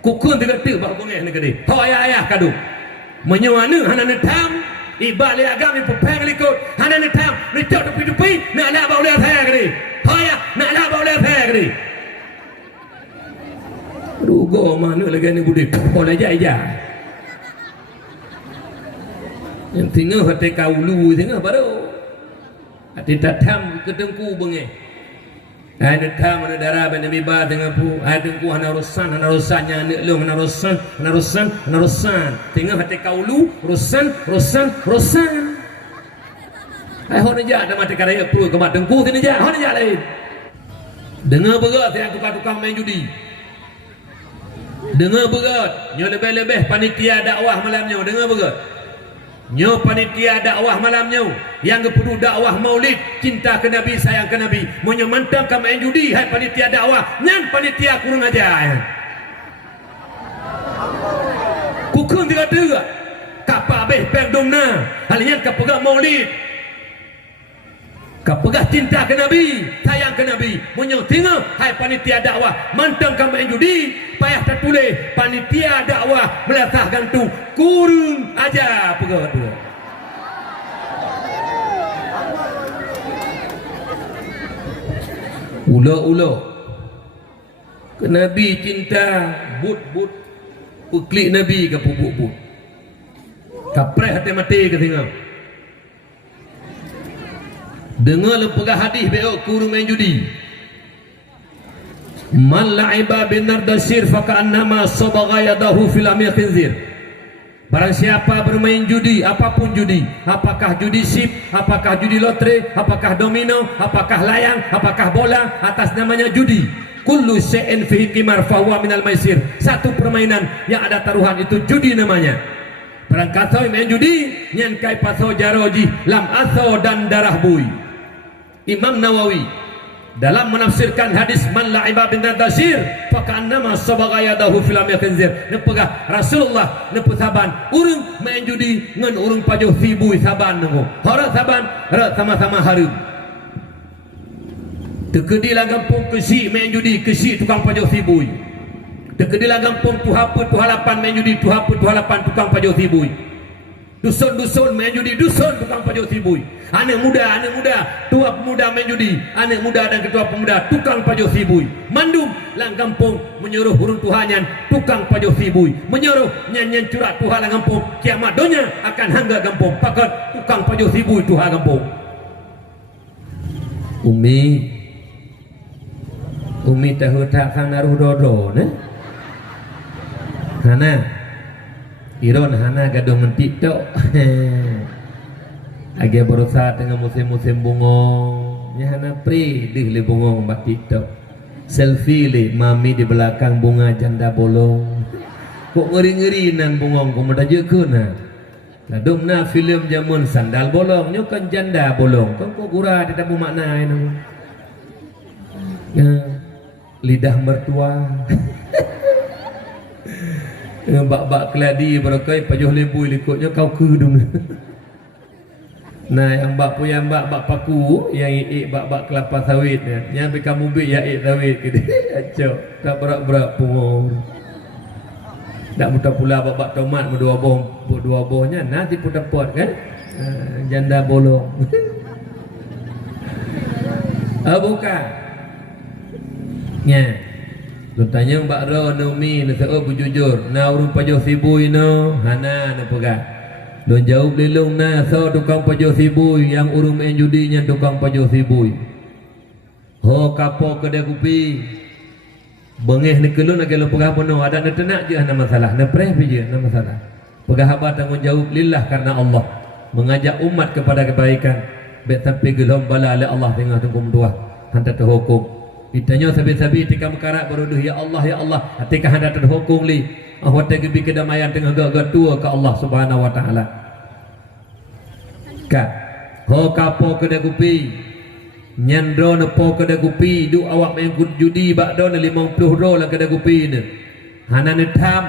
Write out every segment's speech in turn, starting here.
kukun tiga tu bah bengeh ni kedi ho ayah kadu menyuana hanan tam ibali agam ni pepeng likut hanan tam ni tok tepi nak la ba oleh thai kedi ho ya nak la ba oleh thai kedi rugo mana lagi ni budi oleh jaya yang tinggal hati kaulu tinggal baru hati tatam kedengku bengeh ada tam ada darah ben nabi ba dengan pu ada ku hana rusannya anak lu hana rusan tinggal hati kaulu rusan ai hon ja ada mati karaya pu ke mat dengku sini ja hon ja lain dengar berat yang tukang main judi dengar berat nyo lebih-lebih panitia dakwah malamnya dengar berat nyo panitia dakwah malamnya yang kepudu dakwah maulid cinta ke Nabi sayang ke Nabi monyo mantang ka main judi hai panitia dakwah nyan panitia kurang ajar kukun tiga kapa beh perdumna halian ka pegah maulid ka pegah cinta ke Nabi sayang ke Nabi monyo tinggal hai panitia dakwah mantang ka main judi payah tertulis panitia dakwah melatah gantung kurung aja pegawai dua ulo ke Nabi cinta but uklik Nabi ke pupuk kapreh hati mati ke tengah dengar lepegah hadis beok kurung main judi man la'iba bin nardasir faka'annama sabagha yadahu fil amil khinzir barang siapa bermain judi apapun judi apakah judi sip apakah judi lotre apakah domino apakah layang apakah bola atas namanya judi kullu syai'in fihi qimar fahuwa minal maisir satu permainan yang ada taruhan itu judi namanya barang kasoi main judi nyan kai paso jaroji lam aso dan darah bui Imam Nawawi dalam menafsirkan hadis man la'iba bin nadasir faka'annama sabagha yadahu fil amil khinzir nepegah Rasulullah nepusaban urang main judi ngan urang pajoh sibui saban nengo hara saban ra sama-sama harum tekedilah gampung kesi main judi kesi tukang pajoh sibui tekedilah gampung tuhaput tuhalapan main judi tuhaput tuhalapan tukang pajoh sibui dusun-dusun main judi dusun tukang pajoh sibui anak muda tua pemuda main judi anak muda dan ketua pemuda tukang pajoh sibui mandum lang kampung menyuruh hurun tuhannya tukang pajoh sibui menyuruh nyanyian curak tuhan lang kampung kiamat donya akan hangga kampung pakat tukang pajoh sibui tuhan kampung umi tahu tak sang naruh dodo ne hana iron hana gaduh mentik tok agak berusaha dengan musim-musim bungong nya hana pri dih le bungong bak TikTok selfie le mami di belakang bunga janda bolong kok ngeri-ngeri nan bungong ko meda jekeun na ladumna film jamun sandal bolong nyo kan janda bolong kok gura di tabu makna anu lidah mertua bak-bak keladi berakai pajoh lembu likutnya kau kedung nah yang bak punya bak paku yang bak kelapa sawit yang bika mubik ya sawit gitu acok tak berak-berak pun tak mudah pula bak tomat berdua bohnya nanti pun dapat kan janda bolong bukan nya tanya Mbak Ro Naomi nak bujujur na urung pajoh sibui no hana na pegah don jauh lelong na so tukang pajoh sibui yang urung main judinya tukang pajoh sibui ho kapo kedai kopi bengeh ni kelun lagi lo pegah penuh ada na tenak je na masalah na preh je na masalah pegah haba tanggungjawab lillah karena Allah mengajak umat kepada kebaikan bet sampai gelom bala oleh Allah tengah tungkum dua hantar terhukum ditanya sabi-sabi tika mekarak beruduh ya Allah atika hendak terhukum li ahwat gebi kedamaian tengah gagak tua ke Allah Subhanahu wa taala ka ho kapo kedai kopi nyandro nepo kedai kopi du awak main judi bak don 50 ro lah kedai kopi ne hana netam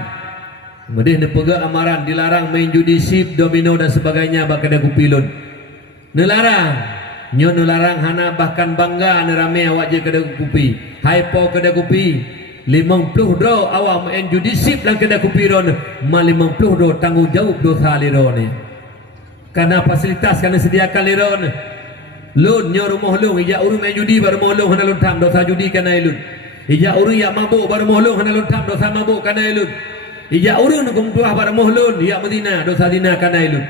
medih ne pega amaran dilarang main judi sip domino dan sebagainya bak kedai kopi lun nelarang nyo nularang hana bahkan bangga nerame awak je kedai kopi hai po kedai kopi 50 do awak main judi sip lang kedai kopi ron, ma 50 do tanggungjawab dosa liron ni. Karena fasilitas kena sediakan liron. Lun nyo rumah lung ija urung main judi baru mau lung hana lun tam dosa judi kana ilun. Ija urung ya mabuk baru mau lung hana lun tam dosa mabuk kana ilun. Ija urung nukum tuah baru mau lun ya medina dosa dina kana ilun.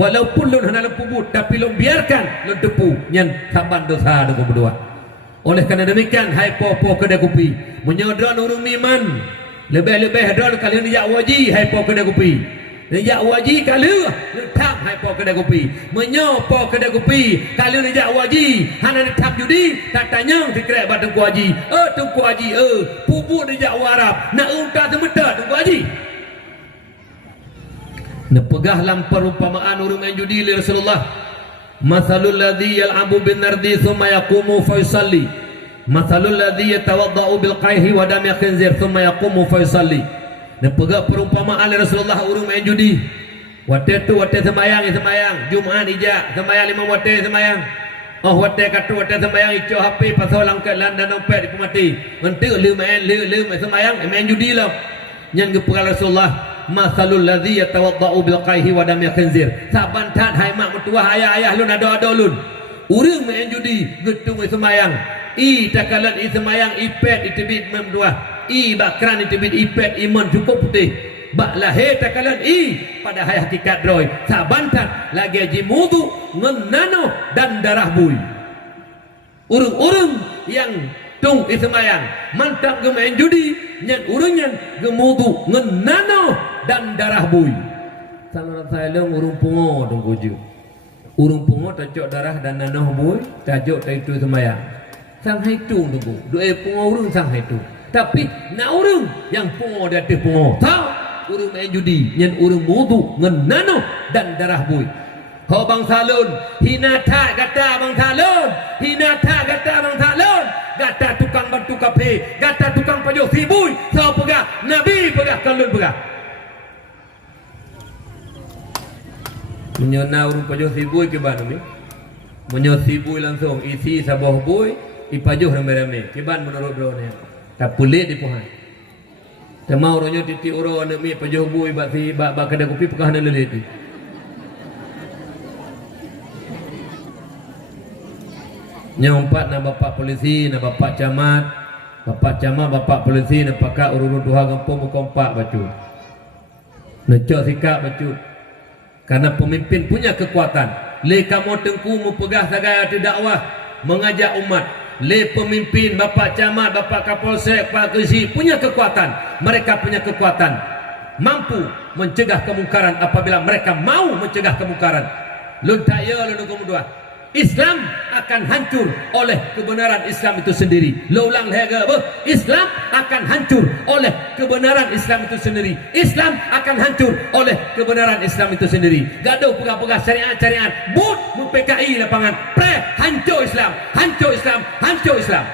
Walaupun lun hana lun pubut tapi lun biarkan lun tepu nyan saban dosa nukum dua. Oleh kerana demikian hai po-po kedai kopi menyodron urung miman lebih-lebih dron kalian ya waji hai po kedai kopi ya waji kalau letak hai po kedai kopi menyopo kedai kopi kalian ya waji hana letak judi tak tanya dikrek bat tungku haji tungku haji pupuk dia Arab nak unta temeta tungku haji nepegah lam perumpamaan urung main judi li Rasulullah. Mathalul ladzi yal'abu bin nardi thumma yaqumu fa yusalli mathalul ladzi yatawaddau bil qayhi wa dam khinzir thumma yaqumu fa yusalli. Dan pegak perumpamaan Rasulullah urung main judi. Wate sembayang Jumaat ijak sembayang 5 wate sembayang. Oh wate katu wate sembayang ico HP pasal langkat lan dan dompet dipemati. Mentu lu main sembayang main judi lah. Nyan geperal Rasulullah masalul ladzi yatawaddau bil qayhi wa dam khinzir. Saban tat hai mak mertua ayah lun ada lun. Urang main judi getung semayang. I takalan i semayang ipet itibit memdua. I bakran itibit ipet iman cukup putih. Bak lahir takalan i pada hai hakikat roy. Saban tat lagi haji mudu ngenano dan darah bui. Urang-urang yang tung i semayang mantap ke main judi nyan urang gemudu ngenano dan darah bui. Sangat saya urung pungo dong kuju. Urung pungo tajok darah dan nanoh bui, tajok itu semayang. Sang hitung tunggu. Doa pungo urung sang hitung. Tapi na urung yang pungo dia tu pungo. Tahu urung main judi, nyen urung mudu ngenano dan darah bui. Kau bang salun, hina tak kata bang salun, hina tak kata bang salun. Gata tukang bantu kafe, gata tukang pajok sibui. Sao pegah, Nabi pegah, kalun pegah. Menyona urung pajok sibui ke ban ni. Menyot sibui langsung isi sabah bui, ipajok rame-rame. Kiban menurut bro ni. Tak pulit di pohon. Temau ronyo titik uro anak mi pajok bui bak si bak kedai kopi pekah nak lelit ni. Nyompat na bapak polisi, na bapak camat, bapak polisi, na pakak urut duha kampung berkompak bacu. Necok sikap bacu. Karena pemimpin punya kekuatan. Le kamu tengku mempegah sagai arti dakwah, mengajak umat. Le pemimpin, bapak camat, bapak kapolsek, pak kesi punya kekuatan. Mereka punya kekuatan. Mampu mencegah kemungkaran apabila mereka mau mencegah kemungkaran. Lun tak ya, lun kemudian. Islam akan hancur oleh kebenaran Islam itu sendiri. Lo ulang lega, Islam akan hancur oleh kebenaran Islam itu sendiri. Islam akan hancur oleh kebenaran Islam itu sendiri. Gaduh pegah-pegah syariat-syariat, but PKI lapangan, hancur Islam, hancur Islam, hancur Islam.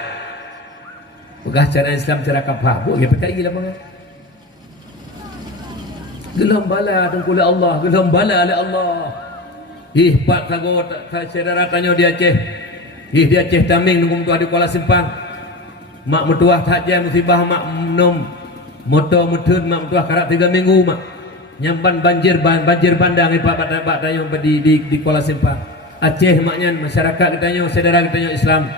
Pegah syariat Islam cara kapah, but PKI lapangan. Gelam bala tengkula Allah, gelam bala oleh Allah. Pak sago saudara tanya di Aceh. Di Aceh Taming nunggu tuah di Kuala Simpang. Mak mertua tak jam musibah mak nom motor mutun mak mertua karak 3 minggu mak. Nyamban banjir bandang Pak tanya di Kuala Simpang. Aceh maknya masyarakat katanya saudara katanya Islam.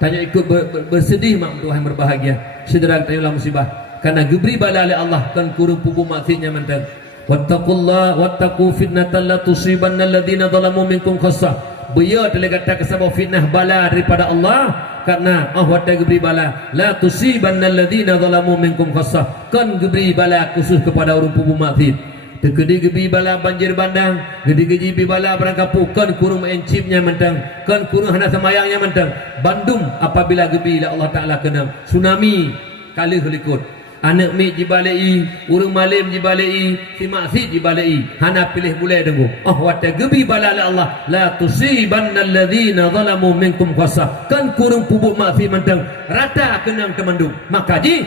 Tanya ikut bersedih mak mertua yang berbahagia. Saudara katanya lah musibah. Karena geberi bala oleh Allah kan kurung pupu maksudnya mentang. Wattaqullah wattaqu fitnatan la tusibanna alladhina zalamu minkum khassah. Beliau telah kata kesabah fitnah bala daripada Allah karena wata geberi bala la tusibanna alladhina zalamu minkum khassah. Kan geberi bala khusus kepada orang pupu maksud. Tegedi geberi bala banjir bandang, gedi bala berangkapu kan kurung encipnya mentang, kan kurung hana semayangnya mentang. Bandung apabila geberi Allah Taala kena tsunami kali helikot. Anak mi jibalai, urang malim jibalai, si maksud jibalai. Hana pilih mulai dengu. Wata gebi bala Allah. La tusibanna alladhina zalamu minkum khassah. Kan kurung pubuk maksud mentang. Rata kenang temandung. Maka ji,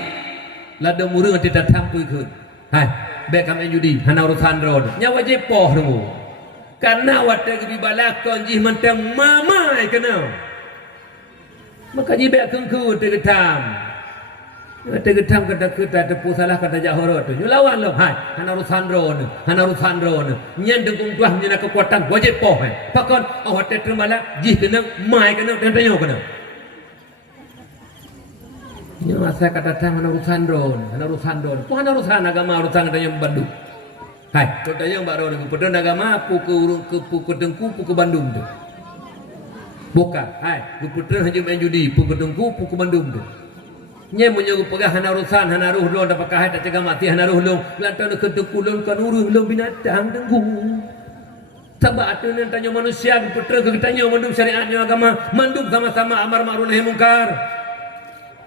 lada murung tidak tampui kun. Hai, baik kami judi. Hana urusan road. Nyawa jepoh dengu. Karena wata gebi bala konji mentang mamai kenal. Maka ji baik kengku tergetam. Ada gedam kata kita tepu salah kata jahoro tu. Lawan lo, hai. Hana rusandro ne. Nyen dengkung tuah menjana kekuatan wajib poh. Pakon awak termala jih kena mai kena tentanyo kena. Nya saya kata tang hana rusandro. Tu hana urusan agama urusan katanya Bandung. Hai, katanya baru ni pedon agama puku dengku puku Bandung tu. Bukan, hai, pedon hanya main judi puku dengku puku Bandung tu. Nya menyuruh pegah hana urusan hana ruh long dapat kahai tak cegah mati hana ruh long lantan ke dekulun kan uruh long binatang dengku sabak atu nan tanya manusia putra ke tanya mandum syariatnya agama mandum sama-sama amar ma'ruf nahi mungkar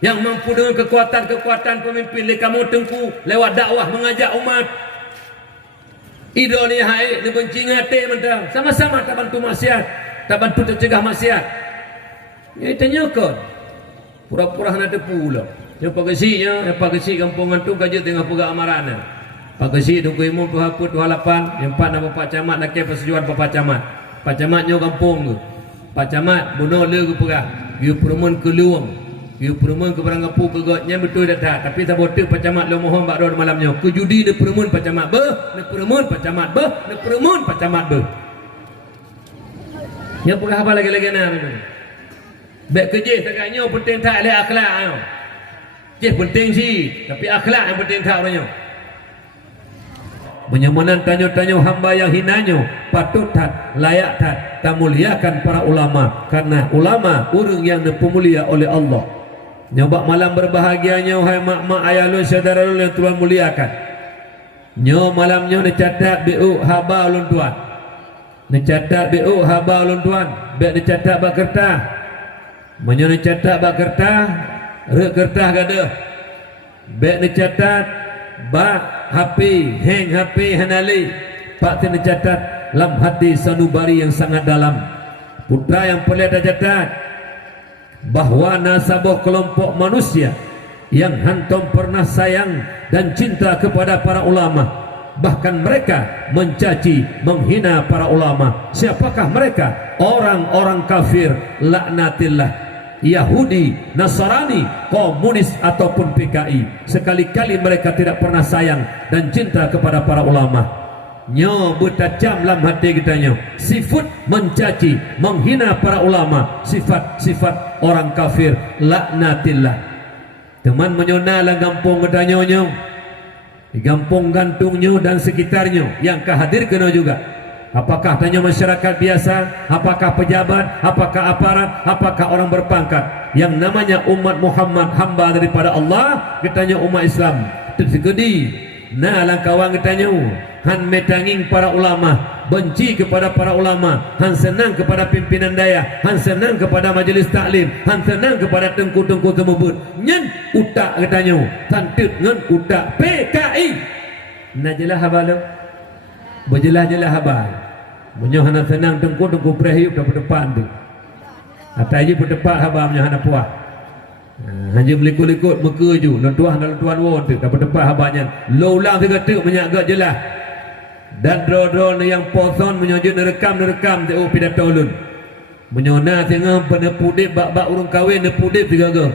yang mampu dengan kekuatan pemimpin le kamu tengku lewat dakwah mengajak umat idoni hai ne benci ngate mentang sama-sama tak bantu maksiat tak bantu tercegah maksiat ya tanya kau pura-pura nak tepu pula. Yang pagasi kampung antung kaje tengah pegak amarana. Pagasi tunggu imum tu haput tu halapan, yang empat nama Pak Camat nak ke persetujuan Pak Camat. Pak Camat nyo kampung tu. Pak Camat bunuh le ke pegah. Yu perumun ke luang. Yu perumun ke barang apu ke gotnya betul dah. Tapi tak bote Pak Camat lo mohon bak rod malamnya. Ke judi de perumun Pak Camat ne perumun Pak Camat ne perumun Pak Camat Nya pegah apa lagi-lagi na betul. Baik kerja sekalinya penting tak ada akhlak ayo. Je penting sih, tapi akhlak yang penting tak orangnya. Menyamanan tanya-tanya hamba yang hinanya patut tak, layak tak muliakan para ulama karena ulama orang yang dipemulia oleh Allah. Nyoba malam berbahagianya hai mak-mak ayah lu saudara lu yang Tuhan muliakan. Nyo malamnya dicatat BU haba ulun tuan. Dicatat BU haba ulun tuan. Baik dicatat bak kertas. Menyono catat bak kertas, rek kertas gadah. Bek dicatat bak HP, hang HP hanali. Pak tin dicatat lam hati sanubari yang sangat dalam. Putra yang boleh dicatat bahwa nasabah kelompok manusia yang hantom pernah sayang dan cinta kepada para ulama. Bahkan mereka mencaci, menghina para ulama. Siapakah mereka? Orang-orang kafir, laknatillah. Yahudi, Nasrani, komunis ataupun PKI. Sekali-kali mereka tidak pernah sayang dan cinta kepada para ulama. Nyo bertajam dalam hati kitanya. Sifat mencaci, menghina para ulama. Sifat-sifat orang kafir, laknatillah. Teman menyona lah gampung ketanya nyo. Di gampung gantungnya dan sekitarnya yang kehadir kena juga. Apakah tanya masyarakat biasa, apakah pejabat, apakah aparat, apakah orang berpangkat. Yang namanya umat Muhammad, hamba daripada Allah, katanya umat Islam tersegedi. Nah langkawan katanya han metanging para ulama, benci kepada para ulama, han senang kepada pimpinan daya, han senang kepada majlis taklim, han senang kepada tengku-tengku temebut. Nyen utak katanya tantut ngen utak PKI. Nah jelah habalo berjelah-jelah habar. Menyohana senang tengku-tengku perhiup dapat depan tu. Atai je berdepan habar menyohana puah. Hanya melikut-likut muka ju, lentuah dan lentuan won tu dapat depan habarnya. Lo ulang tiga tu menyagak jelah. Dan drone yang poson menyojud nerekam tu pidato ulun. Menyona tengah penepudip bak-bak urung kahwin nepudip tiga-tiga.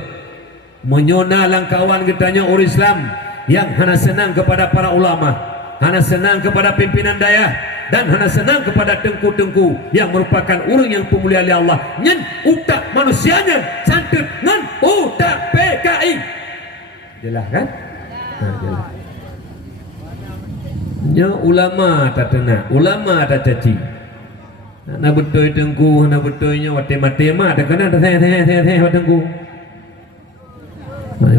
Menyona langkawan katanya orang Islam yang hana senang kepada para ulama, hana senang kepada pimpinan daya, dan hana senang kepada tengku-tengku yang merupakan orang yang pemulia oleh Allah. Nyen utak manusianya santut ngan utak PKI. Jelas kan? Jelas. Nya ulama tak tenang, ulama tak caci. Nak betul tengku, nak betulnya wate-mate mah ada kena ada saya tengku.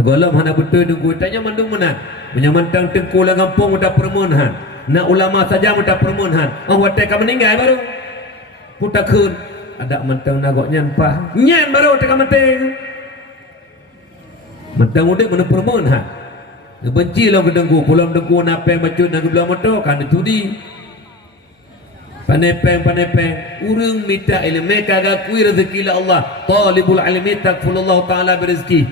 Golom hana betul tengku tanya mandung menang. Menyamantang tengku lah kampung udah permunhan. Nak ulama saja udah permunhan. Oh wate ka meninggal baru. Putakun ada mentang nagok nyan pah. Nyan baru teka mentang. Mentang udah mana permunhan. Benci lah ke tengku, pulang tengku napeng bacut nak belah motor kan ditudi. Panepeng urang minta ilmu kagak kui rezeki la Allah. Talibul ilmi takfulullah taala berizki.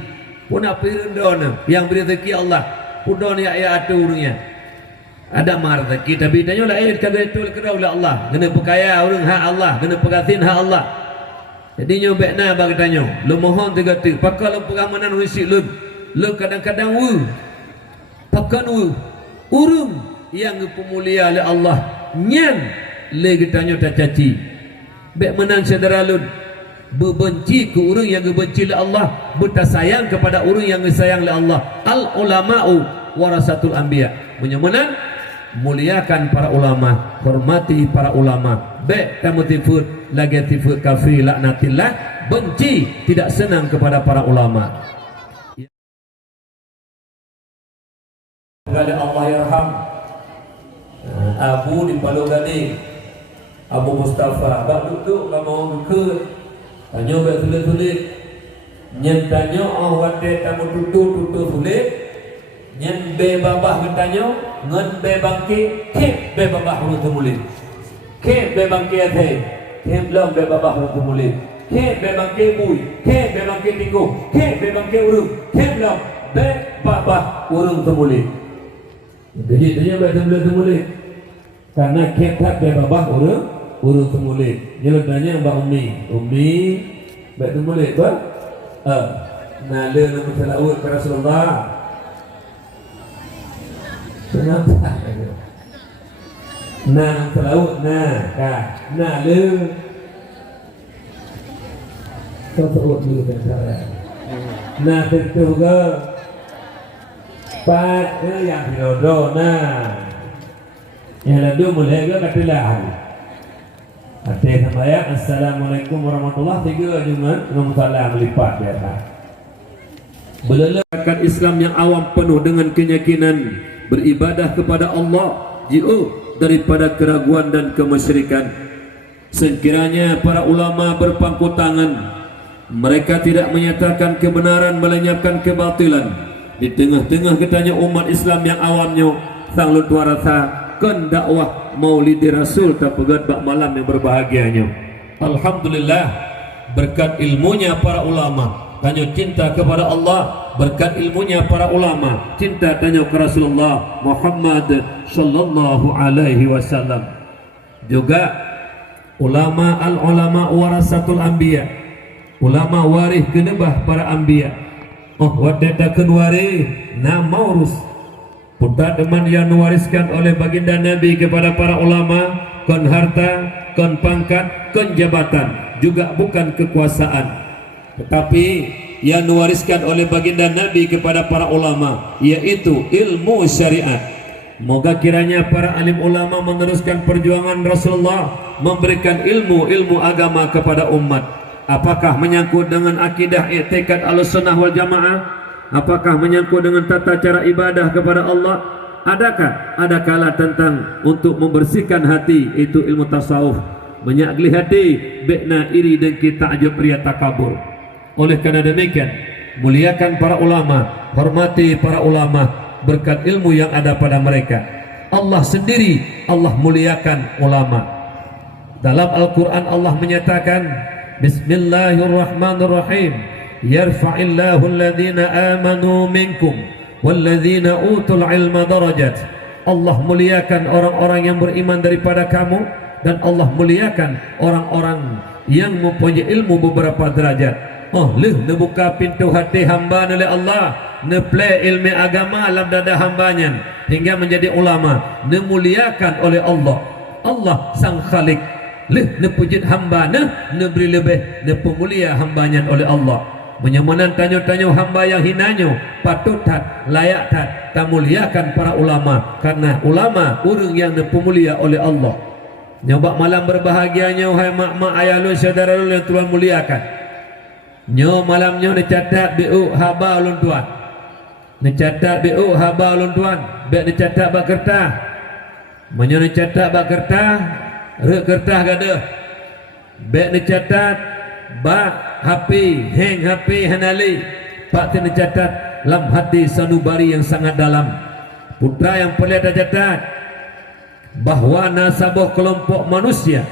Pun apa irendona yang beri rezeki Allah. Pudon ya atu urangnya. Ada mar rezeki tapi tanya lah kagak itu kerau oleh Allah. Kena perkaya urang hak Allah, kena pegatin hak Allah. Jadi nyobek na bagi tanya, lu mohon tiga tu, pakal lu pegamanan risik lu. le kadang-kadang pakan urung yang pemulia oleh Allah nyan le getanyo tak caci bek menan saudara lun berbenci ke orang yang berbenci oleh Allah, bertasayang kepada orang yang disayang oleh Allah. Al ulama'u warasatul anbiya. Menyemenan muliakan para ulama, hormati para ulama. Bek kamu tifut lagi tifut kafir laknatillah, benci tidak senang kepada para ulama. Gada Allah yarham. Abu di Palu Gading, Abu Mustafa, bak duduk kamu ke tanya bak tulis-tulis nyen tanya wate kamu tutur tulis nyen be babah bertanya ngen be bangki ke be babah huru tumulis ke be bangki ate ke belum be babah huru tumulis ke be bangki bui ke be bangki tiku ke be bangki urung ke belum be babah urung tumulis. Jadi tanya be tumulis karena ke tak be babah urung tumulis. Dia tanya Mbak Umi be tumulis ba? Nah, le nama salawat ke Rasulullah. Kenapa? Nah, salawat nah le. Salawat dulu kan saya. Nah, tentu ke Pak yang dirodo nah. Yang lalu mulai ke katilah. Hati sampai Assalamualaikum warahmatullahi wabarakatuh. Nomor salam melipat biasa. Belelakan Islam yang awam penuh dengan keyakinan beribadah kepada Allah jauh daripada keraguan dan kemusyrikan. Sekiranya para ulama berpangku tangan, mereka tidak menyatakan kebenaran melenyapkan kebatilan. Di tengah-tengah ketanya umat Islam yang awamnya sang luar rasa kan dakwah maulidi Rasul tak pegat bak malam yang berbahagianya. Alhamdulillah berkat ilmunya para ulama tanya cinta kepada Allah, berkat ilmunya para ulama cinta tanya ke Rasulullah Muhammad sallallahu alaihi wasallam. Juga ulama al-ulama warasatul anbiya, ulama waris kenebah para anbiya. Wadata kenwari nama urus putar teman yang mewariskan oleh baginda Nabi kepada para ulama, kon harta, kon pangkat, kon jabatan, juga bukan kekuasaan, tetapi yang mewariskan oleh baginda Nabi kepada para ulama yaitu ilmu syariat. Moga kiranya para alim ulama meneruskan perjuangan Rasulullah memberikan ilmu agama kepada umat. Apakah menyangkut dengan akidah i'tikad Ahlussunnah wal Jamaah? Apakah menyangkut dengan tata cara ibadah kepada Allah? Adakah ada kala tentang untuk membersihkan hati, itu ilmu tasawuf, menyagli hati bekna iri dan kita ajab ria takabur. Oleh karena demikian muliakan para ulama, hormati para ulama berkat ilmu yang ada pada mereka. Allah sendiri Allah muliakan ulama. Dalam Al-Quran Allah menyatakan Bismillahirrahmanirrahim, yarfa'illahu alladhina amanu minkum walladhina utul ilma darajat. Allah muliakan orang-orang yang beriman daripada kamu, dan Allah muliakan orang-orang yang mempunyai ilmu beberapa derajat. Ne buka pintu hati hamba oleh Allah, ne play ilmu agama dalam dada hambanya hingga menjadi ulama, ne muliakan oleh Allah. Allah sang khalik, ne pujit hamba, ne beri lebih, ne pemulia hambanya oleh Allah. Menyamanan tanyo-tanyo hamba yang hinanyo patut tat, layak tat, tak muliakan para ulama, karena ulama orang yang dipemulia oleh Allah. Nyoba malam berbahagianya hai mak-mak ayah lu saudara lu yang Tuhan muliakan. Nyo malamnya dicatat BU haba ulun tuan. Dicatat BU haba ulun tuan, bek dicatat bak kertas. Menyo dicatat bak kertas, rek kertas gadah. Bek dicatat bak HP, hang HP hanali, pak tercatat dalam hati sanubari yang sangat dalam. Putra yang perlu catat bahwa nasabah kelompok manusia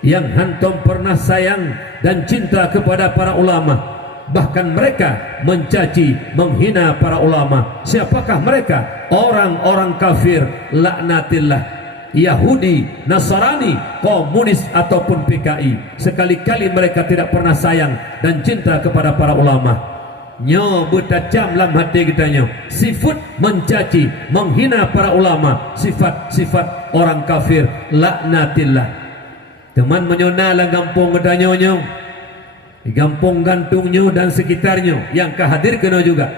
yang hantum pernah sayang dan cinta kepada para ulama, bahkan mereka mencaci, menghina para ulama. Siapakah mereka? Orang-orang kafir, laknatillah, Yahudi, Nasrani, komunis ataupun PKI. Sekali-kali mereka tidak pernah sayang dan cinta kepada para ulama. nyo bertajam dalam hati kita nyo sifat mencaci menghina para ulama, sifat-sifat orang kafir, laknatillah. Teman menyona lah gampung kita nyo di kampung gantungnya dan sekitarnya yang kehadir kena juga.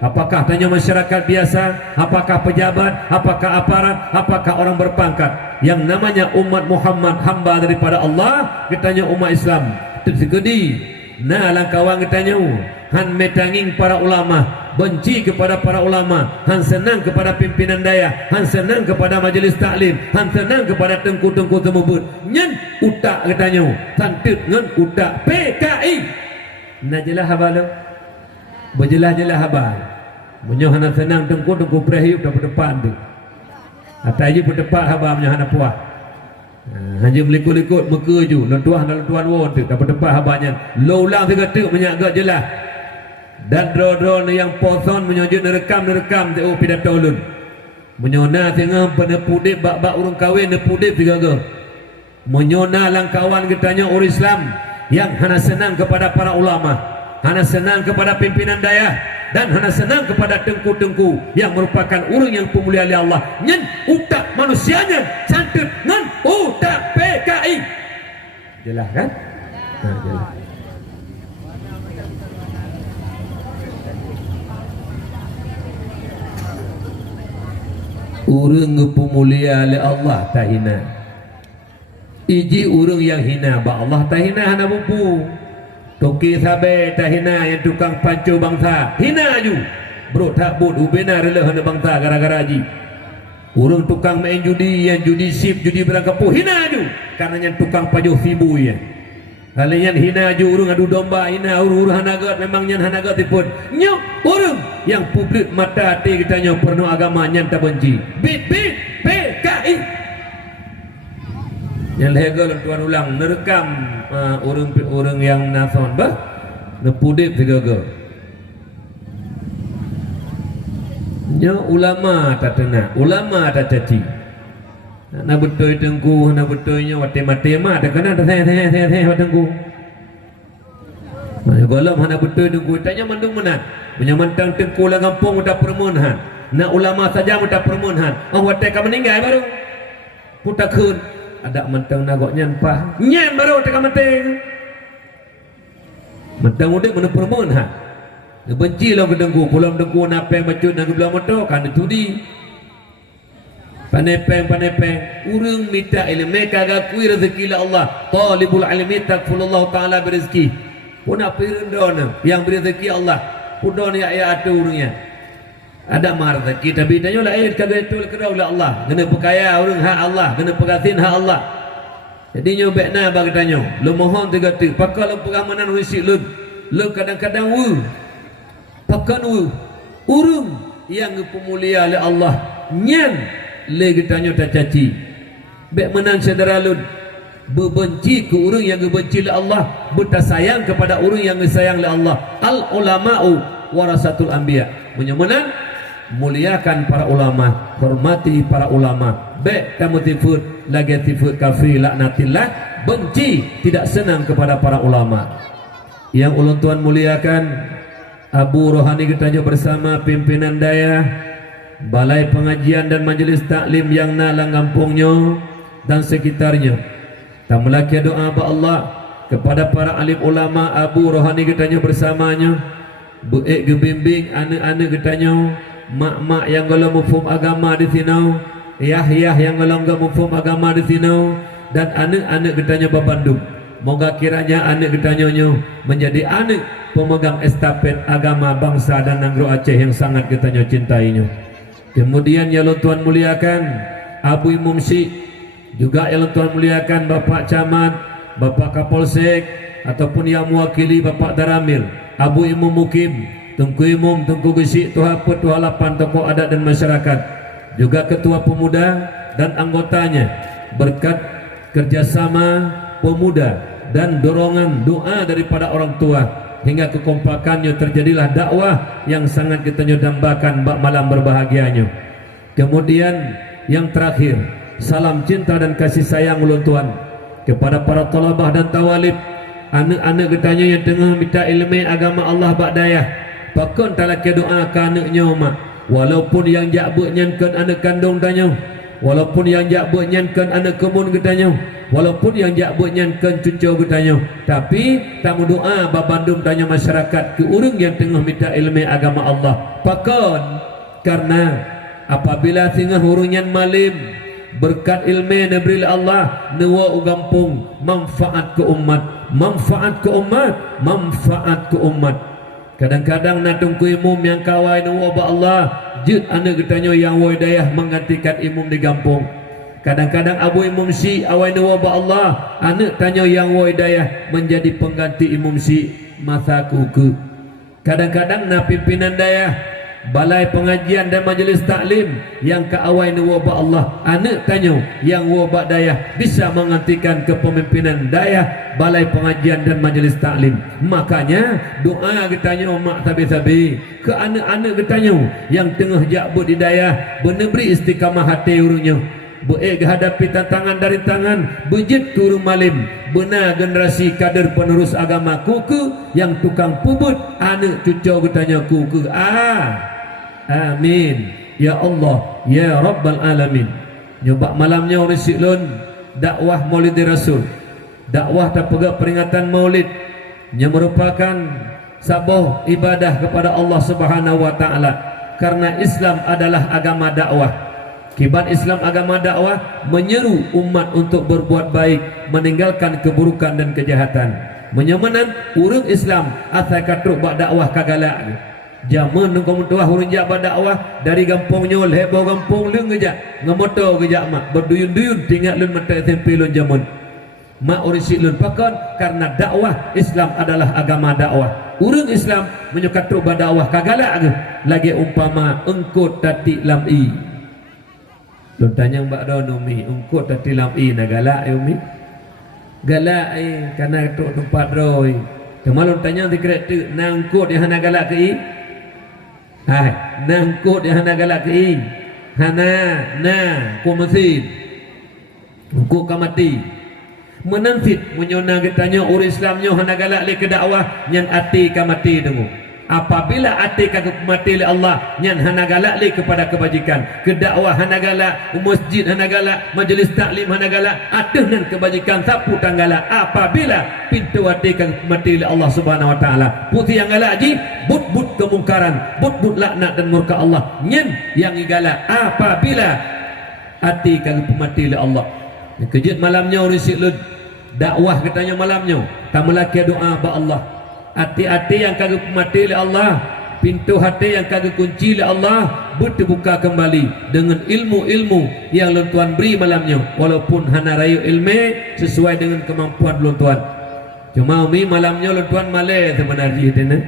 Apakah tanya masyarakat biasa, apakah pejabat, apakah aparat, apakah orang berpangkat, yang namanya umat Muhammad, hamba daripada Allah, katanya umat Islam tersekedi. Nah langkawan katanya han metanging para ulama, benci kepada para ulama, han senang kepada pimpinan daya, han senang kepada majlis taklim, han senang kepada tengku-tengku temubut. Nyen utak katanya santut ngen utak PKI. Najelah habalo berjelah-jelah habal munyo hana senang tengku-tengku prehiup dah berdepan tu atai je berdepan habal munyo hana puah. Hanya melikut-likut muka ju lentuah dan lentuan won tu dah berdepan habalnya lo ulang tiga tu menyagak jelah. Dan drone yang poson menyojud nerekam tu pidato ulun menyona tengah penepudip bak-bak urung kahwin nepudip tiga-tiga menyona langkawan katanya orang Islam yang hana senang kepada para ulama, hana senang kepada pimpinan daya, dan hana senang kepada tengku-tengku yang merupakan orang yang pemulia oleh Allah. Nyen utak manusianya santut ngan utak PKI. Jelas kan? Jelas. Urang pemulia oleh Allah tak hina. Iji urang yang hina ba Allah tak hina hana bubu. Toki sabe tak hina yang tukang pancu bangsa. Hina ju. Bro tak bud ubena rela hana bangsa gara-gara haji. Urang tukang main judi yang judi sip judi berangkapu hina ju. Karena yang tukang pajuh fibu ya. Kalian hina ju urang adu domba hina urang hanagat memang nyan hanagat tipun. Nyok urang yang publik mata hati kita nyok penuh agama nyan tak benci. Bit PKI. Yang legal tuan ulang nerekam orang yang nason bah nepudip tiga-tiga. Nya ulama tak tenang, ulama tak caci. Nak betul tengku, nak betulnya mati-mati mah tak kena teh tengku. Kalau mana betul tengku tanya mandung mana? Menyamantang tengku lah kampung dah permunhan. Nak ulama saja mudah permunhan. Oh watai ka meninggal baru. Putakun ada mentang nagok nyan pah. Nyan baru tak mati. Mentang udik mana permunhan. Benci lah ke tengku, pulang tengku napeng macut nak belah motor kan ditudi. Panepeng urang minta ilmu kagak kui rezeki la Allah. Talibul ilmi takfulullah taala berizki. Puna pirendona yang berizeki Allah. Pudon ya atu urangnya. Ada mar rezeki tapi tanya lah kagak betul kerau la Allah. Kena perkaya urang hak Allah, kena peratin hak Allah. Jadi nyobek na bagi tanya, lu mohon tiga tu. Pakal lu pengamanan risik lu. Lu kadang-kadang pakan urang yang pemulia oleh Allah. Nyan lagi tanya tak caci. Bek menan saudara lun berbenci ke orang yang berbenci oleh Allah, bertasayang kepada orang yang disayang oleh Allah. Al ulama'u warasatul anbiya. Menyemenan muliakan para ulama, hormati para ulama. Bek kamu tifut lagi tifut kafir laknatillah, benci tidak senang kepada para ulama. Yang ulun tuan muliakan Abu Rohani kita bersama pimpinan daya balai pengajian dan majlis taklim yang nalang kampungnya dan sekitarnya. Tak melaki doa ba Allah kepada para alim ulama Abu Rohani kita bersamanya. Buik gebimbing anak-anak kita, mak-mak yang kalau mufhum agama di sini, yah yang kalau enggak mufhum agama di sini, dan anak-anak kita babandung. Moga kiranya anak kita menjadi anak pemegang estafet agama bangsa dan Nanggro Aceh yang sangat kita cintainya. Kemudian ya Tuhan muliakan Abu Imam Syik, juga ya Tuhan muliakan Bapak Camat, Bapak Kapolsek, ataupun yang mewakili Bapak Daramil, Abu Imam Mukim, Tengku Imam, Tengku Gesik, Tuha Put, Tuha Lapan, tokoh adat dan masyarakat, juga Ketua Pemuda dan anggotanya. Berkat kerjasama pemuda dan dorongan doa daripada orang tua hingga kekompakannya terjadilah dakwah yang sangat kita dambakan bak malam berbahagianya. Kemudian yang terakhir, salam cinta dan kasih sayang ulun tuan kepada para talabah dan tawalib, anak-anak ketanya yang tengah minta ilmu agama Allah bak daya, pakon talaki doa ke anaknya mak, walaupun yang jak benyankan anak kandung tanya, walaupun yang jak benyankan anak kebun getanya, walaupun yang jak benyankan cucu getanya, tapi tamu doa babandum tanya masyarakat ke urang yang tengah minta ilmu agama Allah. Pakon karena apabila tengah urunyan malim berkat ilmu nabri Allah nawa ugampung manfaat ke umat, manfaat ke umat, manfaat ke umat. Kadang-kadang natung ku imum yang kawai nawa ba Allah jut anak getanya yang wadayah menggantikan imum di kampung. Kadang-kadang abu imum si awai nawa ba Allah anak tanya yang wadayah menjadi pengganti imum si masa kuku. Kadang-kadang na pimpinan dayah balai pengajian dan majlis taklim yang ke awai ni wabak Allah anak tanya yang wabak dayah bisa menggantikan kepemimpinan dayah balai pengajian dan majlis taklim. Makanya doa getanya mak sabi-sabi ke anak-anak getanya yang tengah jakbut di dayah benebri istiqamah hati urungnya beek hadapi tantangan dari tangan bejit turun malim benar generasi kader penerus agama kuku yang tukang pubut anak cucu getanya kuku. Amin ya Allah ya Rabbal Alamin. Nyoba malamnya orang siklon dakwah Maulid Rasul, dakwah tak pegak peringatan Maulid yang merupakan sabah ibadah kepada Allah Subhanahu wa taala. Karena Islam adalah agama dakwah. Kibat Islam agama dakwah menyeru umat untuk berbuat baik, meninggalkan keburukan dan kejahatan. Menyamanan urang Islam asal katruk bak dakwah kagalak. Zaman nunggu mutuah urang jak bak dakwah dari kampung nyol heboh kampung leung gejak ngamoto gejak mak berduyun-duyun tinggal lun mata SMP lun zaman. Mak urang silun pakon karena dakwah Islam adalah agama dakwah. Urang Islam menyukat truk bak dakwah kagalak lagi umpama engkau tati lam-i. Lun tanya mbak Umi, engkau tati lam-i na galak umi? Galak karena truk tempat roy. Kemalun tanya di kereta nangkut dia hana galak ke i. Hai, nangkut dia hana galak ke i. Hana na ku mesin. Ku kamati. Menansit menyona getanya urang Islamnya hana galak le ke dakwah nyan ati kamati dengu. Apabila ati kagak mati oleh Allah nyan hana galak li kepada kebajikan ke dakwah hana galak masjid hana galak majlis taklim hana galak atuh nan kebajikan sapu tanggala. Apabila pintu ati kagak mati oleh Allah Subhanahu wa taala putih yang galak ji but-but kemungkaran but-but laknat dan murka Allah nyan yang galak apabila ati kagak mati oleh Allah. Kejut malamnya urang siklud dakwah katanya malamnya tamalaki doa ba Allah. Hati-hati yang kagak mati oleh Allah, pintu hati yang kagak kunci oleh Allah berterbuka kembali dengan ilmu-ilmu yang Lun Tuan beri malamnya. Walaupun hana rayu ilmu sesuai dengan kemampuan Lun Tuan. Cuma umi malamnya Lun Tuan malai sebenarnya itu ne.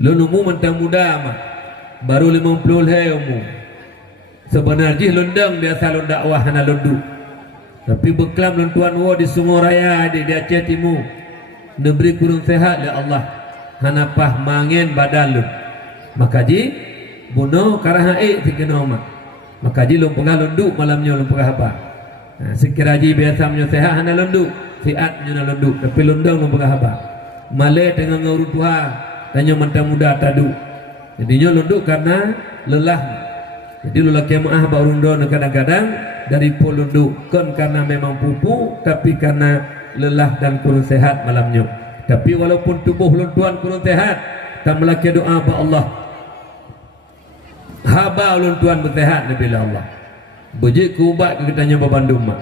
Lun umum mentang muda mah baru 50 hai umum. Sebenarnya Lun dang biasa Lun dakwah hana Lun du. Tapi beklam Lun Tuan wo di Sumur Raya di Aceh Timur. Neberi kurung sehat ya Allah hanapah mangin badan lu maka ji bunuh karahai sikino mak maka ji lu pengah lunduk malamnya lu pengah apa sekira ji biasa menyo sehat hana lunduk siat menyo lunduk tapi lundang lu pengah apa male tengah ngurut tuha tanya mentang muda tadu jadinya lunduk karena lelah. Jadi lu laki maah ba urundon kadang-kadang dari pol lunduk kan karena memang pupu tapi karena lelah dan kurang sehat malamnya. Tapi walaupun tubuh Lun Tuan kurang sehat tak melaki doa ba Allah haba Lun Tuan bersehat bila Allah bejik ku ubat ke kitanya ba Bandung mak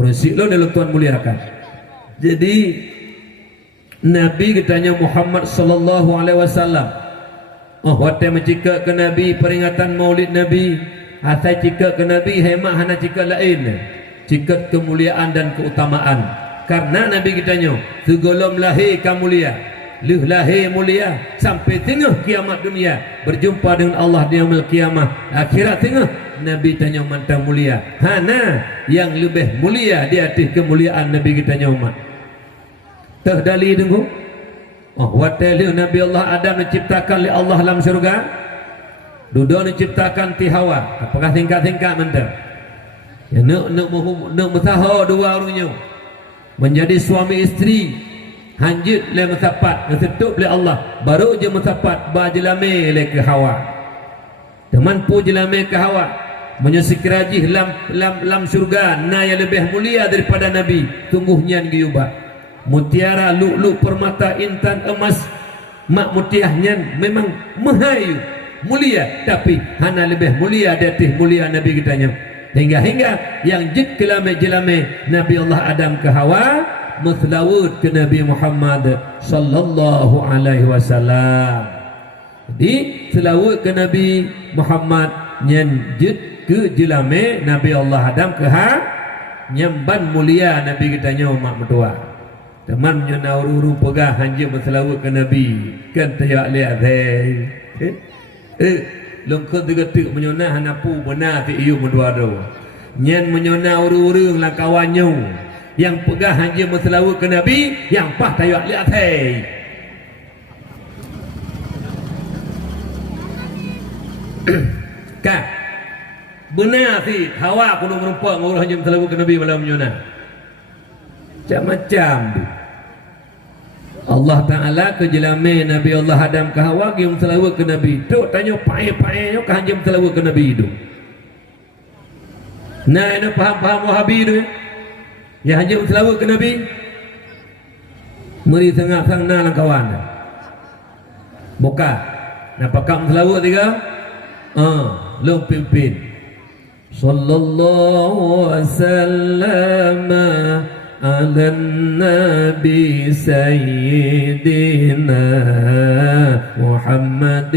urang siklon Lun Tuan muliakan. Jadi Nabi kitanya Muhammad sallallahu alaihi wasallam wate mencika ke Nabi peringatan Maulid Nabi asai cika ke Nabi hemat hana cika lain cika kemuliaan dan keutamaan. Karena Nabi kitanya segolom lahir kamulia luh lahir mulia sampai tengah kiamat dunia berjumpa dengan Allah di yaumil kiamah akhirat tengah Nabi tanya mantang mulia hana yang lebih mulia di atas kemuliaan Nabi kitanya umat terdali tunggu watali Nabi Allah Adam diciptakan oleh Allah dalam surga dudu diciptakan ti Hawa apakah tingkat-tingkat mentah ya nak mutaha dua orangnya menjadi suami istri hanjit le masapat ngesetup le Allah baru je masapat ba jelame le ke hawa teman pu jelame ke hawa menyesikirajih lam surga na yang lebih mulia daripada nabi tungguh nyan giuba mutiara lu'lu' permata intan emas mak mutiah nyan memang mahayu mulia tapi hana lebih mulia dari mulia nabi kitanya hingga yang jid jelame Nabi Allah Adam ke Hawa meselawut ke Nabi Muhammad sallallahu alaihi wasallam. Jadi selawut ke Nabi Muhammad nyen jid ke jelame Nabi Allah Adam ke ha nyamban mulia Nabi kitanya mak mertua. Teman nyona uru pegah hanje meselawut ke Nabi kan tayak lihat lengkau degetik menyona hanapu benar ti iu menduado nyen menyona uru-uru lang kawannya yang pegah hanya meselawut ke Nabi yang pah tayak lihat kan benar ti hawa kuno merupak ngurus hanya meselawut ke Nabi malam menyona macam-macam Allah Ta'ala ke jelame Nabi Allah Adam ke Hawa gi selawat ke Nabi tu tanya pae-pae yo ka hanjam selawat ke Nabi itu nah ini paham-paham Wahabi tu ya hanjam selawat ke Nabi meri tengah sang na lang kawan buka napa kam selawat tiga lu pimpin sallallahu alaihi wasallam على النبي سيدنا محمد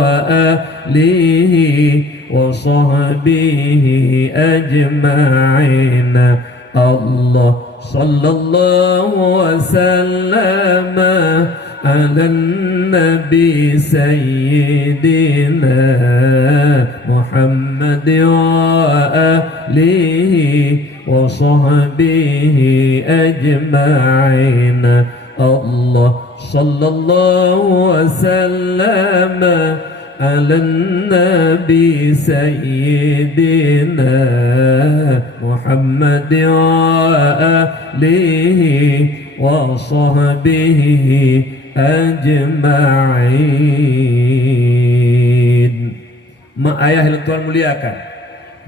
وآله وصحبه أجمعين الله صلى الله وسلم على النبي سيدنا محمد وآله وصحبه أجمعين الله صلى الله وسلم على النبي سيدنا محمد وآله وصحبه أجمعين. Mak ayah yang Tuhan muliakan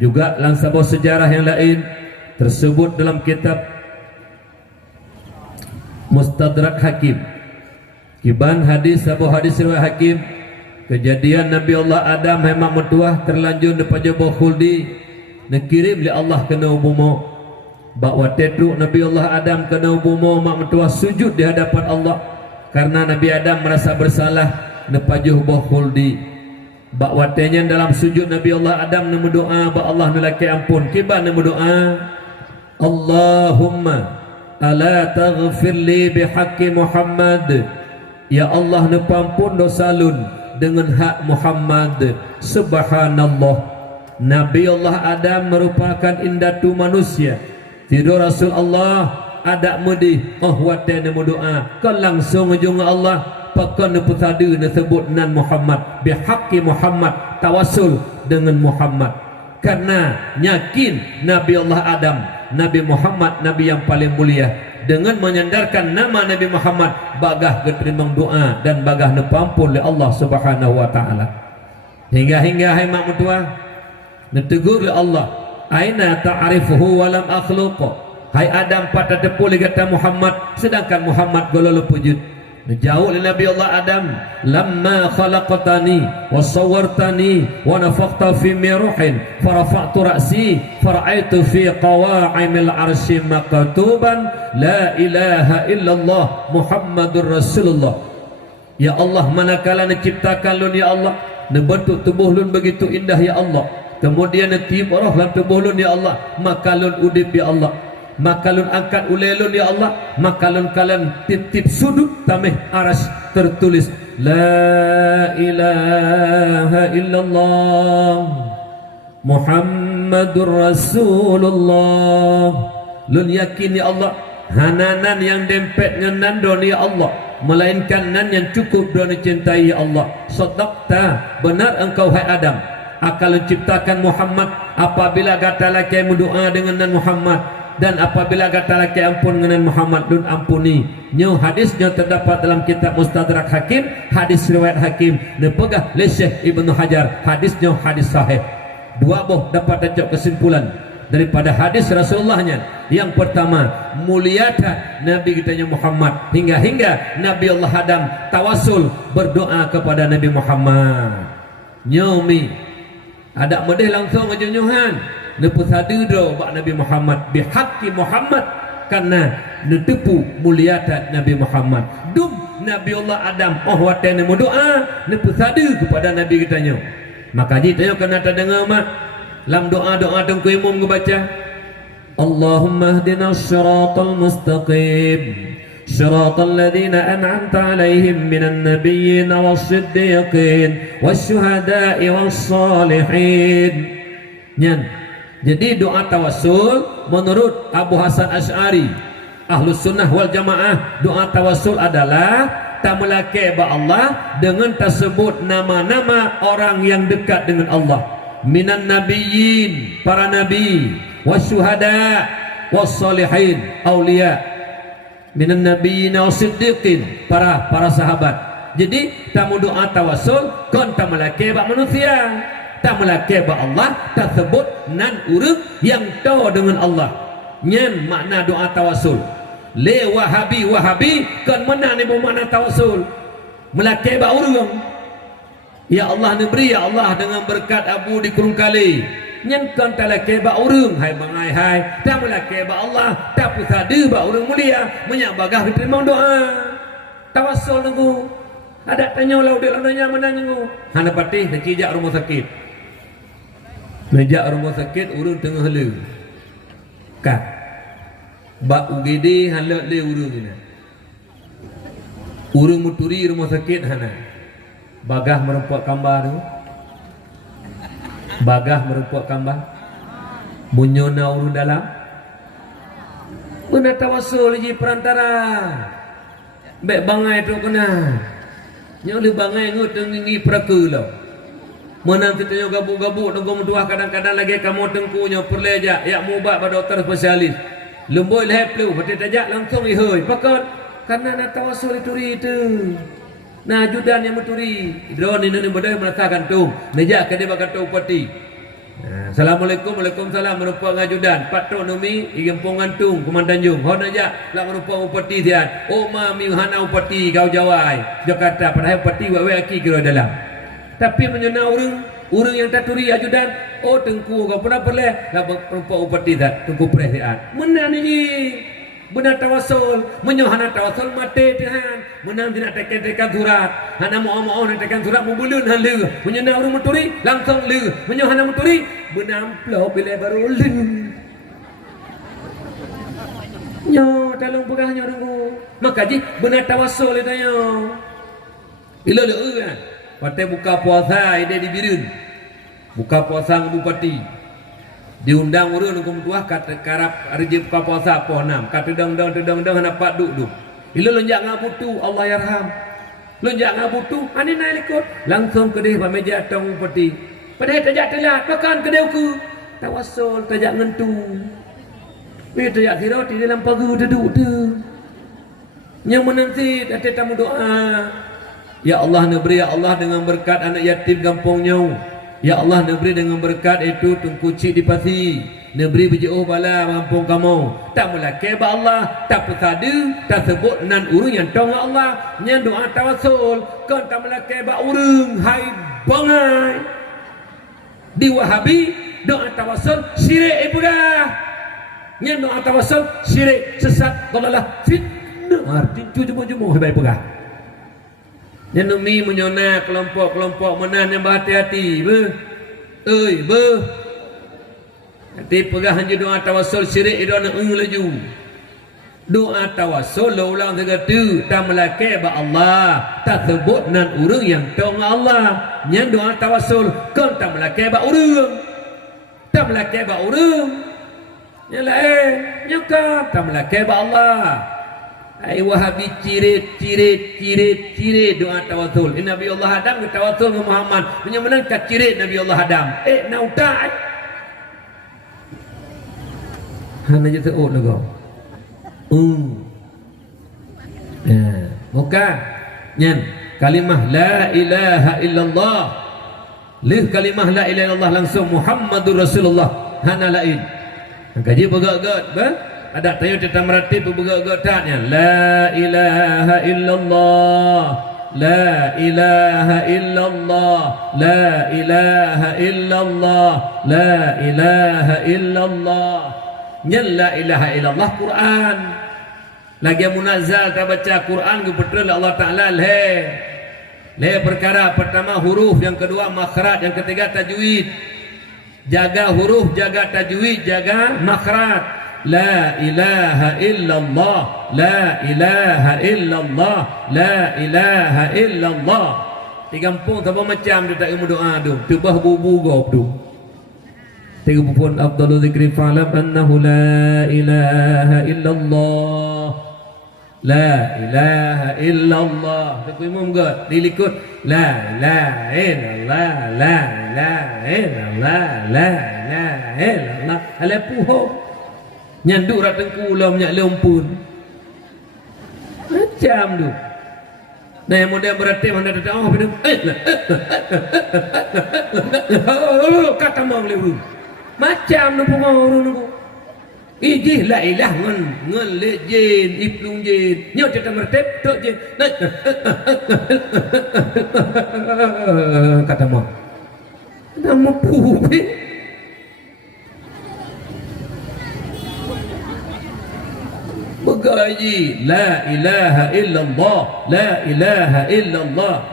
juga dalam sebuah sejarah yang lain tersebut dalam kitab Mustadrak Hakim kiban hadis sebuah hadis riwayat Hakim kejadian Nabi Allah Adam memang mentuah terlanjur depan jabah khuldi nekirim li Allah kena ubumo bahawa teduk Nabi Allah Adam kena ubumo mak mentuah sujud di hadapan Allah karena Nabi Adam merasa bersalah depan jabah khuldi bahawa tanya dalam sujud Nabi Allah Adam nemu doa bahawa Allah nulaki ampun kiban nemu doa Allahumma ala taghfir li bihaqqi Muhammad ya Allah nepampun dosa lun dengan hak Muhammad subhanallah. Nabi Allah Adam merupakan indatu manusia tidur Rasul Allah ada mudi wate nemu doa kan langsung ujung Allah pakan neputadu disebut nan Muhammad bihaqqi Muhammad tawasul dengan Muhammad karena yakin Nabi Allah Adam Nabi Muhammad Nabi yang paling mulia dengan menyandarkan nama Nabi Muhammad bagah keterima doa dan bagah nepampun oleh Allah Subhanahu wa taala hingga hai mak mertua netegur oleh Allah aina ta'rifuhu wa lam akhluqu hai Adam pada tepul kata Muhammad sedangkan Muhammad golol pujud jauh dari Nabi Allah Adam lamma khalaqtani wa sawwartani wa nafakhta fi ruhin farafa'tu ra'si fara'aitu fi qawa'imil arsy maktuban la ilaha illallah Muhammadur Rasulullah. Ya Allah manakala menciptakan lun ya Allah nebentuk tubuh lun begitu indah ya Allah kemudian netiup roh dalam tubuh lun ya Allah maka lun udip ya Allah maka lun angkat ulelun ya Allah maka lun kalian tip-tip sudut tamih aras tertulis la ilaha illallah Muhammadur Rasulullah. Lun yakin ya Allah hananan yang dempet ngenan don ya Allah melainkan nan yang cukup don cintai ya Allah. Sadaqta benar engkau hai Adam akal menciptakan Muhammad apabila kata laki berdoa dengan nan Muhammad dan apabila kata laki ampun dengan Muhammad dun ampuni. Nyo hadisnya terdapat dalam kitab Mustadrak Hakim, hadis riwayat Hakim nepegah le Syekh Ibnu Hajar, hadisnya hadis sahih. Dua boh dapat tajuk kesimpulan daripada hadis Rasulullahnya. Yang pertama, muliakan Nabi kita Muhammad hingga Nabi Allah Adam tawasul berdoa kepada Nabi Muhammad. Nyomi ada model langsung aja nyuhan nepus hadiro bak Nabi Muhammad bihaqi Muhammad karena netepu muliakan Nabi Muhammad. Dum Nabi Allah Adam watan doa nepus hadir kepada Nabi kita nyo. Maka jita kena terdengar mak dalam doa-doa tengku imam baca Allahumma hdina syiratal mustaqim syiratal ladzina an'amta alaihim minan nabiyyin was-siddiqin wasyuhada'i was-salihin. Nyan. Jadi doa tawassul menurut Abu Hasan Asy'ari Ahlus Sunnah wal Jamaah, doa tawassul adalah tamelake ba Allah dengan tersebut nama-nama orang yang dekat dengan Allah. Minan nabiyyin, para nabi, wasyuhada, wassalihin, aulia. Minan nabiyyin wasiddiqin, para sahabat. Jadi tamu doa tawassul kon tamelake ba manusia, tamelake ba Allah tersebut nan urang yang tahu dengan Allah. Nyen makna doa tawassul. Le wahabi kan mana ni bermakna tawassul? Melake ba urang. Ya Allah neberi ya Allah dengan berkat abu di kurung kali. Nyen kan talake ba urang hai bangai hai. Ta melake ba Allah ta pusade ba urang mulia menyabagah diterima doa. Tawassul nunggu. Ada tanya lau dia nanya mana nunggu. Hana patih nak kijak rumah sakit. Nejak rumah sakit urang tengah le. Kak ba UGD halak le urang ni. Urang muturi rumah sakit hana. Bagah merempuak kambar tu. Bagah merempuak kambar. Bunyona urang dalam. Guna tawassul ji perantara. Bek bangai tu kena. Nyo le bangai ngut tengi peraka lo. Menang kita gabuk-gabuk tengku menduah kadang-kadang lagi kamu tengkunya perleja yak mubat pada doktor spesialis. Lemboi leh pelu pati tajak langsung ihoi. Pakot karena nak tawassul itu itu. Nah ajudan yang menturi drone ini bodai merasakan tu nejak ke dia bakal tu upati. Assalamualaikum, waalaikumsalam merupakan ajudan patro numi igempong antung Komandan Jung hon aja lah merupakan upati tian oh mami hana upati kau jawai Jakarta padahal upati wewe aki kira dalam tapi menyena urang yang taturi ajudan oh tengku kau pernah perleh lah merupakan upati dah tengku perhatian mana ni benar tawassul menyohana tawassul mate Tuhan menang tidak tekan surat hana mau tekan surat membulun halu menyena urang menturi langsung lu menyohana menturi benamplo bila baru lu nyo talung pegahnya urangku maka ji benar tawassul itu nyo ilo lu kan pate buka puasa ide di birun buka puasa bupati diundang urang hukum tuah kata karap rejep buka puasa poh 6 kata dang hana duk ilo lonjak ngabutu Allah yarham lonjak ngabutu ani naik ikut langsung ke dia meja tong peti padahal tajak telat makan ke dia ku tawassul tajak ngentu we tajak sirot di dalam pagu duduk tu yang menanti ada tamu doa ya Allah neberi ya Allah dengan berkat anak yatim kampungnya. Ya Allah neberi dengan berkat itu tungkuci di pasi neberi berjauh bala mampung kamu tak melake ba Allah tak pesadu tak sebut nan urang yang tong Allah nyan doa tawassul kan tak melake ba urang hai bangai di wahabi doa tawassul syirik ibadah nyan doa tawassul syirik sesat dalalah fitnah arti jujur-jujur hebat pegah. Yang demi menyona kelompok-kelompok menan yang berhati-hati nanti pegahan je doa tawassul syirik itu nak laju doa tawassul ulang segatu tak melake ba Allah tak sebut nan urang yang tong Allah nyan doa tawassul kan tak melake ba urang nyala nyuka tak melake ba Allah. Ai wahabi cirit doa tawassul. Nabi Allah Adam ke tawassul dengan Muhammad. Menyamanan ka cirit Nabi Allah Adam. Nautai. hana je teut lagu bukan nyen kalimah la ilaha illallah lih kalimah la ilaha illallah langsung Muhammadur Rasulullah hana lain kaji begak-gak ada tayo tentang meratib begak-gak taknya la ilaha illallah la ilaha illallah la ilaha illallah la ilaha illallah nyen la ilaha illallah Quran lagi munazzal tak baca Quran ke betul Allah Ta'ala le perkara pertama huruf, yang kedua makhraj, yang ketiga tajwid. Jaga huruf, jaga tajwid, jaga makhraj. La ilaha illallah, la ilaha illallah, la ilaha illallah. Di kampung tak macam dia tak ilmu doa tu. Tubah bubu gop tu. Tiga pun afdalul zikri fa'lam annahu la ilaha illallah. La ilaha illallah. Aku imam ke dilikut la ilaha illallah, la ilaha illallah, la ilaha illallah. Ala puho nyanduk rat tengku lam nyak lempun macam tu. Nah yang muda berarti mana ada oh benar kata mau lewu macam nu pengorun nu ijih la ilah ngan le jin iplung jin nyo cerita mertep tok jin kata mau nama pupi begaji la ilaha illallah, la ilaha illallah.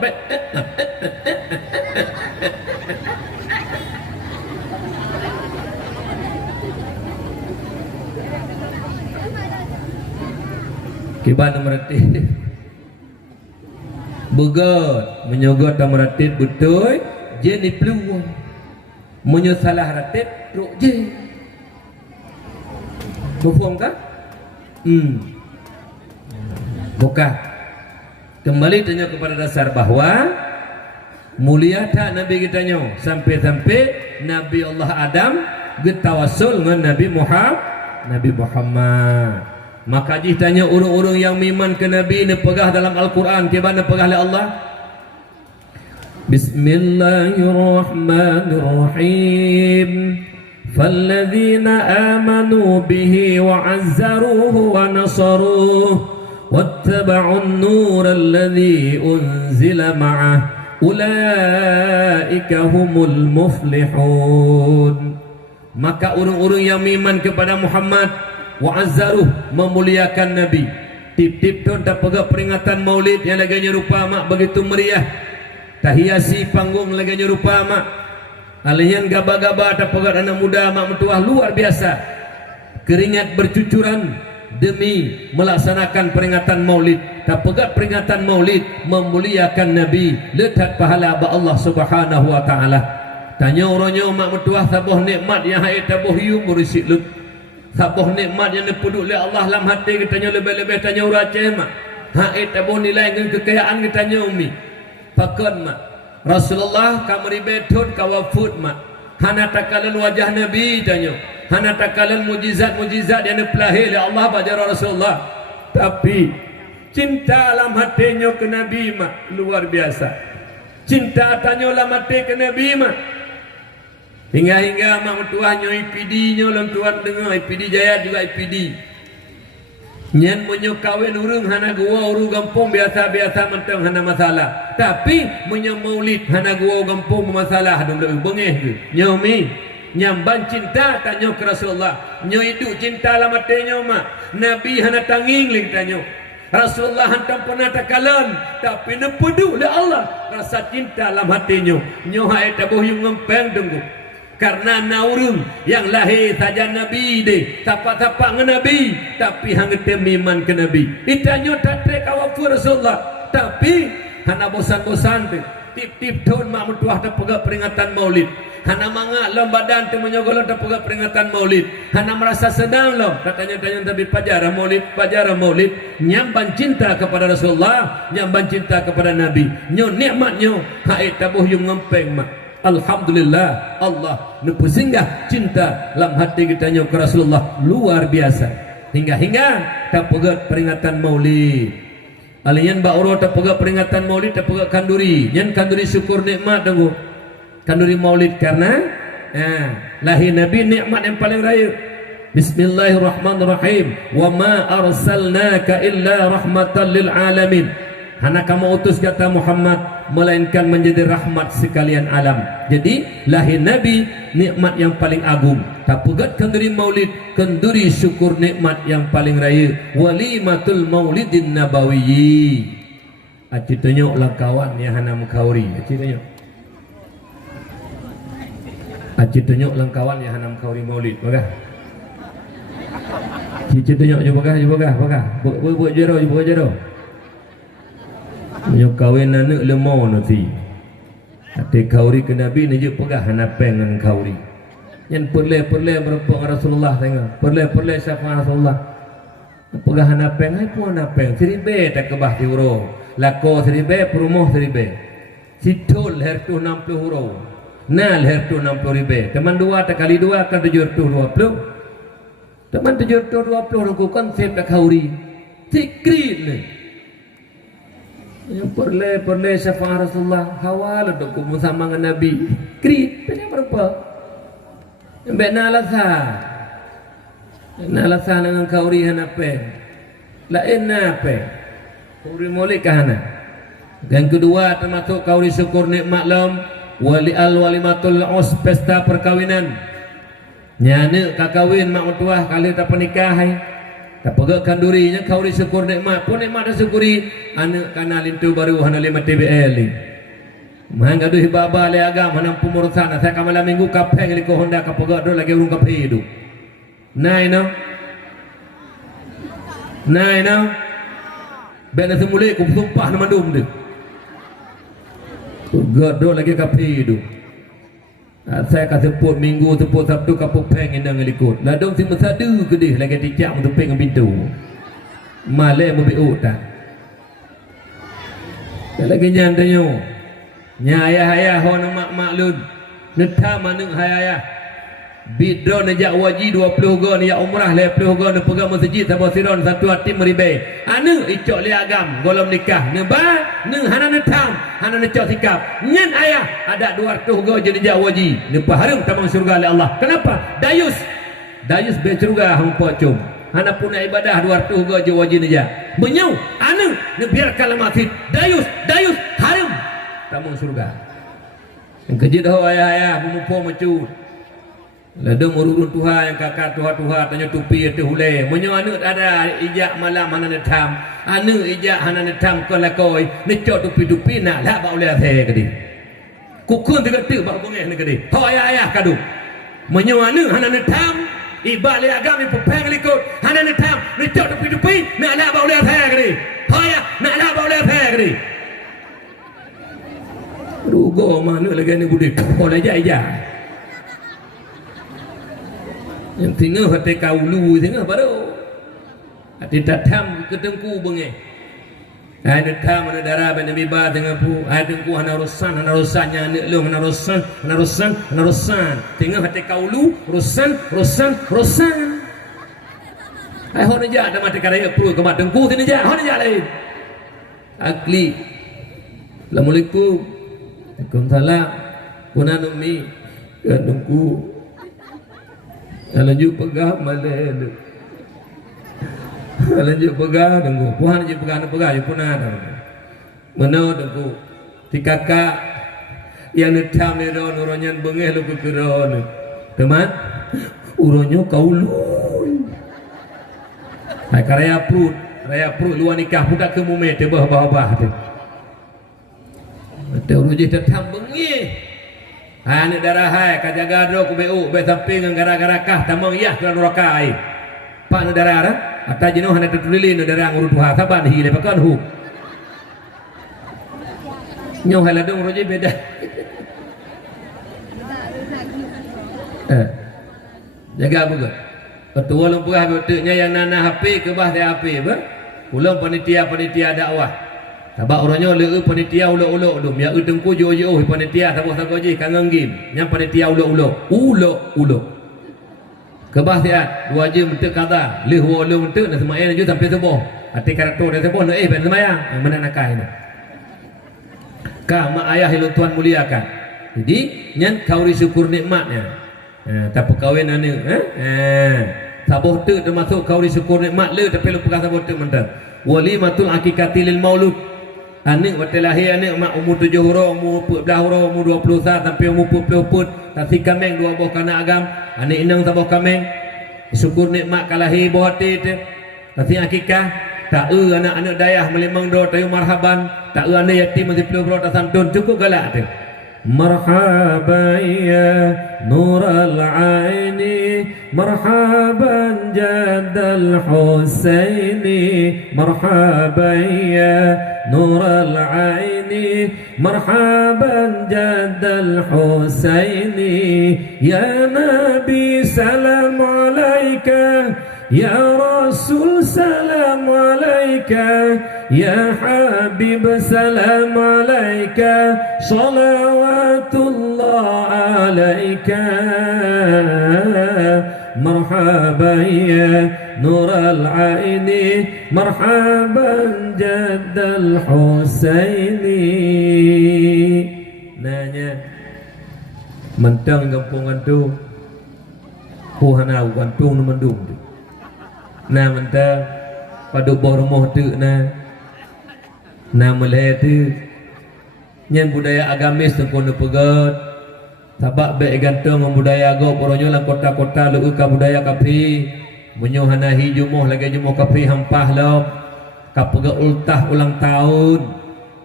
Kibat meratib begat menyogot meratib betul je ni peluang menyosalah ratib truk je berfaham kan? Bukan kembali tanya kepada dasar bahwa mulia tak Nabi kita nyo sampai-sampai Nabi Allah Adam getawassul dengan Nabi Muhammad. Maka jih tanya urung-urung yang miman ke Nabi ni pegah dalam Al-Quran ke mana pegah oleh Allah. Bismillahirrahmanirrahim. فالذين آمنوا به وعزروه ونصروه واتبعوا النور الذي أنزل معه أولئك هم المفلحون. Maka orang-orang yang iman kepada Muhammad wa'azzaruh memuliakan Nabi. Tip-tip tu tak pegah peringatan Maulid yang laganya rupa mak begitu meriah. Tahiasi panggung laganya rupa mak. Alian gaba-gaba tak pegat anak muda mak mentuah luar biasa. Keringat bercucuran demi melaksanakan peringatan Maulid. Tak pegat peringatan Maulid memuliakan Nabi, letak pahala ba Allah Subhanahu wa taala. Tanya orangnya mak mentuah sabuh nikmat yang hai tabuh yum berisik lut. Sabuh nikmat yang dipuduk oleh Allah dalam hati kita lebih-lebih tanya uraceh mak. Hai tabuh nilai dengan kekayaan kita tanya umi. Pakon mak. Rasulullah kamari betun kawafud mak. Hana takalan wajah Nabi tanya. Hana takalan mujizat-mujizat yang dipelahir oleh Allah pada Rasulullah. Tapi cinta dalam hatinya ke Nabi mak luar biasa. Cinta tanya dalam hati ke Nabi mak. Hingga mak mentuahnya IPD nya lang tuan dengar IPD Jaya juga IPD. Nyen menyo kawin urung hana gua urung gampung biasa-biasa mentang hana masalah. Tapi menyo maulid hana gua gampung masalah dong bengeh tu. Nyomi nyamban cinta tanya ke Rasulullah. Nyo hidup cinta dalam hatinya mak. Nabi hana tanging ling tanya. Rasulullah hantam pernah takalan tapi nepedu oleh Allah rasa cinta dalam hatinya. Nyo hai tabuh yung ngempeng tunggu. Karena naurung yang lahir saja Nabi deh tapak-tapak dengan Nabi tapi hang temiman ke Nabi ditanya tatrek awak Rasulullah tapi hana bosan-bosan tu tip-tip tahun mak mentuah tak pegak peringatan Maulid hana mangak lom badan tu menyogol tak pegak peringatan Maulid hana merasa sedang lom tanya-tanya tapi pajara Maulid nyamban cinta kepada Rasulullah nyamban cinta kepada Nabi nyo nikmatnya haid tabuh yung ngempeng mak. Alhamdulillah Allah singgah cinta dalam hati kita nya ke Rasulullah luar biasa. Hingga tak pegat peringatan Maulid. Alian ba uro tak pegat peringatan Maulid, tak pegat kanduri. Nyen kanduri syukur nikmat tunggu. Kanduri Maulid karena lahir Nabi nikmat yang paling raya. Bismillahirrahmanirrahim. Wa ma arsalnaka illa rahmatan lil alamin. Hana kamu utus kata Muhammad melainkan menjadi rahmat sekalian alam. Jadi lahir Nabi nikmat yang paling agung. Tak pegat kenduri Maulid, kenduri syukur nikmat yang paling raya. Walimatul Maulidin Nabawiyyi. Aci tunjuk lah kawan yang hana mukhauri. Aci tunjuk. Aci tunjuk lah kawan yang hana mukhauri Maulid. Bagah. Cici tunjuk je bagah. Buat jero. Menyok kawin anak lemau nanti. Hati kauri ke Nabi ni je pegah hana pengen kauri. Yang perle berapa Rasulullah tengok. Perle syafaat Rasulullah. Pegah hana peng ai pun hana peng. Seribe tak kebah ti huruf. Lako seribe perumoh seribe. Situl hertu 60 huruf. Nal hertu 60 ribe. Teman dua tak kali dua akan 720. Teman 720 aku konsep tak kauri. Sikrit ni. Yang perle syafaat Rasulullah hawal untuk kumpul sama dengan Nabi krit punya berapa yang benar alasan dengan kauri hanape lain nape kauri molek kahana. Yang kedua termasuk kauri syukur nikmat lam walimatul us pesta perkawinan nyane kakawin mak mentua kali tak pernikah tak pegat kandurinya kauri syukur nikmat pun nikmat dah syukuri anak kana lintu baru hana 5 TBL ni mahang gaduh baba le agam hana pemurusan saya kamala minggu kapeng li ko Honda ka pegat do lagi urung kape du nai no bena semule ku sumpah nama dum de pegat do lagi kape du. Saya kata seput minggu seput Sabtu kapuk peng indang likut. Ladong si mesadu kedih lagi tijak untuk peng pintu. Malai mobil tak. Lagi nyantanyo. Nya ayah hon mak lun. Neta manung ayah. Bidro najak waji 20 gon ya umrah 20 gon pegang masjid sabah siron satu hati meribe. Anu icok li agam golom nikah. Neba nu hana netam hana necok sikap. Nyen ayah ada 200 gon jadi jak waji. Nepa harum tamang surga oleh Allah. Kenapa? Dayus be surga hampa cum. Hana puna ibadah 200 gon je waji neja. Menyau anu ne biarkan masjid. Dayus harum tamang surga. Yang kejid ho ayah mumpo mecut. Ladung urun Tuhan yang kakak Tuhan tanya tupi itu hule. Menyo anu ada ijak malam hana netam. Anu ijak hana netam ko lakoi. Necok tupi nak lah ba oleh saya kedi. Kukun tiga tu ba bungeh ni kedi. Ho ayah kadu. Menyo anu hana netam. Ibak li agam ni pepeng likut. Hana netam. Necok tupi nak lah ba oleh saya kedi. Ho ayah nak lah ba oleh saya kedi. Rugo mana lagi ni budi. Oleh ijak. Yang tinggal hati kaulu tinggal baru hati tatam ketengku bengeh ada tam ada darah ben nabi ba dengan pu ada tengku hana rusannya anak lu hana rusan tinggal hati kaulu rusan ai hon aja ada mati karaya perlu ke mat tengku sini aja hon aja lain akli assalamualaikum waalaikumsalam punan ummi tengku lanjut pegang malai lanjut pegang tengku puhan je pegang je pun ada mana tengku si kakak yang netam ni ron uronyan bengeh lu kekeron teman uronyo kaulu hai karaya prut luar nikah buka ke mume te bah te uronyo netam bengeh ane darah hai kajaga do ku BU be samping gara-gara kah tamang yah kelan rakai pak darah ara ata jino hana tetulili darah ngurut ha saban hi le pakan hu nyo haladong roje beda jaga buka ketua lempah betuknya yang nana HP ke bah dia HP ba ulang panitia dakwah Sabab orangnya le panitia ulok-ulok dum ya udengku jo-jo panitia sabah-sabah je kangang game yang panitia ulok-ulok kebah tiat dua je mentek kata le huwa mentek nak semayan je sampai subuh ati karakter dia subuh nak ben semayang mana nakai ni ka mak ayah yang tuan muliakan jadi nyan kau syukur nikmatnya tak perkahwin ane sabah tu termasuk kau syukur nikmat le tapi lupa sabah tu mentek walimatul akikati lil maulud anak waktu lahir anak mak umur 7 huruf, umur 14 huruf, umur 20 sampai umur 40 tak si kameng 2 buah kanak agam anak inang sabah kameng syukur nikmat kalahir buah hati tu tak si akikah tak anak-anak dayah melimang doa tayu marhaban tak anak yatim masih perlu berotak santun cukup galak tu marhaban ya nural aini marhaban jadal husaini marhaban ya nural aini marhaban jadal husaini ya nabi salam alaika ya rasul salam alaika ya habib salam alaika salawatullah alaika marhaban ya nural aini marhaban jadal husaini nanya mentang kampungan tu kuhana gantung mendung tu na mentang pada bormoh tu na meleh tu nyan budaya agamis tu kono pegat sabab be gantung budaya agak poronyo lang kota-kota lu ka budaya kapi menyohana hijumuh lagi jumuh kapi hampah lo ka pegak ultah ulang tahun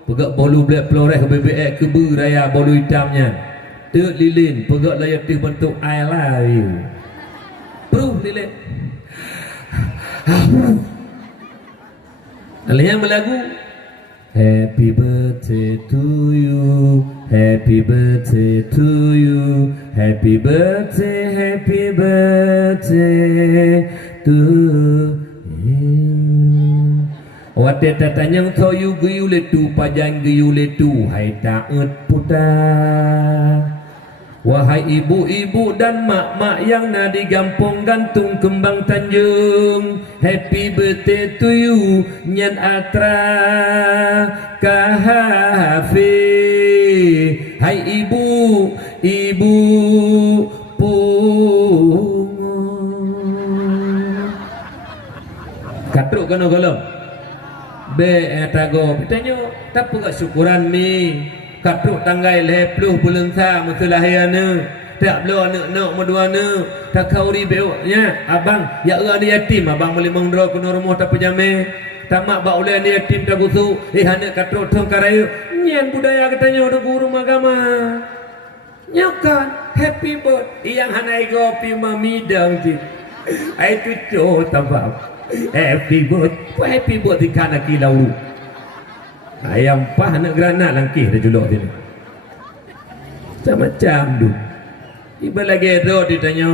pegak bolu blek ploreh BBX kebu raya bolu hitamnya tu lilin pegak layar tu bentuk I love you proof lilin Alihnya melagu Happy birthday to you Happy birthday to you Happy birthday to you Wate tatanyang toyu guyu letu pajang guyu letu hai taat puta wahai ibu-ibu dan mak-mak yang nak digampung gantung kembang Tanjung happy birthday to you nyan atra kahafi hai ibu pungo katruk kena golong be etago pitanyo tak pegak syukuran mi katruk tanggai lepluh bulan sa musulahiyana tak belo anak-anak maduana tak kauri beoknya abang ya ada yatim abang boleh mengdro kena rumah tak pejame tak mak bak ulai ni yatim tak gusu anak katruk tong karayu nyen budaya katanya ada guru agama nyokan happy birthday yang hanai gopi mamidang ti ai tu co tabab happy birthday kana kilau ayam pah nak granat langkih dah julok sini macam-macam tu iba lagi do ditanya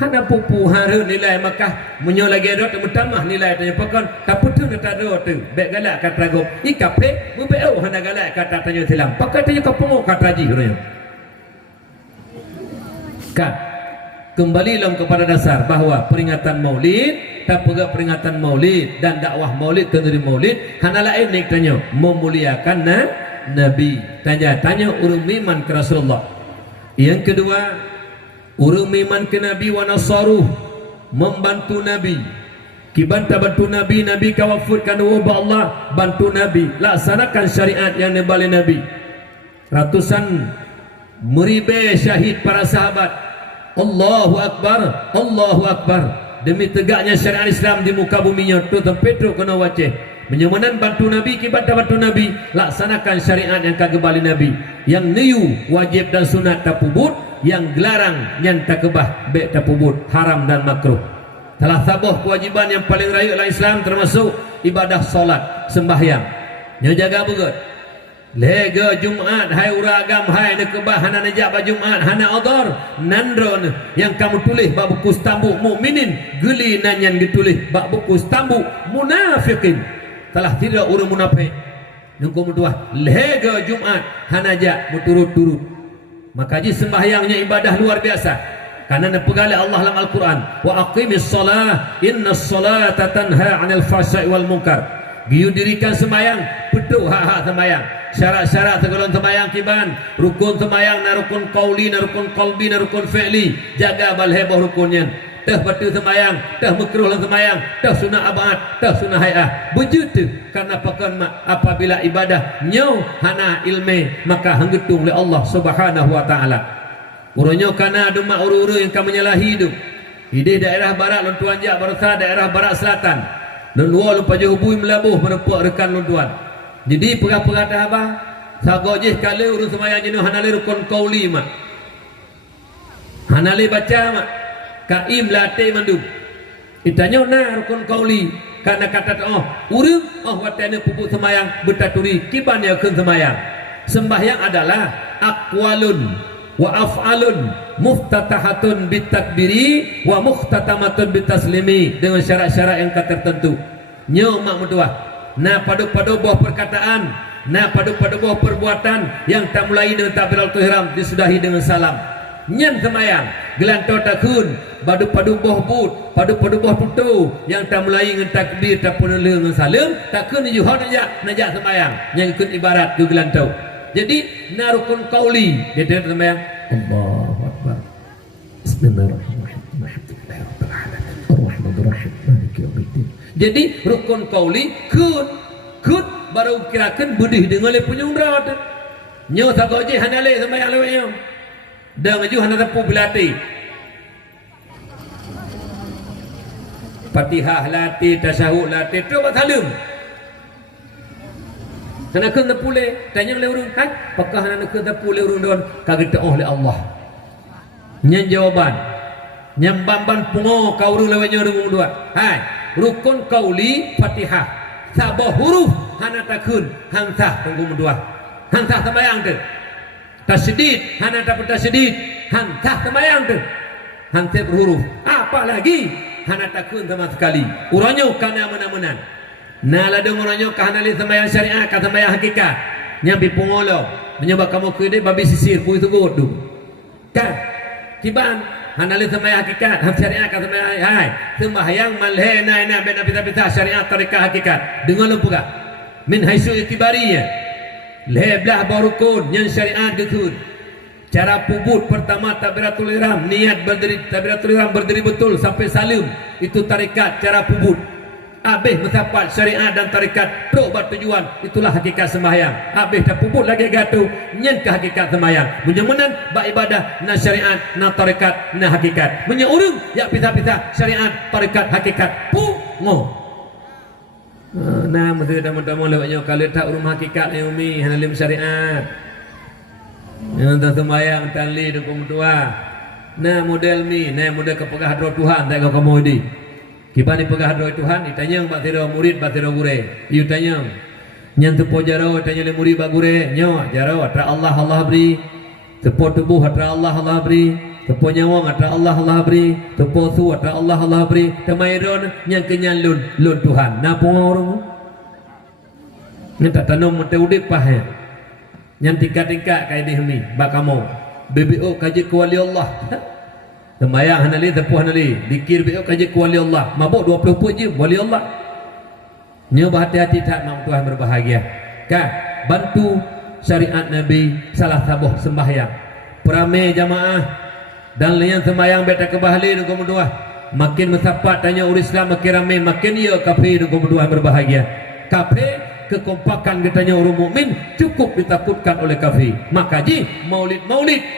hana pupu haru nilai Makkah menyo lagi do temutamah nilai tanya pakon taputu nak do tu bek galak kata gop ikape bebeu hana galak kata tanya silam pakai tanya kapung kata ji katanya kan kembali lang kepada dasar bahawa peringatan Maulid tak pegak peringatan Maulid dan dakwah Maulid kenduri Maulid hana lain nik tanya memuliakan Nabi tanya urung iman ke Rasulullah yang kedua urung iman ke Nabi wa nasaruh membantu Nabi kibanta bantu Nabi kawafutkan ubah Allah bantu Nabi laksanakan syariat yang dibalik Nabi ratusan meribe syahid para sahabat Allahu Akbar demi tegaknya syariat Islam di muka buminya tu tempetro kena waceh menyemanan bantu Nabi kibata bantu Nabi laksanakan syariat yang kagebali Nabi yang niu wajib dan sunat tapubut yang gelarang yang takebah bek tapubut haram dan makruh salah satu kewajiban yang paling raya dalam Islam termasuk ibadah solat sembahyang yang jaga begut lega Jumat hai uragam hai nekebah hana najak ba Jumat hana adar nandron yang kamu tulis bab buku stambu mukminin geli nanyan ditulis bab buku stambu munafikin telah tidak urang munafik nunggu mutuah lega Jumat hanaja muturut-turut. Maka ji sembahyangnya ibadah luar biasa. Karena nepegale Allah dalam Al-Quran, wa aqimis shalah innas salata tanha 'anil fahsya'i wal munkar. Giu dirikan sembahyang, betul hak sembahyang. Syarat-syarat segala sembahyang kiban, rukun sembahyang na rukun qauli na rukun qalbi na rukun fi'li, jaga balheboh rukunnya. Tah batu sembahyang, tah makruh lan sembahyang, tah sunah abad, tah sunah hayah. Begitu karena pakan apabila ibadah nyau hana ilme maka hanggetung oleh Allah Subhanahu wa taala. Uronyo kana duma uru-uru yang kamu menyalahi hidup. Di daerah barat lontuan jak barasa daerah barat selatan. Dan luar lupa jauh bui melabuh menepuak rekan lontuan. Jadi pegah-pegah dah apa? Sagojih kala urus sembahyang jenuh hanale rukun qauli mak. Hanale baca mak. Kaim late mandum. Itanya na rukun qauli karena kata oh urang watane pupuk sembahyang bertaturi kiban ya keun sembahyang. Sembahyang adalah aqwalun wa af'alun muftatahatun bitakbiri wa muhtatamatun bitaslimi dengan syarat-syarat yang tertentu. Nyo mak mutuah. Na padu-padu buah perkataan, na padu-padu buah perbuatan yang tak mulai dengan takbiratul ihram disudahi dengan salam. Nyen semayang gelanto takun padu-padu buah but, padu-padu buah tutu yang tak mulai dengan takbir tak pun dengan salam, takun juhad najak semayang yang ikut ibarat ke gelanto. Jadi narukun qauli dia semayang Allahu akbar. Bismillahirrahmanirrahim. Ar-Rahmanir-Rahim. Maliki yaumiddin. Jadi rukun qauli kun baru kirakan budih dengan le punya umrah tu. Nyo sagoje hanale sembahyang lewatnya. Dah maju hana tepu belati. Fatihah lati, tasyahud lati, tu batalum. Kana kun tepule, tanya le urang kan, pakah hana kun tepule urang don kageta oleh Allah. Nyen jawaban. Nyambamban pungo ka urang lewatnya urang dua. Hai, rukun qauli Fatihah. Sabah huruf hana takun hamzah tunggu dua. Hamzah sembahyang tu. Tasydid hana dapat tasydid, hamzah sembahyang tu. Hamzah berhuruf. Apa lagi? Hana takun sama sekali. Uranyo kana menan-menan. Nah ladung uranyo kana li sembahyang syariah ka sembahyang hakikat. Nyambi pungolo, menyebab kamu kede babi sisir pui sebut tu. Kan? Kiban hanali sembahyang hakikat, ham syariat ka sembahyang hai. Sembahyang malhe na bena pita-pita syariat tarekat hakikat. Dengar lu pula. Min haisu itibariya. Le belah barukun yang syariat gekun. Cara pubut pertama takbiratul ihram, niat berdiri takbiratul ihram berdiri betul sampai salim. Itu tarekat cara pubut. Habis mendapat syariat dan tarekat pro bertujuan, itulah hakikat sembahyang. Habis dah puput lagi gatu nyen ke hakikat sembahyang. Punya menan bak ibadah na syariat na tarekat na hakikat. Punya urang ya pisah-pisah syariat tarekat hakikat pungo. Nah mesti dah mudah-mudahan lewatnya kalau tak urung hakikat ni umi halim syariat. Yang sembahyang tali dukung tua. Nah model mi, nah model kepegah hadrat Tuhan tak kau kamu ini. Kipan dipegah doa Tuhan, ditanya bak tiro murid, bak tiro gure. Iu tanya, nyan tepo jaro, tanya le murid bak gure. Nyo jaro, atra Allah beri. Tepo tubuh atra Allah beri. Tepo nyawang atra Allah beri. Tepo su atra Allah beri. Temairon nyan kenyan lun Tuhan. Napa orang? Nyan tak tanam mata udip pah. Nyan tingkat-tingkat kai dihmi, bak kamu. BBO kaji kuali Allah. Sembahyang hanali tepuh hanali dikir biuk kaji ku wali Allah mabuk 20 pun je wali Allah. Nyo berhati-hati tak mak Tuhan berbahagia. Kan bantu syariat Nabi salah sabuh sembahyang. Peramai jamaah dan lian sembahyang beta kebahli nunggu mendua. Makin mensapat tanya urus Islam makin ramai makin ia kafir nunggu mendua berbahagia. Kafir kekompakan katanya orang mukmin cukup ditakutkan oleh kafir. Maka ji maulid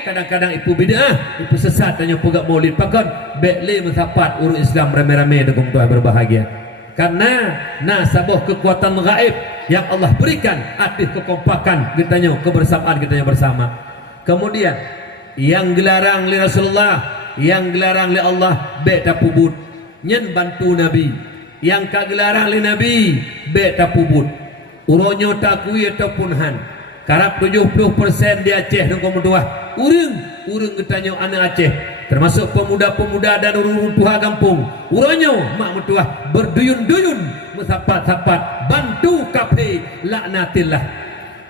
kadang-kadang itu bid'ah, itu sesat tanya pegak maulid pakan bekle mensapat urus Islam ramai-ramai dengan Tuhan berbahagia. Karena nasabuh kekuatan gaib yang Allah berikan atis kekompakan katanya kebersamaan katanya bersama. Kemudian yang dilarang oleh Rasulullah, yang dilarang oleh Allah bek tapubut nyen bantu Nabi. Yang kagelaran oleh Nabi bek tapubut. Uronyo takui ataupun han. Karap 70% di Aceh nunggu menduah. Urang ketanya anak Aceh. termasuk pemuda-pemuda dan urung tuha kampung uronyo mak mentuah berduyun-duyun musapat-sapat bantu kafe laknatillah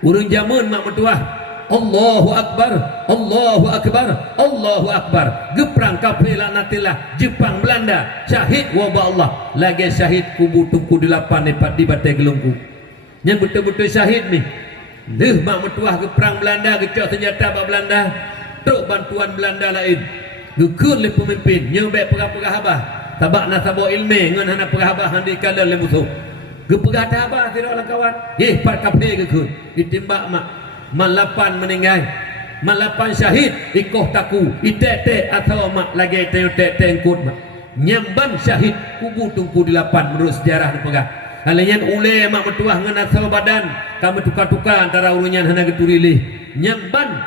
urung jamun mak mentuah Allahu Akbar, Allahu Akbar, Allahu Akbar. Geprang kafe laknatillah Jepang Belanda syahid wabah Allah lagi syahid kubu tungku 8 di batai gelungku yang betul-betul syahid ni leh mak mentuah geprang Belanda gecok senjata bak Belanda truk bantuan Belanda lain gekun le pemimpin nyobek perah-perah abah tabak nasabo ilmi ngan hana perah abah handi kala le musuh gepegah abah tidak orang kawan part kafe gekun ditimbak mak malapan meninggal malapan syahid ikoh taku itek-tek atau mak lagi tengkut mak nyamban syahid kubu tungku 8 menurut sejarah dipegah halian ule mak mentuah ngan asal badan kamu tukar-tukar antara urunyan hana geturilih nyamban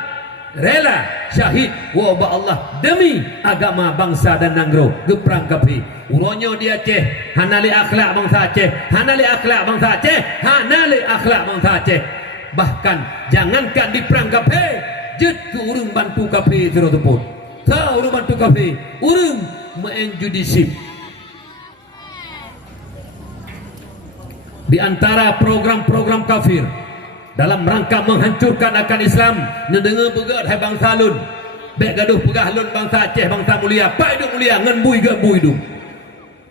rela syahid wabah Allah demi agama bangsa dan nanggro geprang kapi uronyo dia Aceh hanali akhlak bangsa Aceh hanali akhlak bangsa Aceh hanali akhlak bangsa Aceh bahkan jangankan di perang kapi jet ke urung bantu kapi terus pun ta urung bantu kapi urung main judisip di antara program-program kafir dalam rangka menghancurkan akan Islam nedengar begat hai bangsa lun bek gaduh pegah lun bangsa Aceh bangsa mulia pak hidup mulia ngan bui ke bui hidup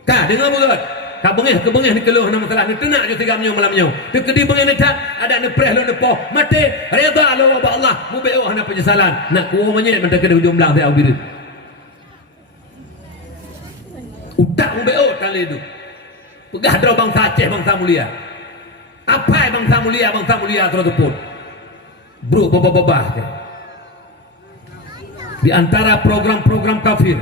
ka dengar begat ka bengih ke bengih ni keluh nama masalah ni tenak je tigamnya malamnya tu kedi bengih ni tak ada ne preh lun depoh mati redha lo ba Allah mu beo hana penyesalan nak ku menyet mentang ke hujung belang dia birit utak mu beo kali itu pegah dro bangsa Aceh bangsa mulia apa bangsa mulia terus pun bro babah di antara program-program kafir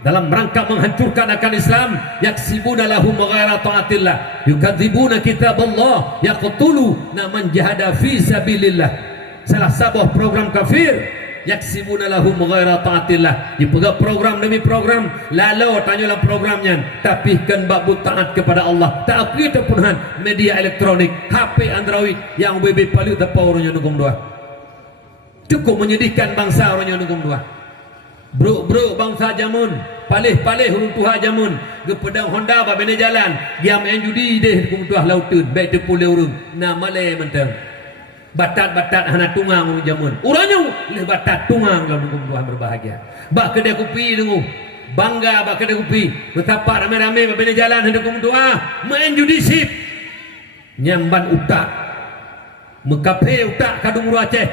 dalam rangka menghancurkan akan Islam yaksibuna lahum ghaira taatillah yukadzibuna kitab Allah yaqtuluna man jahada fi sabilillah salah sebuah program kafir yaksibuna lahum ghaira taatillah dipegang program demi program lalu tanyalah programnya tapi kan bab taat kepada Allah tak kita punan media elektronik HP Android yang BB palu tepau orangnya nunggung doa cukup menyedihkan bangsa orangnya nunggung doa bro bangsa jamun palih hurung tuha jamun gepedang Honda ba bene jalan giam en judi deh kum tuah lautun baik de pule urung na male mentang batat hana tungang jamun uranyo leh batat tungang lalu kum tuah berbahagia ba kedai kopi dengu bangga ba kedai kopi betapa rame-rame ba bene jalan hendak kum tuah main judi sip nyamban utak mekape utak kadung ru Aceh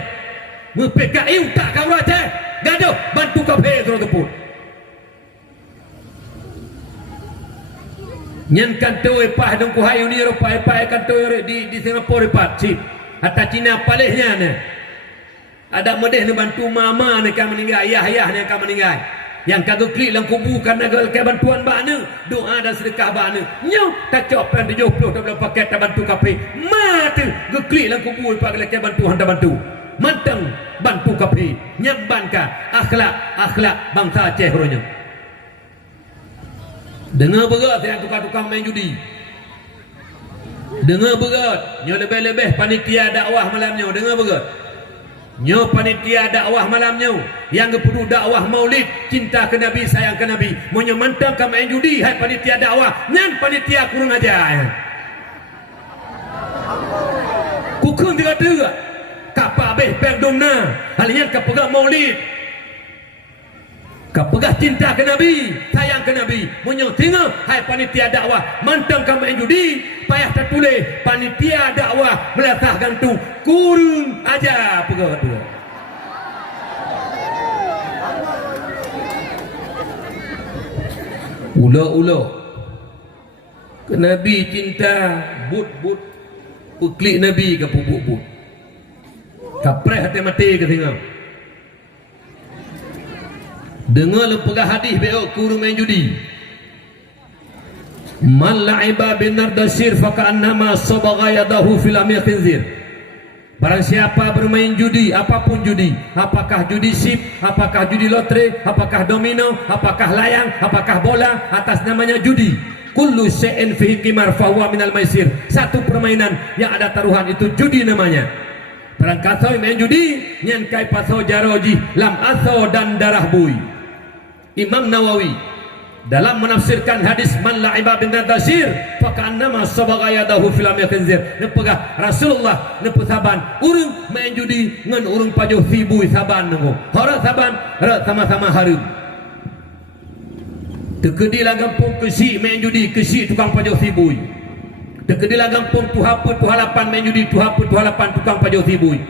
mepekai utak ka ru Aceh gaduh bantu kafe terus teput nyan kanto epah dong ku hayu ni Eropah epah kanto di Singapura epah cip hatta Cina palihnya ne ada medeh ne bantu mama ne kan meninggal ayah ne kan meninggal yang kagak klik lang kubu karena ke bantuan ba ne doa dan sedekah ba ne nyo tak cop 70 dalam paket bantu kafe mate geklik lang kubu epah ke bantu handa bantu mantang bantu kapi nyambanka akhlak bangsa Aceh ronya dengar berat yang tukar-tukar main judi dengar berat nyo lebih-lebih panitia dakwah malamnya dengar berat nyo panitia dakwah malamnya yang kepedu dakwah maulid cinta ke Nabi sayang ke Nabi monyo mantang ka main judi hai panitia dakwah nyan panitia kurang ajar kukun tiga-tiga kapal beh perdona halian kapegah maulid kapegah cinta ke Nabi sayang ke Nabi menyong tinggal hai panitia dakwah mantang kamu judi payah tertulis panitia dakwah melatah gantung kurun aja pegah dua ulo ke Nabi cinta but klik Nabi ke pupuk kapreh hati mati ke tengah dengar lepegah hadis beok kuru main judi man la'iba bin nardasir faka'annama sabagha yadahu fil amir khinzir barang siapa bermain judi apapun judi apakah judi sip apakah judi lotre apakah domino apakah layang apakah bola atas namanya judi kullu syai'in fihi qimar fahuwa minal maisir satu permainan yang ada taruhan itu judi namanya barang kasoi main judi nyan kai pasau jaroji lam aso dan darah bui Imam Nawawi dalam menafsirkan hadis man la'iba bin nadasir faka'annama sabagayadahu fil amil khinzir nepegah Rasulullah nepesaban urang main judi ngan urang pajoh sibui saban nunggu hara saban hara sama-sama harum tekedilah gampung kesi main judi kesi tukang pajoh sibui tekedilah gampung tuhaput tuhalapan main judi tuhaput tuhalapan tukang pajoh sibui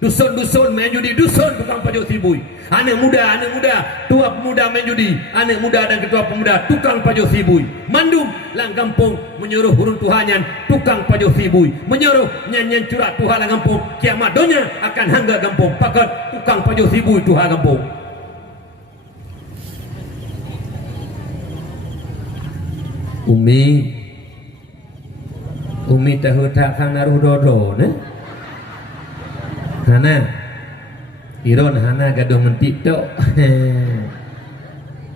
dusun-dusun main judi dusun tukang pajoh sibui anak muda tua pemuda main judi anak muda dan ketua pemuda tukang pajoh sibui mandum lang kampung menyuruh urun tuhanyan tukang pajoh sibui menyuruh nyanyian curak tuhan lang kampung kiamat donya akan hangga kampung pakat tukang pajoh sibui tuhan kampung Umi tahu tak kang naruh dodo ne Hana Iron Hana gaduh mentik tok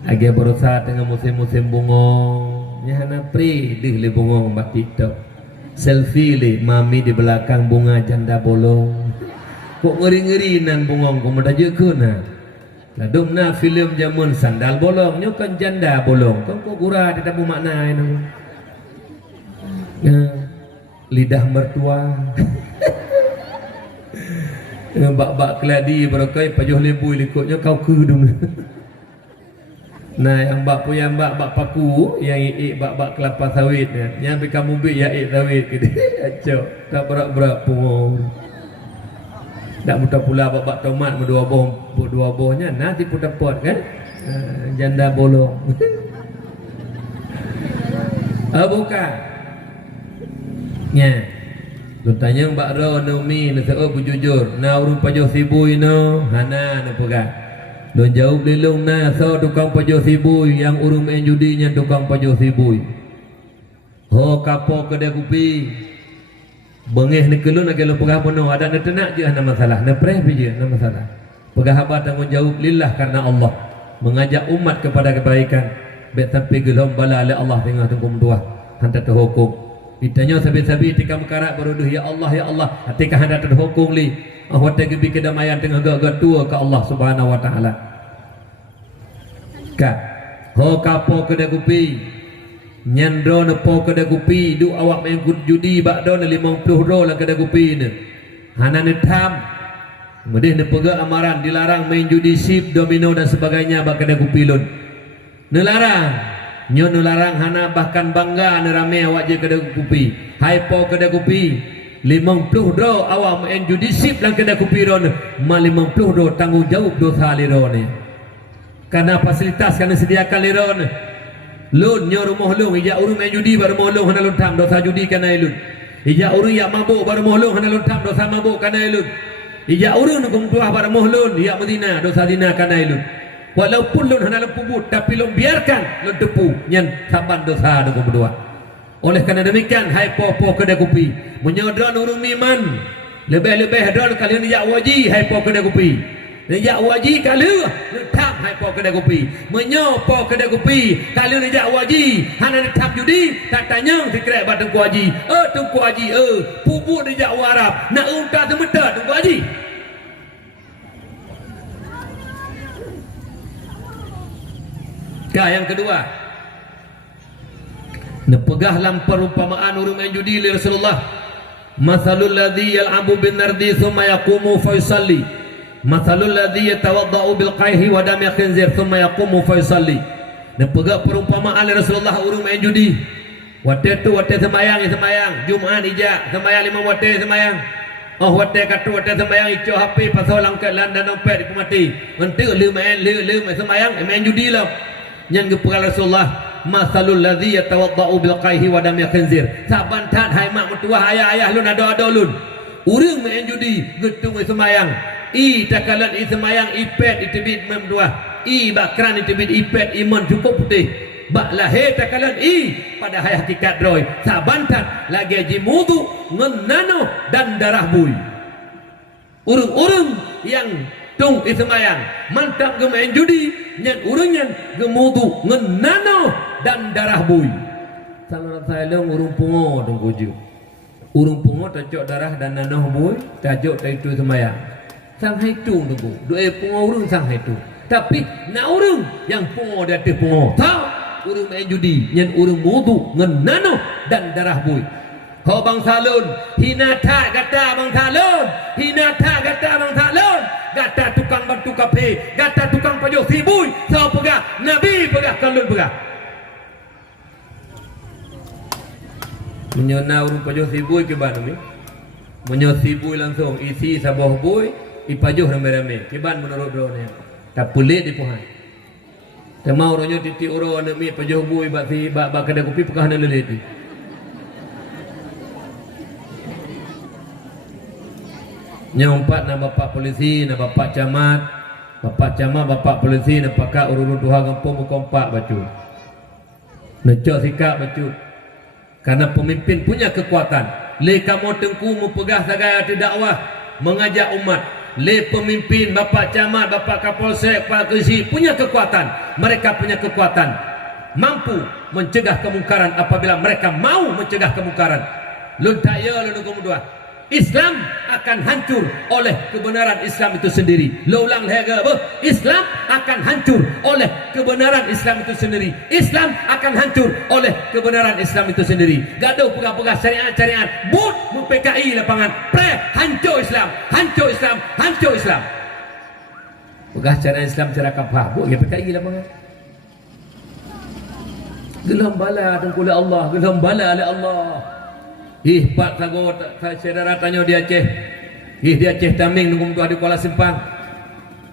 Agi berusaha tengah musim-musim bungong nya Hana pri dih li bungong mbak TikTok selfie li mami di belakang bunga janda bolong kok ngeri-ngeri nan bungong kok medaje keuna ladum na film jamun sandal bolong nyo kan janda bolong kok gura di tabu makna ini lidah mertua bak-bak keladi berakai pajuh lembu likutnya kau kudung nah yang bak punya bak paku yang bak kelapa sawit yang kamu bik ya sawit gitu acok tak berak-berak pun tak mudah pula bak tomat dua bohnya nanti pun dapat kan janda bolong bukan nya lu tanya Mbak Ro Naomi na sao bujujur na urung pajoh sibui no hana na pega don jauh lilung na so tukang pajoh sibui yang urung main judinya tukang pajoh sibui ho kapo kedai kopi bengeh ni kelun nak lu pegah penuh ada na tenak je na masalah na preh je na masalah pegah haba tanggungjawab lillah karena Allah mengajak umat kepada kebaikan bet sampai gelom bala oleh Allah tengah tungkum dua hantar terhukum ditanya sabi-sabi tika mekarak beruduh ya Allah tika hendak terhukum li ahwat gebi kedamaian tengah gak tua ke Allah Subhanahu wa taala ka ho kapo kedai kopi nyandro nepo kedai kopi du awak main judi bak don 50 ro lah kedai kopi ne hana ne tham medih ne pega amaran dilarang main judi sip domino dan sebagainya bak kedai kopi lun nelarang nyo nularang hana bahkan bangga nerame awak je kedai kopi hypo kedai kopi 50 do awak main judi sip lang kedai kopi ron ma 50 do tanggungjawab dosa liro ni karena fasilitas karena sediakan liro ni lun nyo rumah lung ija urung main judi baru rumah lung hana lun tam dosa judi kana lun ija urung ya mabuk baru rumah lung hana lun tam dosa mabuk kana lun ija urung nukum tuah baru rumah lun ya medina dosa dina kana lun walaupun lun hana lempubut tapi lun biarkan lun tepu nyan saban dosa dengan berdua oleh kerana demikian hai popo kedai kopi menyodron urung miman lebih-lebih don kalian ya waji hai po kedai kopi ya waji kalian letak hai po kedai kopi menyopo kedai kopi kalian ya waji hana letak judi tak tanya dikrek bat tungku haji tungku haji pupuk dia warap nak unta temetat tungku haji. Yang kedua, nepegah lam perumpamaan urung main judi li Rasulullah. Masalul ladzi yal'abu bin nardi thumma yaqumu fa yusalli. Masalul ladzi yatawaddau bil qayhi wa dam khinzir thumma yaqumu fa yusalli. Nepegah perumpamaan li Rasulullah urung main judi. Wate tu wate semayang Jumaat ijak semayang 5 wate semayang. Oh wate katu wate semayang ico HP pasal langkat landan dompet dipemati. Ente lu main semayang main judi lah. Yang kepada Rasulullah masalul ladzi yatawaddau bil qayhi wa dam khinzir saban tat hai mak mertua ayah lun ada lun urang main judi getung semayang takalan semayang ipet itibit memdua bakran itibit ipet iman cukup putih bak lahir takalan pada hai hakikat roy saban tat lagi haji wudu ngenano dan darah bui urang yang tung semayang mantap gemain judi nyan urangnya gemudu ngenano dan darah bui saluran saya urung pungo dong kuju urung pungo tajok darah dan nanoh bui tajok itu semayang sang haitung tunggu doa pungo urung sang haitung Tapi nak urang yang pungo dia teh pungo. Tahu urang main judi, nyen urang mudu ngan nano dan darah bui. Ho bang salun, hina tak kata bang salun, hina tak kata bang salun. Gata tukang bantu kafe, gata tukang pajuh sibui, sau pegah, Nabi pegah, kalun pegah. Menyona urang pajuh sibui ke ban ni. Menyo sibui langsung isi sabah bui, ipajuh rame-rame. Kiban menurut drone. Tak pelik di puhan. Temau ronyo titik uro anak mi pajuh bui bak si bak kedai kopi pekah nak lelit. Nyompat na bapak polisi, na bapak camat, bapak polisi, na pakak urun tuha kampung mukompak bacu. Necok sikap bacu. Karena pemimpin punya kekuatan. Le kamu tengku mempegah sagai arti dakwah, mengajak umat. Le pemimpin, bapak camat, bapak kapolsek, pak kesi punya kekuatan. Mereka punya kekuatan, mampu mencegah kemungkaran apabila mereka mau mencegah kemungkaran. Lun tak ya lun kemudian. Islam akan hancur oleh kebenaran Islam itu sendiri. Lo ulang lagi apa? Islam akan hancur oleh kebenaran Islam itu sendiri. Islam akan hancur oleh kebenaran Islam itu sendiri. Gaduh pegah-pegah syariat-syariat. But PKI lapangan. Hancur Islam. Hancur Islam. Hancur Islam. Pegah syariat Islam cara kapah. But ya PKI lapangan. Gelam bala tengkula Allah. Gelam bala oleh Allah. Pak sago saudara tanya dia Aceh. Dia Aceh Taming nunggu mutuah di Kuala Simpang.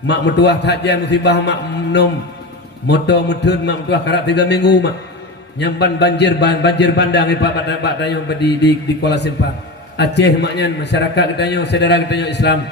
Mak mutuah tak jam musibah mak nom motor mutun mak mutuah karak 3 minggu mak. Nyamban banjir bandang Pak tanya di Kuala Simpang. Aceh maknya masyarakat kita saudara kita Islam.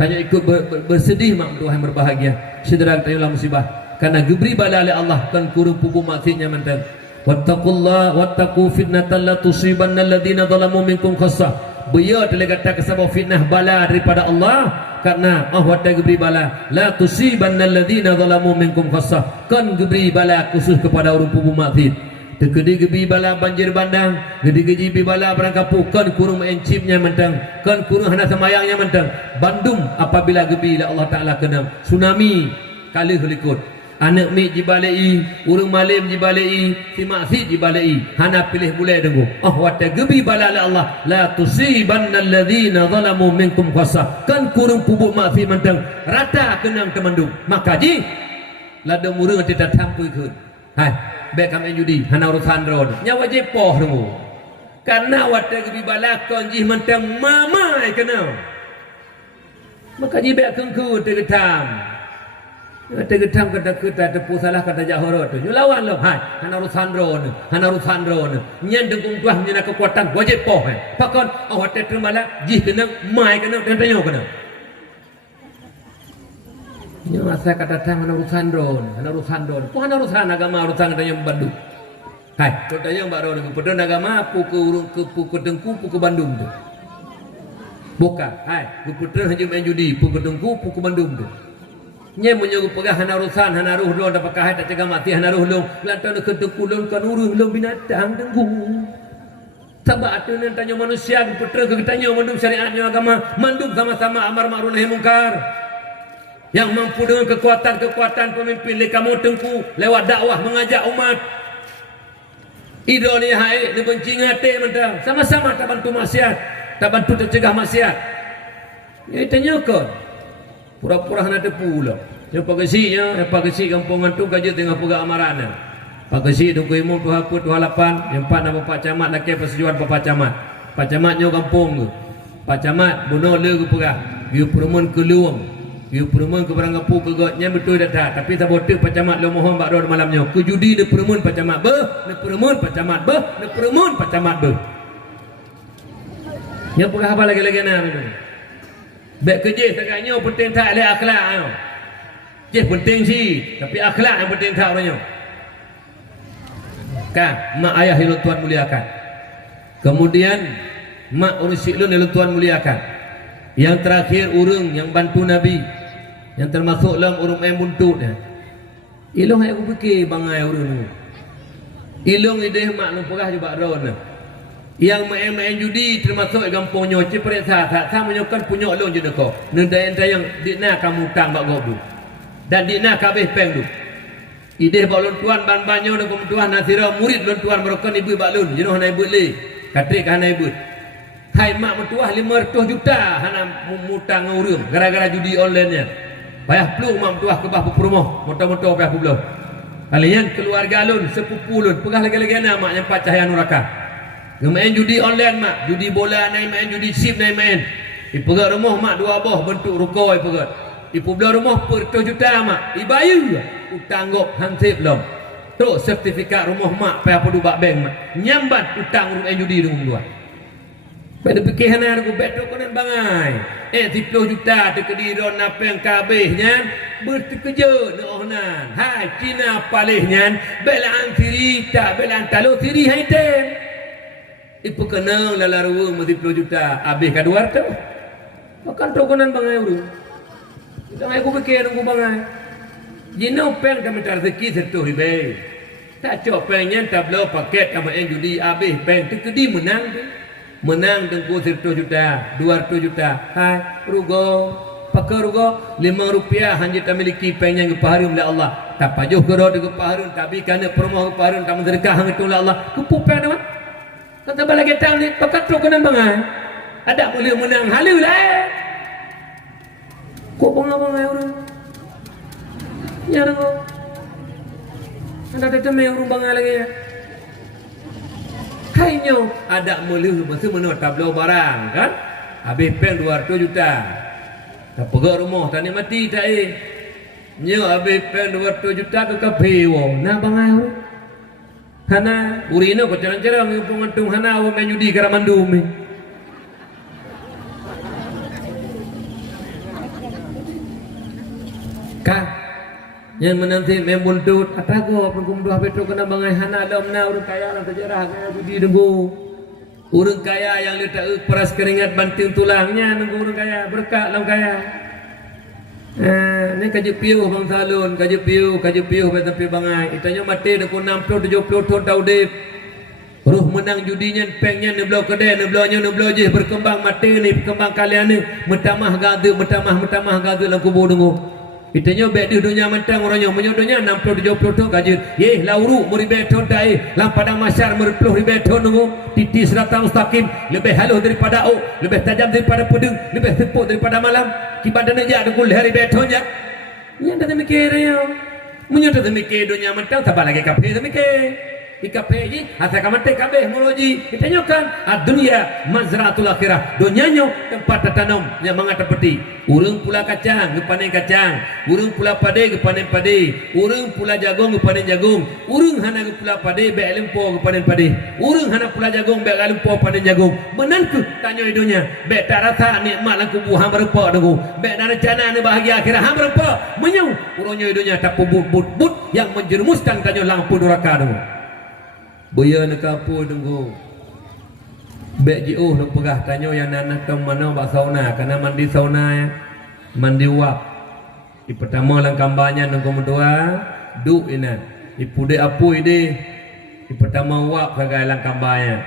Tanya ikut bersedih mak mutuah yang berbahagia. Saudara kita musibah karena gebri bala oleh Allah kan kurung pupu maksudnya mentang. Wattaqullah wattaqu fitnatan la tusibanna alladhina zalamu minkum khassah. Beliau telah kata kesabab fitnah bala daripada Allah karena wata geberi bala la tusibanna alladhina zalamu minkum khassah. Kan geberi bala khusus kepada orang pupu maksiat. Tegedi geberi bala banjir bandang, gedi bala berangkapu kan kurung encipnya mentang, kan kurung hana semayangnya mentang. Bandung apabila geberi Allah Taala kena tsunami kali helikot. Anak mi jibalai, urang malim jibalai, si maksud jibalai. Hana pilih boleh tunggu. Wata gebi bala Allah. La tusibanna alladhina zalamu minkum khassah. Kan kurang pubuk maksud mentang. Rata kenang temandung. Maka ji lada murung tidak tampui kun. Hai, baik kami judi. Hana urusan drone. Nyawa je poh tunggu. Karena wata gebi bala kon ji mentang mamai kenal. Maka ji baik kengku tergetam. Tergetam kata kita tepu salah kata jahorot tu. Lawan lo, hai, hana urusan drone, nyen dengkung tuah nyena kekuatan wajib poh. Pakon, wate terbala, jih kena, mai kena, dan tanyo kena. Nyo masa kata tang hana urusan drone. Pu hana urusan agama urusan katanya Bandung. Hai, katanya Mbak Ron, kemudian agama puku dengku puku Bandung tu. Bukan, hai, kemudian hanya main judi puku dengku puku Bandung tu. Nye menyuruh pegah hana urusan hana ruh long dapat kahai tak cegah mati hana ruh long lantan ke tekulun kan uruh long binatang denggung sabak tu nan tanya manusia putra ke tanya mandum syariatnya agama mandum sama-sama amar ma'ruf nahi mungkar yang mampu dengan kekuatan pemimpin le kamu tengku lewat dakwah mengajak umat idoni hai dibenci ngate mentang sama-sama tak bantu maksiat tak bantu tercegah maksiat ya tanya kau pura-pura hendak pula. Yang pagasi kampungan tu gaji tengah pegak amarana. Pagasi tu kuimu tu hakut tu halapan. Yang empat nama Pak Camat laki persetujuan Pak Camat. Pak Camatnya kampung tu. Pak Camat bunuh le ke pegak. Dia perumun ke luang. Dia perumun ke berangkapu ke gotnya betul dah. Tapi tak boleh Pak Camat lu mohon Pak Rod malamnya. Ke judi dia perumun Pak Camat nak perumun Pak Camat nak perumun Pak Camat Yang pegak apa lagi-lagi nak tu. Baik kerja sekalinya penting tak ada akhlak ayo. Je penting sih, tapi akhlak yang penting tak orangnya. Kan, mak ayah yang Tuhan muliakan. Kemudian mak urusi lu yang Tuhan muliakan. Yang terakhir urang yang bantu Nabi. Yang termasuk dalam urang yang buntutnya. Ilong yang aku fikir bangai urang ni. Ilong ide mak lu pegah juga ron. Yang main judi termasuk gampangnya ceperit sah sama nyokan punya long je deko. Nenda yang dikna kamu tang bak gobu. dan dina kabeh peng tu ideh balon tuan ban banyo dengan tuan nasira murid lon tuan merokon ibu balun jenuh na ibu le katrik hana ibu hai mak mentuah 500 juta hana mutang urang gara-gara judi online nya payah pelu mak mentuah ke bah rumah motor-motor payah pelu kalian keluarga lun sepupu lun pegah lagi-lagi na mak nyampat cahaya nuraka main judi online mak judi bola naik main judi sip naik main ipegat rumah mak dua boh bentuk ruko ipegat ipu belah rumah per 2 juta mak ibayu utang gop hansip belum tu sertifikat rumah mak payah pedu bak bank mak nyambat utang urut judi dengan dua pada fikir hana aku betul konan bangai 30 juta tekedi ron napeng kabehnya berterkejut nohnan hai Cina palihnya belaan tiri tak belaan talo tiri hai ten ipu kena lalaru 30 juta habis ka 200 makan tu konan bangai urut kita aku fikir aku bangai jino peng kami rezeki sertu ribe tak cok pengnya tablo paket kami judi habis peng tekedi menang tu menang dengku 100 juta 200 juta hai rugo pakai rugo 5 rupiah hanya tak miliki pengnya kepaharum oleh Allah tak pajuh gerod ke paharum tapi kerana permoh kepaharum tak menderkah hang oleh Allah kupu peng dah kata balik ketang ni pakat tu kena bangai ada boleh menang halu lah kok bangai orang ya rugo anda tetap mai urung bangai lagi ya kayaknya ada melih masa mana tablo barang kan habis peng 200 juta tak pegak rumah tak mati tak nyo habis peng 200 juta ke kafe wo nah bangai hana urina ko cerang-cerang pengantung hana wo main judi karamandum ka yang menanti membuntut atago pengkum dua petro kena bangai hana dalam na urang kaya lang sejarah kaya budi denggu urang kaya yang letak peras keringat banting tulangnya nunggu urang kaya berkat lang kaya ni kaji piuh bang salun kaji piuh tapi bangai itanya mati deku 60 70 tahun taudip ruh menang judinya pengnya ni belau kedai ni belaunya ni belau je berkembang mati ni berkembang kalian ni metamah gadu lang kubur denggu itanya bet di dunia mentang orangnya menyodonya 60 70 tahun kaji ye lauru muribeton dai lam pada masyar merpuluh ribeton nunggu titi serata mustaqim lebih halus daripada lebih tajam daripada pedang lebih tepuk daripada malam kibadana ja dengul hari betonnya yang dah mikir ya menyodo mikir dunia mentang tak lagi kafe mikir ikape ji asa kamate kabeh muloji itanya kan dunia mazratul akhirah dunianya tempat tanam yang mangata peti urang pula kacang gepanen kacang urang pula pade gepanen pade urang pula jagung gepanen jagung urang hana pula pade be lempo gepanen pade urang hana pula jagung be lempo panen jagung menanku tanya dunia be tak rasa nikmat lang kubu hang berapa dengu be nak rencana ni bahagia akhirah hang berapa menyau urangnya dunia tak but yang menjerumuskan tanya lampu neraka dengu boya nak apa tunggu bek jiuh nak pegah tanya yang nak ke mana bak sauna karena mandi sauna ya mandi wap di pertama lang kambanya nang komdua duk ina ipude apu ide di pertama wap sagai lang kambanya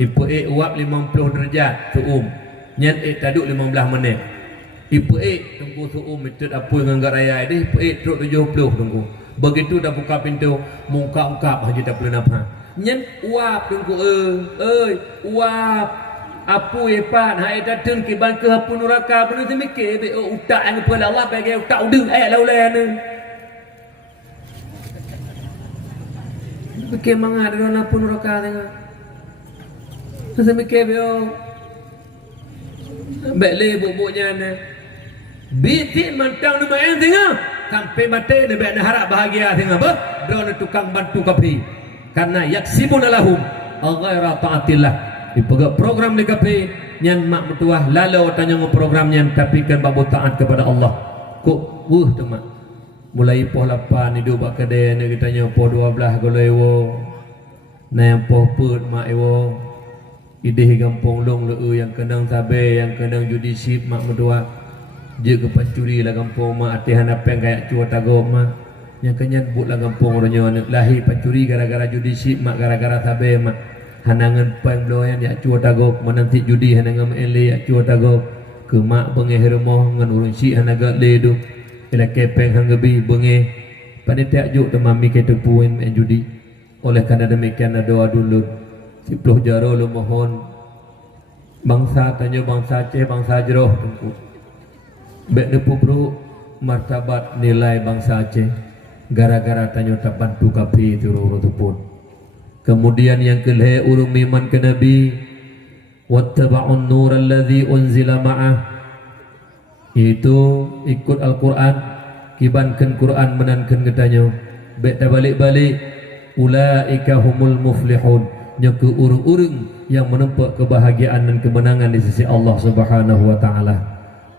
ipu wap 50 derajat suum nyat taduk 15 minit ipu tunggu suum itu apu nganggar raya ide ipu truk 70 tunggu begitu dah buka pintu mungkap-ungkap haji tak boleh nampak nyen uap tunggu uap apu epat hai datun kiban ke hapu neraka penuh semikir be utak yang kepada Allah bagi utak udeng laulai ni fikir mangat dalam hapu neraka tengok semikir be le bubuknya ni bitik mantang nama yang tengok sampai mati dia nak harap bahagia tengok apa drone tukang bantu kapi karena yaksibuna lahum ghaira taatillah dipegak program di kapi nyan mak mertuah lalu tanya ngau programnya tapi kan babu taat kepada Allah kok temak mulai poh 8 hidup bak kedai ni kitanya poh 12 golewo na yang poh put mak ewo idih gampong long leu yang kenang sabe yang kenang judi sip mak mertua je ke pancuri lah kampung mak atihan apa yang kayak cuat tagok mak yang kenyan but lah kampung orangnya lahir pancuri gara-gara judi sip mak gara-gara sabe mak hanangan pang bloyan ya cuat tagok menanti judi hanangan ele ya cuat tagok ke mak bengeh rumah ngan urang si hanaga ledu ila kepeng hanggebi benge panitia juk temami ke tepuin main judi. Oleh karena demikian doa dulu 10 jaro lu mohon bangsa tanya bangsa Aceh bangsa Jeroh tengku bek nepu bro martabat nilai bangsa Aceh gara-gara tanya tak bantu kapi turun pun. Kemudian yang kelih urung miman ke Nabi wattaba'un nur alladhi unzila ma'ah, itu ikut Al-Quran kibankan Quran menankan ketanya bek balik-balik ulaika humul muflihun, nyaku urung-urung yang menempat kebahagiaan dan kemenangan di sisi Allah Subhanahu wa taala.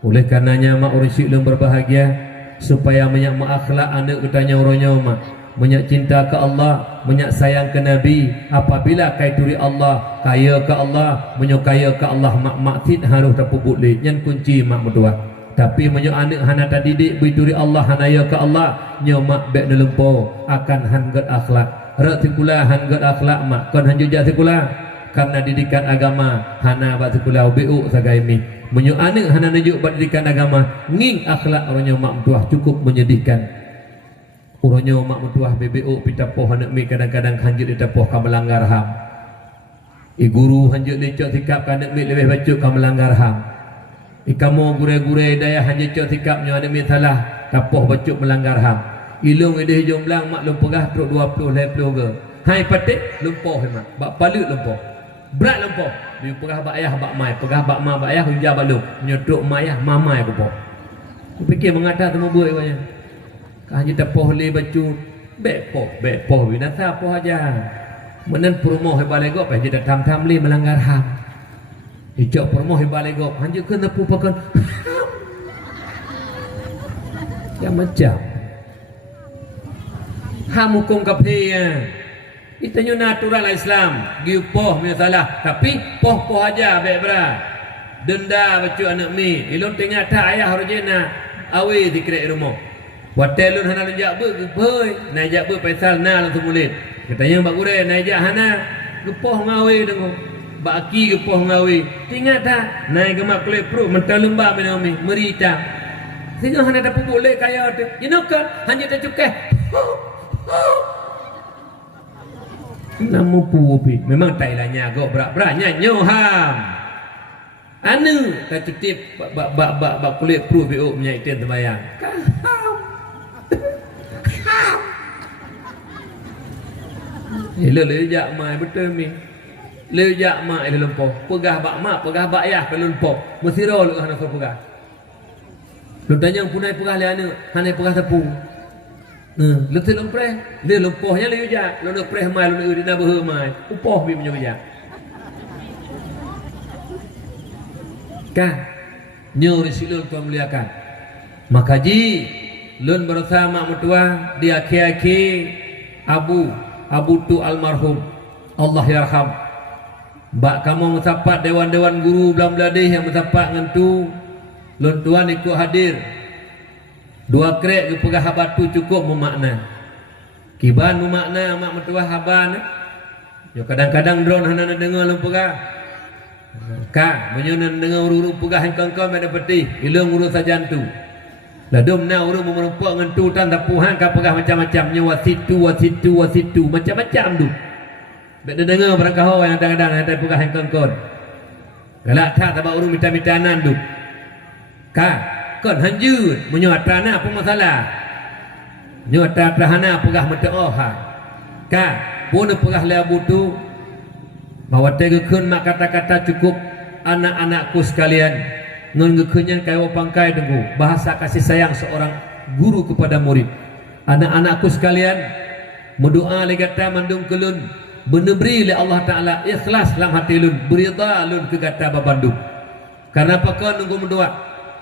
Oleh karenanya mak urang syuk berbahagia supaya menyak akhlak anak ketanya orangnya mak menyak cinta ke Allah, menyak sayang ke Nabi. Apabila kai turi Allah, kaya ke Allah, menyukaya ke Allah mak tit harus dapat boleh nyan kunci mak berdua. Tapi menyak anak hana tadidik bituri Allah hanaya ke Allah nyomak bek nelempo akan hangat akhlak. Rak tikula hangat akhlak mak kon hanju jah tikula karena didikan agama hana bat tikula beu sagaimi. Menyak anak hana nunjuk bat didikan agama nging akhlak orangnya mak tuah cukup menyedihkan. Urangnya mak mutuah BBO pitapoh anak mi kadang-kadang hanjut ditapoh ka melanggar HAM. Guru hanjut lecok sikap anak mi lebih bacuk ka melanggar HAM. Kamu gure-gure daya hanjut cok sikapnya anak mi salah tapoh bacuk melanggar HAM. Ilung ideh jomlang mak lumpegah truk 20 leplo ke. Hai patik lumpoh mak. Bak palut lumpoh. Berat lumpoh. Dia pegah bak ayah bak mai, pegah bak ma bak ayah huja balung. Nyotruk mayah mamai ko. Fikir mengata temu buat banyak. Hanya tapoh le baju bepoh binasa poh aja menen promo he balegop he jadi tam-tam le melanggar HAM ijak promo he balegop hanya kena pupakan ya macam HAM hukum kapia itanya natural Islam giupoh misalah tapi poh aja baik bra denda baju anak mi ilun tengah tak ayah rojena awe dikira rumah Watel lun hana najak ber gepoi, najak ber paisal na langsung mulit. Katanya bak gure najak hana gepoh ngawe dengo. Bak aki gepoh ngawe. Tingat tak naik gemak kulit perut mental lembah menami merita. Sehingga hana dapat boleh kaya tu. Inokah hanya tak cukai. Namu pupi. Memang tak ilahnya gok berat-beratnya nyoham. Anu tak cutip bak kulit perut biuk menyaitin terbayang. Lejak mai betul mi. Lejak mai dalam po. Pegah bak mak, pegah bak ayah dalam po. Mesti ro lu hana so pegah. Lu tanya punai pegah le anu, hana pegah tepung. Lu tu lompreh, le lompohnya lejak. Lu nak preh mai lu dina beuh mai. Upoh bi menyejak. Kan nyuri silun tuan muliakan. Maka ji lun bersama mutua di aki-aki Abu tu almarhum Allah yarham. Bak kamu mensapat dewan-dewan guru belam-beladih yang mensapat ngentu lun tuan ikut hadir. Dua krek ke pegah batu cukup memakna. Kiban memakna mak mentua haban. Yo kadang-kadang drone hana dengar lun pegah. Ka menyonan dengar urut pegah hangkang-kang ada peti ilung urut sajantu. Ladum na urung merempak ngentu tan tapuhan ka pegah macam-macam nyawa situ macam-macam tu. Bek dengar berangkah yang kadang-kadang ada pegah yang kongkon. Galak tak tabak urung minta-mintanan tu. Ka kon hanjut menyuat tanah pun masalah. Nyuat tanah pegah menta ha. Ka pun pegah le abu tu bahawa tegekun mak kata-kata cukup anak-anakku sekalian. Ngon gekenyan kaya pangkai tunggu bahasa kasih sayang seorang guru kepada murid. Anak-anakku sekalian, berdoa legata mandung kelun, benebri le Allah Taala ikhlas dalam hati lun, berida lun ke gata babandung. Karena apa kau nunggu berdoa?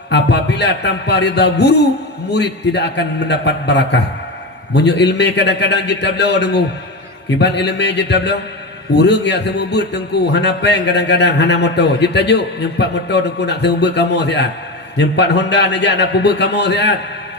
Apabila tanpa rida guru, murid tidak akan mendapat barakah. Munyo ilmu kadang-kadang kita belaw tunggu. Kiban ilmu kita belaw urung yang semubut tengku hana peng kadang-kadang hana motor jita juk nyempat motor tengku nak semubut kamu siat nyempat Honda najak nak pubut kamu siat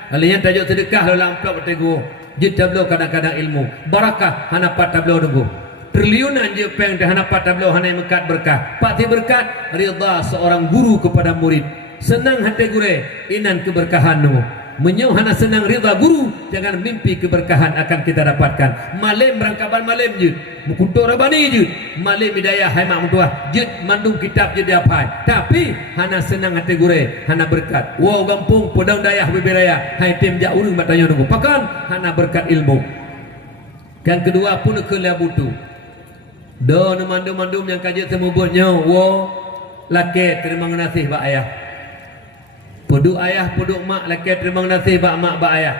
alinya tajuk sedekah dalam amplop tengku jita belo kadang-kadang ilmu barakah hana pat tablo tengku triliunan je peng dah hana pat tablo hana mekat berkah pati berkat ridha seorang guru kepada murid senang hati gure inan keberkahan tengku Menyo hana senang rida guru, jangan mimpi keberkahan akan kita dapatkan. Malim rangkaban malim je, mukutur rabani je, malim hidayah hai mak mutuah, je mandung kitab je dia pai. Tapi hana senang hati gure, hana berkat. Wow gampung podang dayah bebiraya, hai tim jak urang batanya nunggu. Pakan hana berkat ilmu. Yang kedua pun kelah butuh. Do mandum-mandum yang kaji semubutnya, wow laki terima kasih bak ayah. Puduk ayah, puduk mak, laki terima kasih bak mak, bak ayah.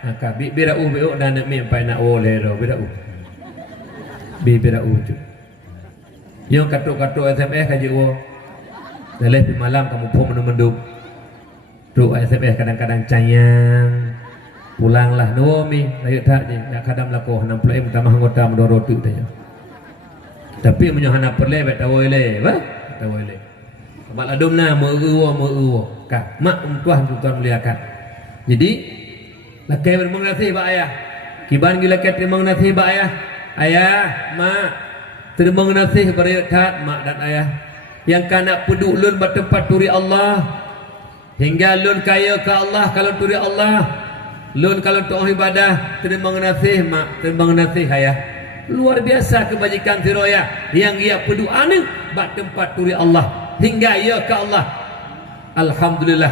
Maka birau beuk dan nak mimpai nak oleh do birau. Birau tu. Yang katuk-katuk SMS kaji wo. Dalam malam kamu pun mendum. Tu SMS kadang-kadang cayang. Pulanglah Naomi, ayo tak je. Nak kadam lakoh 60 tambah anggota mendorot tu tanya. Tapi menyohana perle bet tawile, ba? Tawile. Abak ladumna meu kah mak tuan muliakan. Jadi lakai terima kasih bak ayah. Kiban gila lakai terima kasih bak ayah. Ayah, mak terima kasih berikat mak dan ayah. Yang kana peduk lun bertempat turi Allah. Hingga lun kaya ke Allah kalau turi Allah. Lun kalau untuk ibadah terima kasih mak, terima kasih ayah. Luar biasa kebajikan siroya yang ia peduk anu bak tempat turi Allah. Hingga ia ke Allah. Alhamdulillah.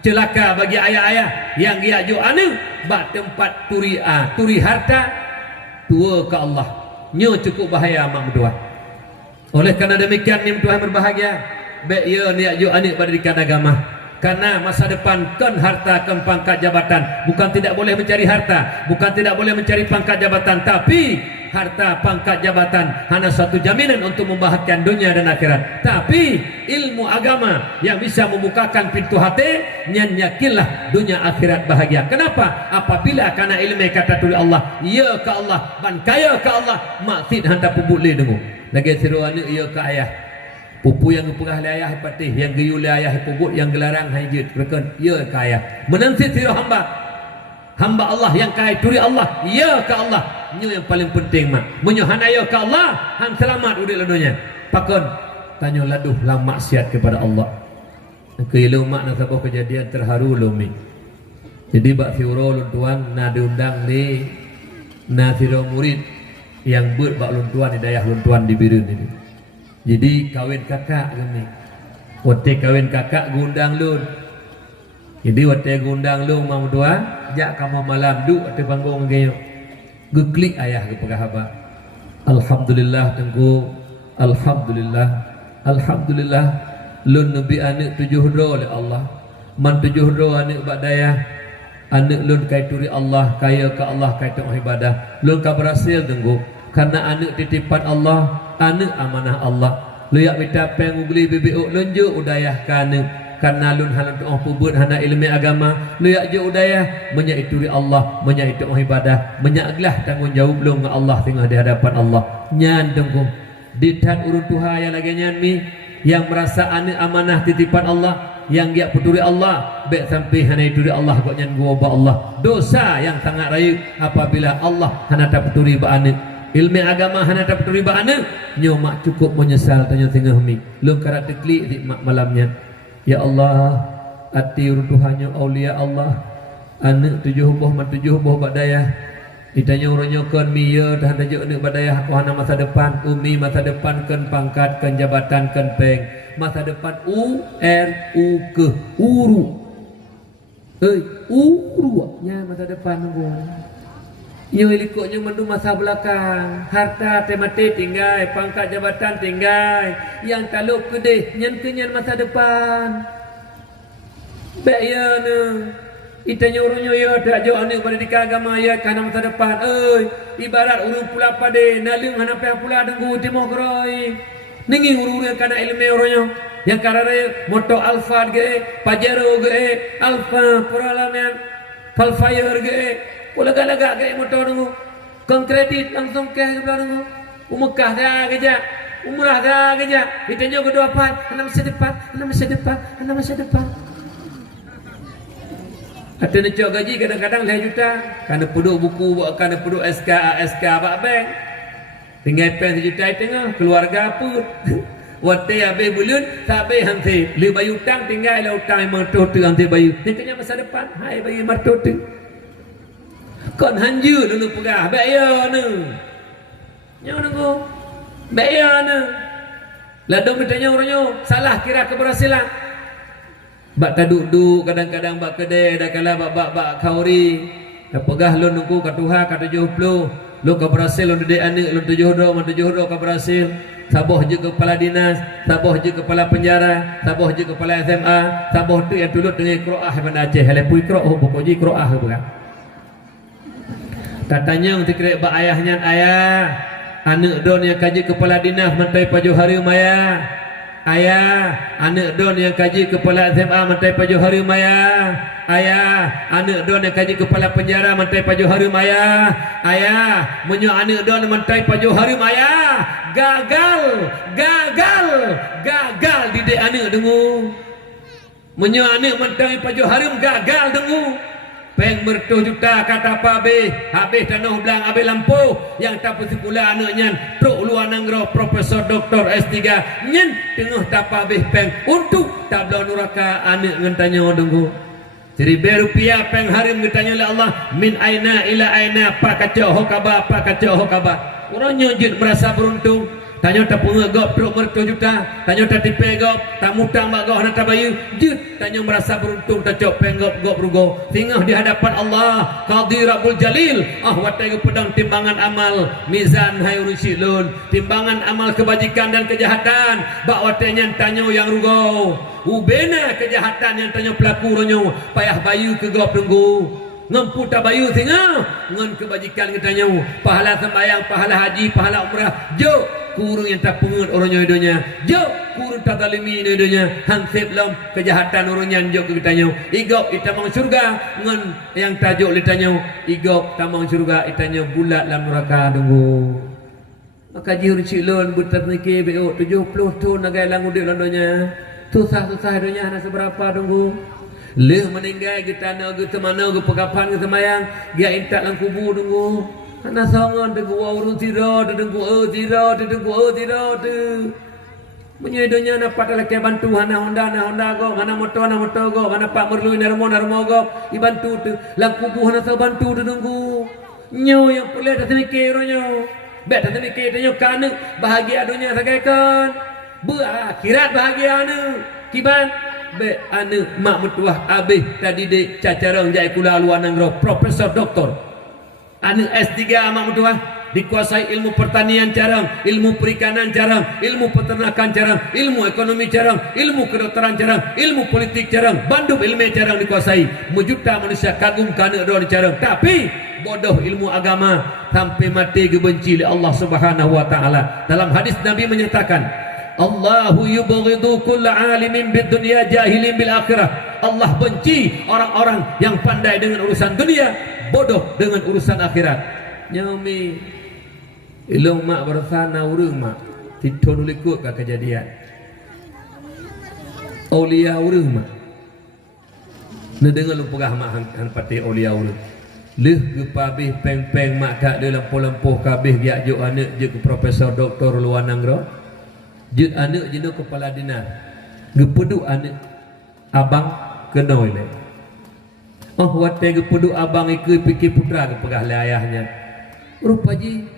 Celaka bagi ayah-ayah yang dia jo anu bak tempat turi harta tua ke Allah. Nyo cukup bahaya mak berdua. Oleh kerana demikian ni Tuhan berbahagia. Baik ia niat jo anu berdirikan agama. Karena masa depan kan harta kan pangkat jabatan. Bukan tidak boleh mencari harta, bukan tidak boleh mencari pangkat jabatan, tapi harta pangkat jabatan hanya satu jaminan untuk membahagiakan dunia dan akhirat. Tapi ilmu agama yang bisa membukakan pintu hati, nyan yakinlah dunia akhirat bahagia. Kenapa? Apabila karena ilmu kata tuli Allah, ya ke Allah, ban kaya ke Allah, maksud hanta pubuk le dengu. Lagi seru anu ya ke ayah. Pupu yang pengah ayah patih, yang geyul ayah pubuk, yang gelarang hajit rekan ya ke ayah. Menanti sira hamba Allah yang kaya turi Allah, ya ke Allah. Ini yang paling penting mak. Menyohana ya ke Allah, han selamat udik ladunya. Pakon tanya laduh lah maksiat kepada Allah. Keilu mak nak sebuah kejadian terharu lomi. Jadi bak fiuro luntuan na diundang ni na siro murid yang ber bak luntuan di dayah luntuan di Birun ini. Jadi kawin kakak kami. Waktu kawin kakak gundang lun. Jadi waktu gundang lun mau dua, jak kamu malam duk waktu panggung gayo. Geklik ayah ke pegahaba. Alhamdulillah tengku. Alhamdulillah. Alhamdulillah. Lun nabi anak 7 ro oleh Allah. Man 7 ro anak bak dayah. Anak lun kai turi Allah, kaya ke Allah kai tok ibadah. Lun ka berhasil tengku. Karena anak titipan Allah, anak amanah Allah. Lu yak minta peng ugli BBU lunjuk udayah kana. Karena lun halan doa pubut hana ilmu agama. Lu yak je udayah menyak ituri Allah, menyak itu ibadah, menyaklah tanggungjawab lu dengan Allah tengah di hadapan Allah. Nyan tengku. Ditat urun Tuhan yang lagi nyan mi yang merasa anak amanah titipan Allah, yang dia peturi Allah, baik sampai hana ituri Allah kok nyan gua ba Allah. Dosa yang sangat raya apabila Allah hana tak peturi ba anak. Ilmu agama hana tak peturi ba anak, nyo mak cukup menyesal tanya tengah mi. Lu karat teklik di mak malamnya. Ya Allah, hati runtuhannya aulia Allah. Anak 7 buah man 7 buah badayah. Ditanya orangnya kan miya dah najuk anak badayah aku hana masa depan. Umi masa depan kan pangkat kan jabatan kan peng. Masa depan ke uru. Uru nya masa depan nunggu. Yo ilikoknya mandu masa belakang. Harta temate tinggal, pangkat jabatan tinggal. Yang kalau kedeh nyan masa depan. Baik ya ne. Itanya urunyo ya dak jauh anak pendidikan agama ya kana masa depan. Ibarat urun pula pade nalung hana peh pula denggu timo kroi. Ningi urun kana ilmu urunyo. Yang karare moto Alfa ge, Pajero ge, Alfa Puralaman, Falfire ge. Ulaga-laga ke motor nunggu kong kredit langsung ke sebelah nunggu umekah dah kerja umrah dah kerja ditanya kedua apa anak masa depan ada necok gaji kadang-kadang 5 juta karena peduk buku karena peduk SK bak bank tinggal pen 1 juta tengah keluarga apa Wate abe bulan sabe hanti li bayu tang tinggal la utang mertu tu hanti bayu. Niknya masa depan hai bayu mertu tu. Kon hanju dulu pegah bayar nu. Nyo nunggu. Bayar nu. Lah dong bertanya orangnya salah kira keberhasilan. Bak duduk kadang-kadang bak kedai dah kala bak kauri. Pegah lu nunggu ka Tuhan ka 70. Lu keberhasil lu dek anak lu 70 keberhasil. Saboh je kepala dinas, saboh je kepala penjara, saboh je kepala SMA, saboh tu yang tulut dengan Qiraah pada Aceh. Halepui Qiraah pokok je Qiraah bukan. Katanya untuk kira bak ayahnya ayah, anak don yang kaji kepala dinas mentai Pajuh Hari Maya. Ayah, anak don yang kaji kepala SMA mentai Pajuh Hari Maya. Ayah, anak don yang kaji kepala penjara mentai Pajuh Hari Maya. Ayah, menyo anak don mentai Pajuh Hari Maya. Gagal didik anak dengu. Menyo anak mentai Pajuh Hari gagal dengu. Peng bertuh juta kata apa habis tanah belang habis lampu yang tak pula anaknya truk luar nanggro Profesor Doktor S3 nyen tengah tak habis peng untuk tablau nuraka anak ngentanya dengku. Jadi berupiah peng harim ngentanya oleh Allah min aina ila aina apa kacau hokaba apa kacau hokaba. Orang nyojit merasa beruntung. Tanya tak pengegop truk bertuh juta, tanya tak tipegop, tak mutang bagoh nak bayu, jut tanya merasa beruntung tak cok penggop gop rugo. Tinggal di hadapan Allah, Qadhi Rabbul Jalil. Watai pedang timbangan amal, mizan hayurun silun, timbangan amal kebajikan dan kejahatan. Bak watainya tanya yang rugo. Ubena kejahatan yang tanya pelaku ronyo, payah bayu ke gop tunggu. Ngempu tak bayu tinggal ngan kebajikan katanya pahala sembahyang, pahala haji, pahala umrah. Jo kurung yang tak pungut orangnya idonya. Jo kurung tak talimi idonya. Hansip lam kejahatan orangnya jo katanya. Igop itamang surga ngan yang tajuk litanya. Igop tamang surga itanya bulat lam neraka tunggu. Maka jihur cilon butat niki BO 70 tahun nagai lang udik landonya. Susah-susah idonya nak seberapa tunggu. Leh meninggal kita nak ke mana ke pekapan ke semayang dia intak lang kubur tunggu ana songon tunggu urun tiro tunggu tiro tu menyedonya na pat laki bantu hana Honda go mana motor go mana Pak Merlu narmo go dibantu tu lang kubur hana so bantu tunggu nyo yang boleh dah mikir nyo bet dah mikir nyo kan bahagia dunia sagaikan berakhirat bahagia anu kiban be anu mak mertuah abih tadi dek cacarang jai kula luar nanggro Profesor Doktor anu S3 mak mertuah dikuasai ilmu pertanian carang, ilmu perikanan carang, ilmu peternakan carang, ilmu ekonomi carang, ilmu kedokteran carang, ilmu politik carang, bandung ilmu carang dikuasai. Mujuta manusia kagum kana doa carang, tapi bodoh ilmu agama sampai mati kebenci oleh Allah Subhanahu wa taala. Dalam hadis Nabi menyatakan, Allahu yubghidu kulla alimin bid dunya jahilin bil akhirah. Allah benci orang-orang yang pandai dengan urusan dunia, bodoh dengan urusan akhirat. Nyami ilmu mak bersana urang mak tito nulikut ke kejadian aulia urang mak ne dengar lu pegah mak han pati aulia urang leh gepabih peng-peng mak dak de lampu-lampu kabeh giak juk anak je ke Profesor Doktor luar nanggro juk anak je kepala dinas gepedu anak abang kenoi le wate gepedu abang ikut pikir putra ke pegah le ayahnya rupaji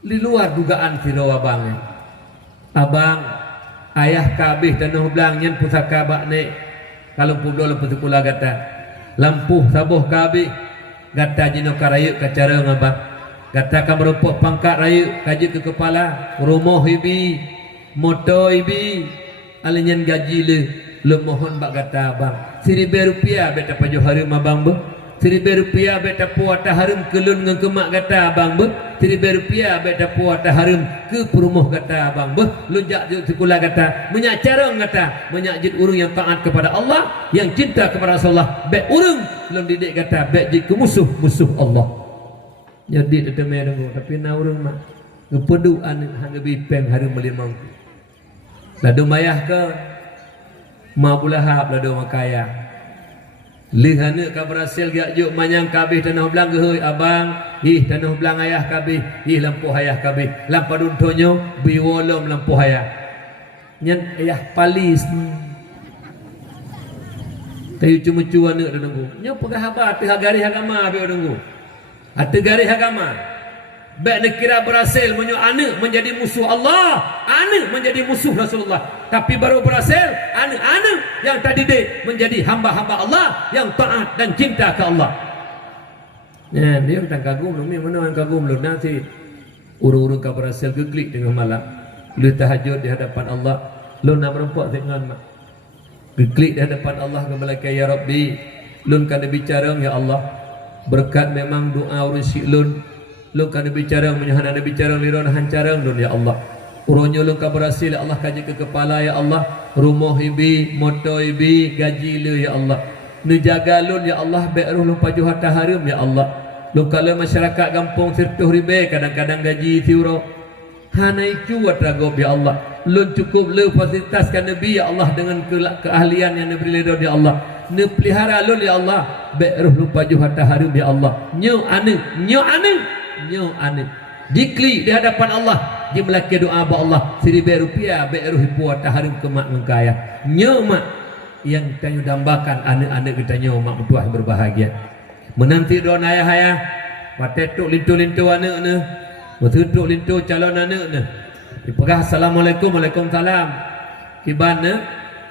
di luar dugaan siro abang ayah kabeh tanah belang nyen pusaka bak nek kalau pudo lempu sekolah gata lampu sabuh kabeh gata jino karayuk kacara ngabang gata kam merupak pangkat rayuk kaji ke kepala rumah ibi motor ibi alenyen gaji le mohon bak gata abang Rp1,000 beta pajuh hari mabang bu Rp1,000 beta puata harum kelun ngan kemak kata abang be Rp1,000 beta puata harum ke perumah kata abang be lunjak je sekolah kata menyak carang kata menyak jid urang yang taat kepada Allah yang cinta kepada Rasulullah be urang lon didik kata be jid ke musuh Allah jadi teteme dengo tapi na urang mak ngepedu an hang bipeng harum melimang ladu mayah ke ma bulahap ladu makaya lihana ka berhasil gak juk manyang kabeh tanah belang gehoi abang tanah belang ayah kabeh lampu ayah kabeh lampa duntonyo biwolom lampu ayah nyen ayah palis tayu cuma-cuma anak dah nunggu nyo pegah habat teh gari agama be nunggu ate gari agama baik nak kira berhasil menyo anak menjadi musuh Allah, anak menjadi musuh Rasulullah. Tapi baru berhasil anak-anak yang tadi didik menjadi hamba-hamba Allah yang taat dan cinta ke Allah. Nah, dia tentang kagum lu, mana yang kagum lu nanti urung-urung kau berhasil keklik dengan malam. Lu tahajud di hadapan Allah, lu nak merempak dengan mak. Keklik di hadapan Allah kepada ya Rabbi, lu kan bicara ya Allah. Berkat memang doa urus si lun lu kana bicara menyahana bicara liron hancarang dun ya Allah uronyo lu ka berhasil Allah kaji ke kepala ya Allah rumah ibi moto ibi gaji lu ya Allah nu jaga lun ya Allah beruh lu pajuh hatta harum ya Allah lu kalau masyarakat kampung sirtuh ribe kadang-kadang gaji tiuro hanai cuat ragob ya Allah lun cukup lu fasilitas kan nabi ya Allah dengan keahlian yang diberi ridho ya Allah nu pelihara lun ya Allah beruh lu pajuh hatta harum ya Allah nyo ane dikli di hadapan Allah di melaki doa ba Allah seribu rupiah beruh puat taharum ke mak mengkaya nyo mak yang tanyo dambakan anak-anak kita nyo mak tuah berbahagia menanti doa ayah patetuk lintu-lintu anak ne betutuk lintu calon anak ne dipegah assalamualaikum waalaikumsalam kiban ne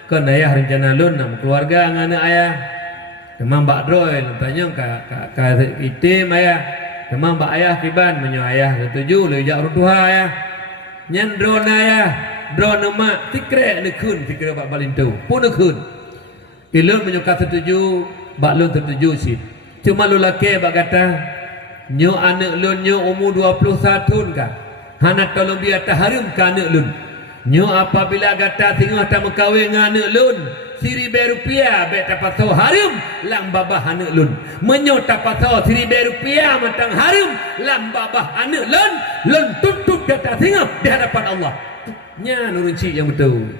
kan ayah rencana lun nam keluarga dengan anak ayah memang bak droy tanya ka itim ayah memang bak ayah kiban menyo ayah setuju le jak rutuha ayah nyen drone ayah drone mak tikre ne kun tikre bak balintu pun ne kun ilun menyo ka setuju bak lun setuju sih cuma lu laki bak kata nyo anak lun nyo umur 21 tahun ka hanak kalau biar taharum ka anak lun nyo apabila kata tengah tak mengkawin dengan anak lun seribu rupiah bet dapat tahu harum lang babah anak lun menyo dapat tahu seribu rupiah matang harum lang babah anak lun tutup data tengah di hadapan Allah nya nurunci yang betul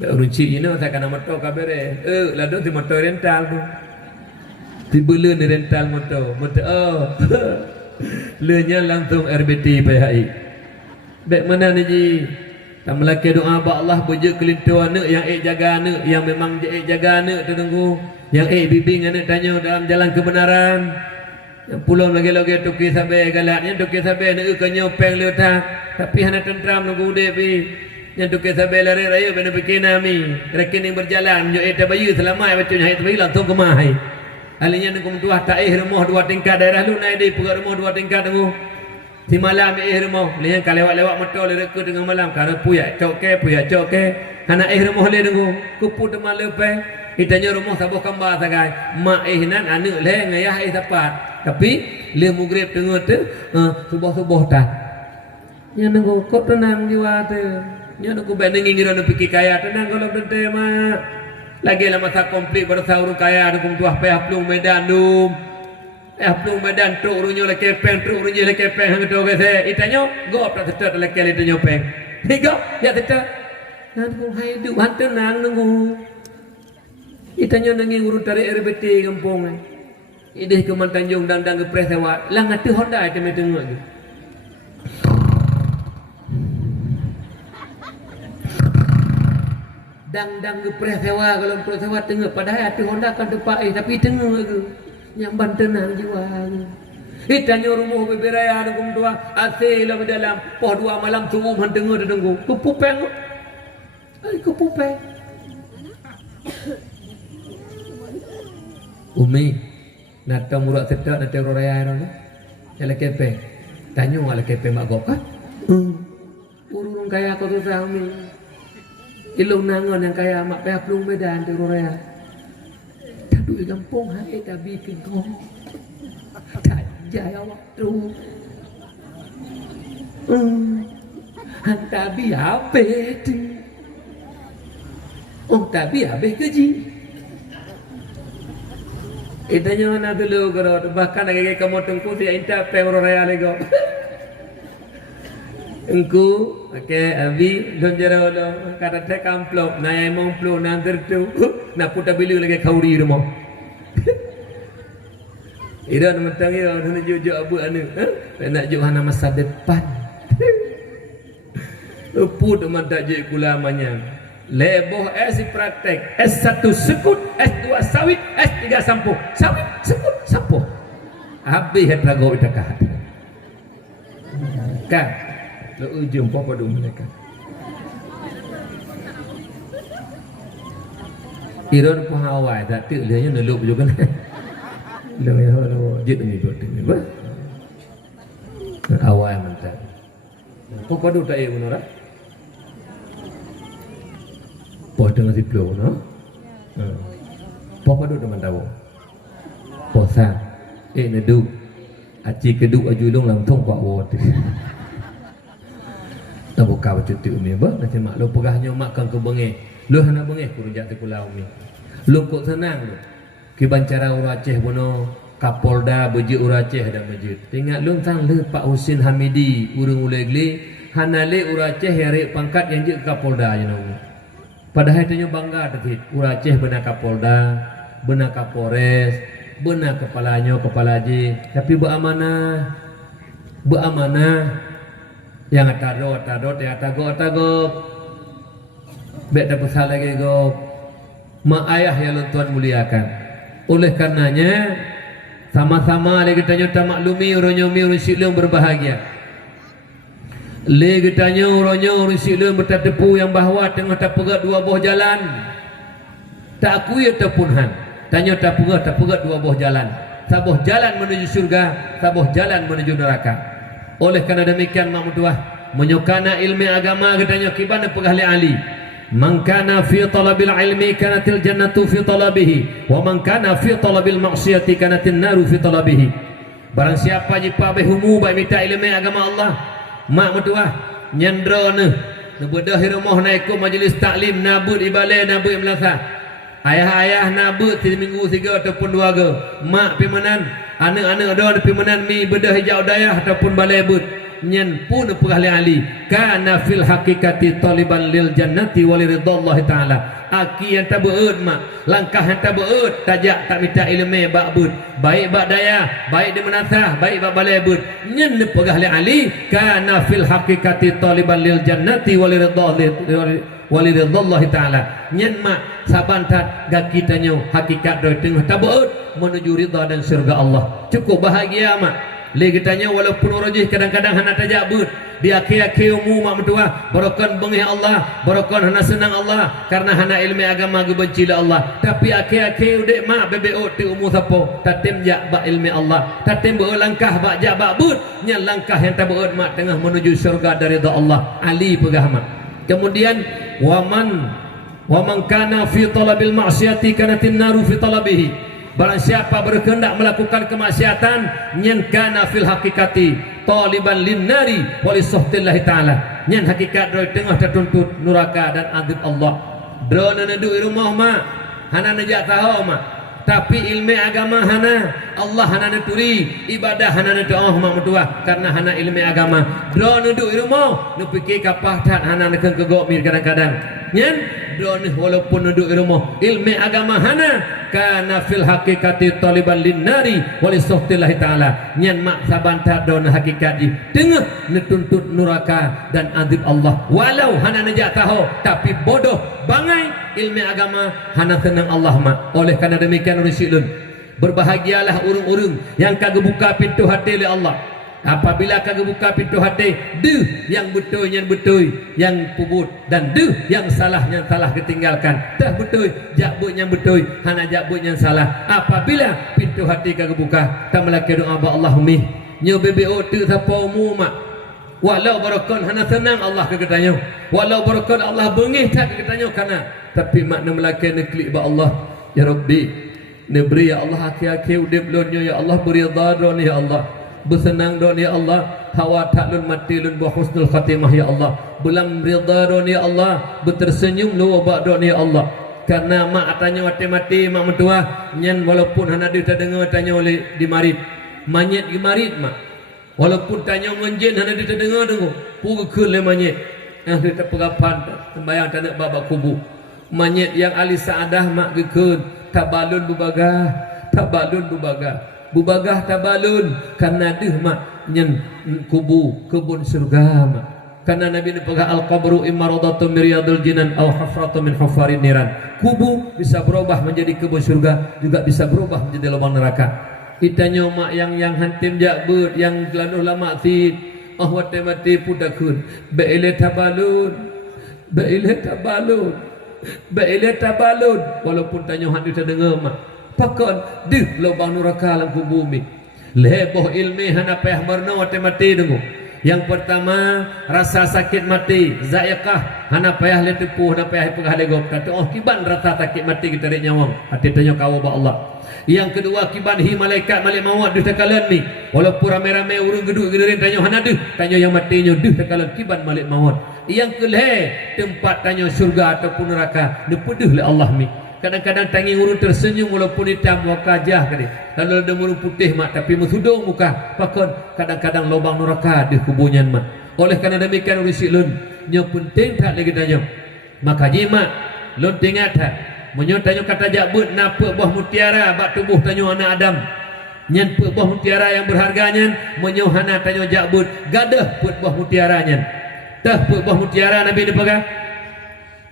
nurunci ini saya kena motor kabere lalu di motor rental tu tiba-tiba rental motor lenya langsung RBT PHI bet mana ni ji tak melaki doa ba Allah bujuk kelintu anak yang jaga anak yang memang jaga anak tu tunggu yang bimbing anak tanya dalam jalan kebenaran yang pulang lagi-lagi tuki sampai galaknya tuki sampai nak kenyo peng leutah tapi hana tentram nunggu depi yang tuki sampai lari raya benda bikin nami rekening berjalan yo bayu selama bacanya itu bayu langsung ke mahai alinya nunggu tuah tak rumah 2 tingkat daerah lu naik di pegat rumah 2 tingkat tunggu di malam rumah lihat kalau lewat motor le reka dengan malam karena puyak cok ke anak rumah le tunggu kupu teman lepe itanya rumah sabuh kembar sagai mak nan anak le ngayah tepat tapi le mugrib tengok tu subuh-subuh dah nya nunggu kok tenang jiwa tu nya nunggu banding ngira nak fikir kaya tenang kalau tente mak lagi lah masa komplit bersahur kaya nunggu tuah payah plung medan dum plung medan truk runyo le kepeng truk runyo le kepeng hang tu ke se itanya go tak tetet le kele itanya peng tiga ya tetet nan ku hai du han tenang nunggu itanya nangi urut dari RBT kampung ideh ke Tanjung dan ke Presewa lang atu Honda itu tengok tu dang ke Presewa kalau Presewa tengok padahal atu Honda kan depan tapi tengok tu yang bantenang jiwa itanya rumah beberaya ada kum tua asih lah dalam poh 2 malam subuh han tengok dah tunggu kepupeng kepupeng Umi nata murak sedak nata roraya no ala kepe tanyo ala kepe mak gok kan urung kaya ko tu Umi ilung nangon yang kaya mak peh plung medan tu roraya tadu kampung hai tabi kengkong tak jaya waktu tabi habis tabi habis keji itanya mana dulu kalau bahkan lagi kamu tunggu dia inta pemro raya lego engku okay abi donjero lo kata tek amplop naya mongplo nanti tu nak putar bilu lagi kauri rumah ida nak tangi nak jujuk abu anu nak juk hana masa depan Put mantak je kulamanya. Leboh S praktek. S1 sekut, S2 sawit, S3 sampo. Sawit, sekut, sampo. Habis het lagu itu kah. Kan? Lo ujung apa dulu mereka. Iron pahawai tak tu dia neluk juga kan. Lewat halo jid ni buat ni ba. Awai mantak. Apa dulu tak ibu nora? Pada masih belum, no? Apa dulu teman tahu? Posa, nedu, aci keduk ajulung lam thong pak wot. Tak buka baju tu ni, bah nanti mak lu pegahnya mak kan ke bengeh, lu hana bengeh kurujak tu kulau ni. Lu kok senang lu, kibancara uraceh bono Kapolda beji uraceh ada beji. Tengok lu tang lu Pak Husin Hamidi urung ulegli, hana le uraceh hari pangkat yang je Kapolda je nong. Padahal itu bangga tadi uraceh benar Kapolda, benar Kapolres, benar kepalanya kepala je, tapi beramana yang atado yang atago bek tak besar lagi go mak ayah yang Tuhan muliakan. Oleh karenanya sama-sama le kita tak maklumi uronyomi urun silung berbahagia. Le getanya uronyo urun silung bertatepu yang bahawa tengah tak pegat dua buah jalan. Tak akui ataupun han. Tanya tak pegat dua buah jalan. Sabuh jalan menuju surga, sabuh jalan menuju neraka. Oleh kerana demikian mak mutuah menyukana ilmu agama getanya kibana pegahli ali. Man kana fi talabil ilmi kanatil jannatu fi talabihi wa man kana fi talabil maksiati kanatin naru fi talabihi. Barang siapa jipa behumu baik minta ilmu agama Allah, mak mutuah nyandra ne bedah rumah naik majlis taklim nabut ibalai nabut melasa. Ayah-ayah nabut 3 minggu 3 ataupun 2 ke. Mak pimanan, anak-anak ada pimanan mi bedah hijau dayah ataupun balai but. Nyen pun pegahli ali kana fil haqiqati taliban lil jannati wa liridallah taala. Aki yang tak beut mak, langkah yang tak beut tajak tak minta ilmu bak but. Baik bak dayah, baik di menasah, baik bak balai but. Nyen pegahli ali kana fil haqiqati taliban lil jannati wa liridallah taala. Nyen mak saban tat gaki tanyo hakikat dari tengah tak beut menuju ridha dan syurga Allah. Cukup bahagia mak. Lagi tanya walaupun rajih kadang-kadang hana tajak but di akhir-akhir umum mak mentua barakan bengih Allah, barakan hana senang Allah karena hana ilmu agama gebenci Allah. Tapi akhir-akhir udik mak BBO ti umum sapo tatim jak bak ilmu Allah, tatim berlangkah bak jak bak but nya langkah yang tak beut mak tengah menuju syurga dari Allah. Ali pegah mak. Kemudian waman kana fi talabil ma'siyati kanatin naru fi talabihi. Barang siapa berkehendak melakukan kemaksiatan nyen kana fil haqiqati taliban linnari wa li suhtillahi taala. Nyen hakikat dari tengah tertuntut neraka dan azab Allah. Drone nedu rumah mak hana najak tahu mak. Tapi ilmu agama hana Allah hana neturi ibadah hana nedoah mak mentua karena hana ilmu agama. Drone nedu rumah nu fikir kapah tat hana nekeng kegok mir kadang-kadang. Nyen drone walaupun nedu rumah ilmu agama hana kana fil haqiqati taliban linnari wa li suhtillahi taala. Nyen mak saban tat drone hakikat di tengah netuntut neraka dan azab Allah. Walau hana najak tahu tapi bodoh bangai ilmu agama hana tenang Allah mak. Oleh kerana demikian Rasulun berbahagialah urung-urung yang kagak buka pintu hati oleh Allah. Apabila kagak buka pintu hati deh yang betul yang pubut dan deh yang salah ketinggalkan. Dah betul jakbut yang betul hana jakbut yang salah. Apabila pintu hati kagak buka tak melaki doa ba Allahumma nyo BBO tu siapa umum mak. Walau barakon hana senang Allah kegetanya. Walau barakon Allah bengih tak kegetanya kana tapi makna melaki neklik ba Allah. Ya Rabbi, nebri ya Allah aki-aki udip lonyo ya Allah beridha don ya Allah. Bersenang don ya Allah, hawa taklun mati lun bu husnul khatimah ya Allah. Belam ridha don ya Allah, bertersenyum lu ba don ya Allah. Karena mak tanya mati-mati mak mentua nyen walaupun hana dia dengar tanya oleh di marit. Manyet di marit mak. Walaupun tanya menjen hana dia dengar dengo. Pu keul le manyet. Dia tak pegapan sembayang tak nak babak kubu. Manyet yang ali saadah mak gekeun tabalun bubagah tabalun karena deh mak nyen kubu kebun surga mak Karena Nabi ini pegang al-qabru imma radatun min riyadil jinan aw hafratun min hufarin niran. Kubu bisa berubah menjadi kebun surga, juga bisa berubah menjadi lubang neraka. Itanya mak yang hantim jakbut yang gelanuh lama ti wate mati pudakun. Ba'ile tabalun. Walaupun tanya handi terdengar mak. Pakon dih lubang neraka lang kubu mi. Leboh ilmi hana payah marna wate mati dengu. Yang pertama rasa sakit mati zaiqah hana payah le tepuh hana payah pegah legop kata kiban rasa sakit mati kita rek nyawang hati tanya kau ba Allah. Yang kedua kiban hi malaikat malik maut duh takalan ni walaupun ramai-ramai urang geduk gederin tanya hana duh tanya yang matinya duh takalan kiban malik maut. Yang kelih tempat tanya surga ataupun neraka depeduh le Allah mi. Kadang-kadang tangi urung tersenyum walaupun hitam wajah kali. Lalu ada murung putih mak tapi mesudung muka. Pakon kadang-kadang lubang neraka di kubunyan mak. Oleh kerana demikian urusik lun nyo penting tak lagi tanya. Maka jimat lun tingat tak. Menyo tanya kata jakbut napa buah mutiara bak tubuh tanya anak Adam. Nyen pe buah mutiara yang berharganya menyo hana tanya jakbut gadah put buah mutiaranya. Tah put buah mutiara Nabi dipegang.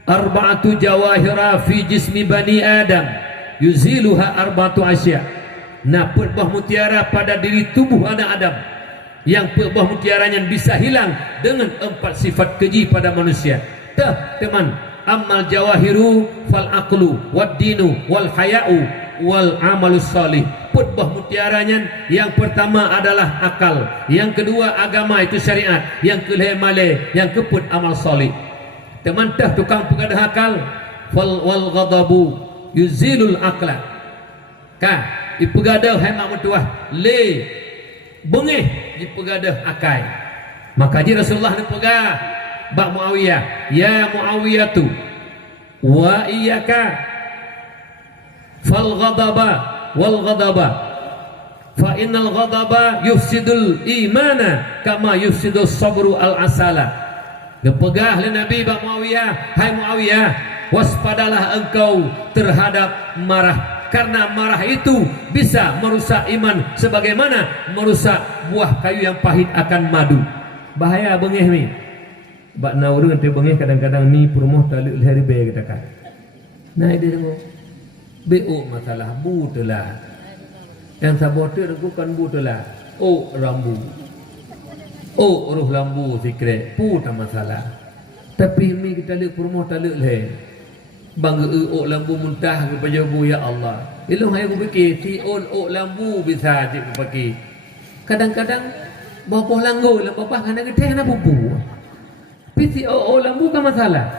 Arba'atu jawahira fi jismi bani Adam yuziluha arba'atu asya. Nah, buah mutiara pada diri tubuh anak Adam yang buah mutiaranya bisa hilang dengan 4 sifat keji pada manusia. Tah teman, amal jawahiru fal aqlu wad dinu wal haya'u wal amalus salih. Buah mutiaranya yang pertama adalah akal, yang kedua agama itu syariat, yang kelima malai, yang keput amal salih. Teman dah tukang pegadah akal wal ghadabu yuzilul aqla ka ipegadah hai mak mentuah le bengih dipegadah akai. Maka ji Rasulullah ni pegah bak Muawiyah, ya Muawiyah tu wa iyyaka fal ghadaba wal ghadaba fa innal ghadaba yufsidul imana kama yufsidus sabru al asala. Dipegah oleh Nabi bak Muawiyah, hai Muawiyah, waspadalah engkau terhadap marah, karena marah itu bisa merusak iman sebagaimana merusak buah kayu yang pahit akan madu. Bahaya bengih ni. Bak nauru ente bengih kadang-kadang ni perumah taluk lehari be katakan. Nah dia tengok. BO masalah butelah. Yang saboteur aku kan butelah. Oh rambu. Oh ruh lambu sikre puta masalah. Tapi mi kita lihat rumah taluk leh. Bangga oh lambu muntah ke pajabu ya Allah. Ilmu hai aku fikir si oh lambu bisa cik pakai. Kadang-kadang bawah langgo lah bawah kana gede na bubu. Pisi oh lambu kan masalah.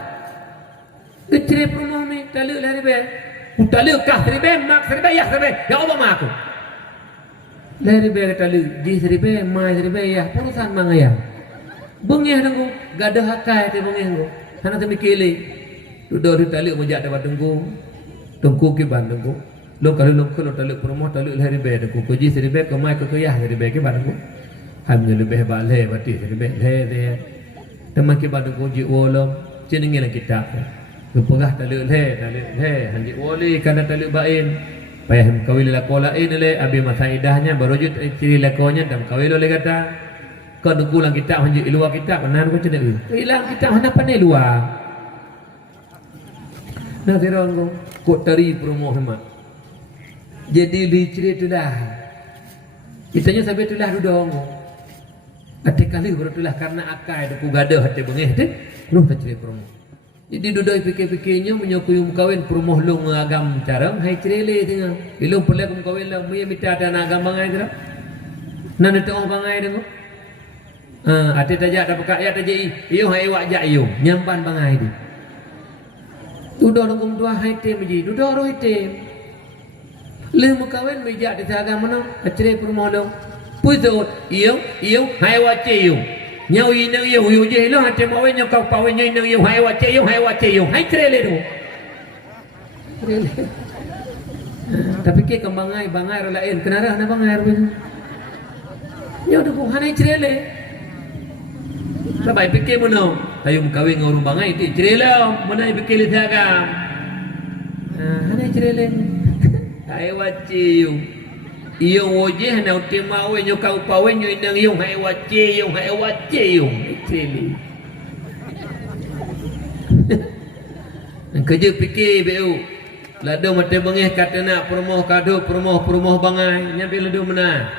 Kecil rumah mi taluk leh be. Taluk kah seribe mak seribe ya seribe. Ya Allah mak aku. Dari be kata lu di seribe mai seribe ya urusan mangaya bengih dengku gadah hakai te bengih ku hana te mikile duduk di tali mojak dapat dengku ke bandengku lo kalau tali promo tali dari be dengku ko ji seribe ke mai ke ya seribe ke bandengku hamnya lebih bale bati seribe le de teman ke bandengku ji wolom jenenge lang kita pegah tali le hanji woli kana tali bain payah kawil lakola ini abi masa idahnya baru jut ciri lakonya dan kawil oleh kata kau nunggu lang kita hanji luar kita benar kau cina hilang kita mana pandai luar nah serong kau tari promo hemat jadi di ciri itulah kitanya sampai itulah dudong hati kali baru itulah karena akai aku gadah hati bengeh tu lu tak ciri promo. Jadi duduk fikir-fikirnya menyokuyum kawin perumoh lu mengagam carang hai cerele tengah ilung pelak kawin lah muya minta ada agam bangai tu nan itu orang bangai tu ate tajak dapat kaya tajai iyo hai wajak iyo nyampan bangai tu duduk nunggu dua hai tem ji duduk roh tem le mukawin meja di agam mana cerele perumoh lu puzo iyo hai wajak iyo nyau ina yo je lo hate mawe nyau kau pawe nyai nang yo hai wace yo hai trele do trele tapi ke kembangai bangai ro lain kenara na bangai ro yo do hanai trele sabai pikir mono tayum kawin ngurung bangai ti trele mana pikir li jaga hanai trele hai wace yo iyo wajah na utima we nyo kau pawe nyo inang yung hai wace yung cili kerja fikir beu lado mate bengih kata nak perumoh kado perumoh bangai nyampe lado mana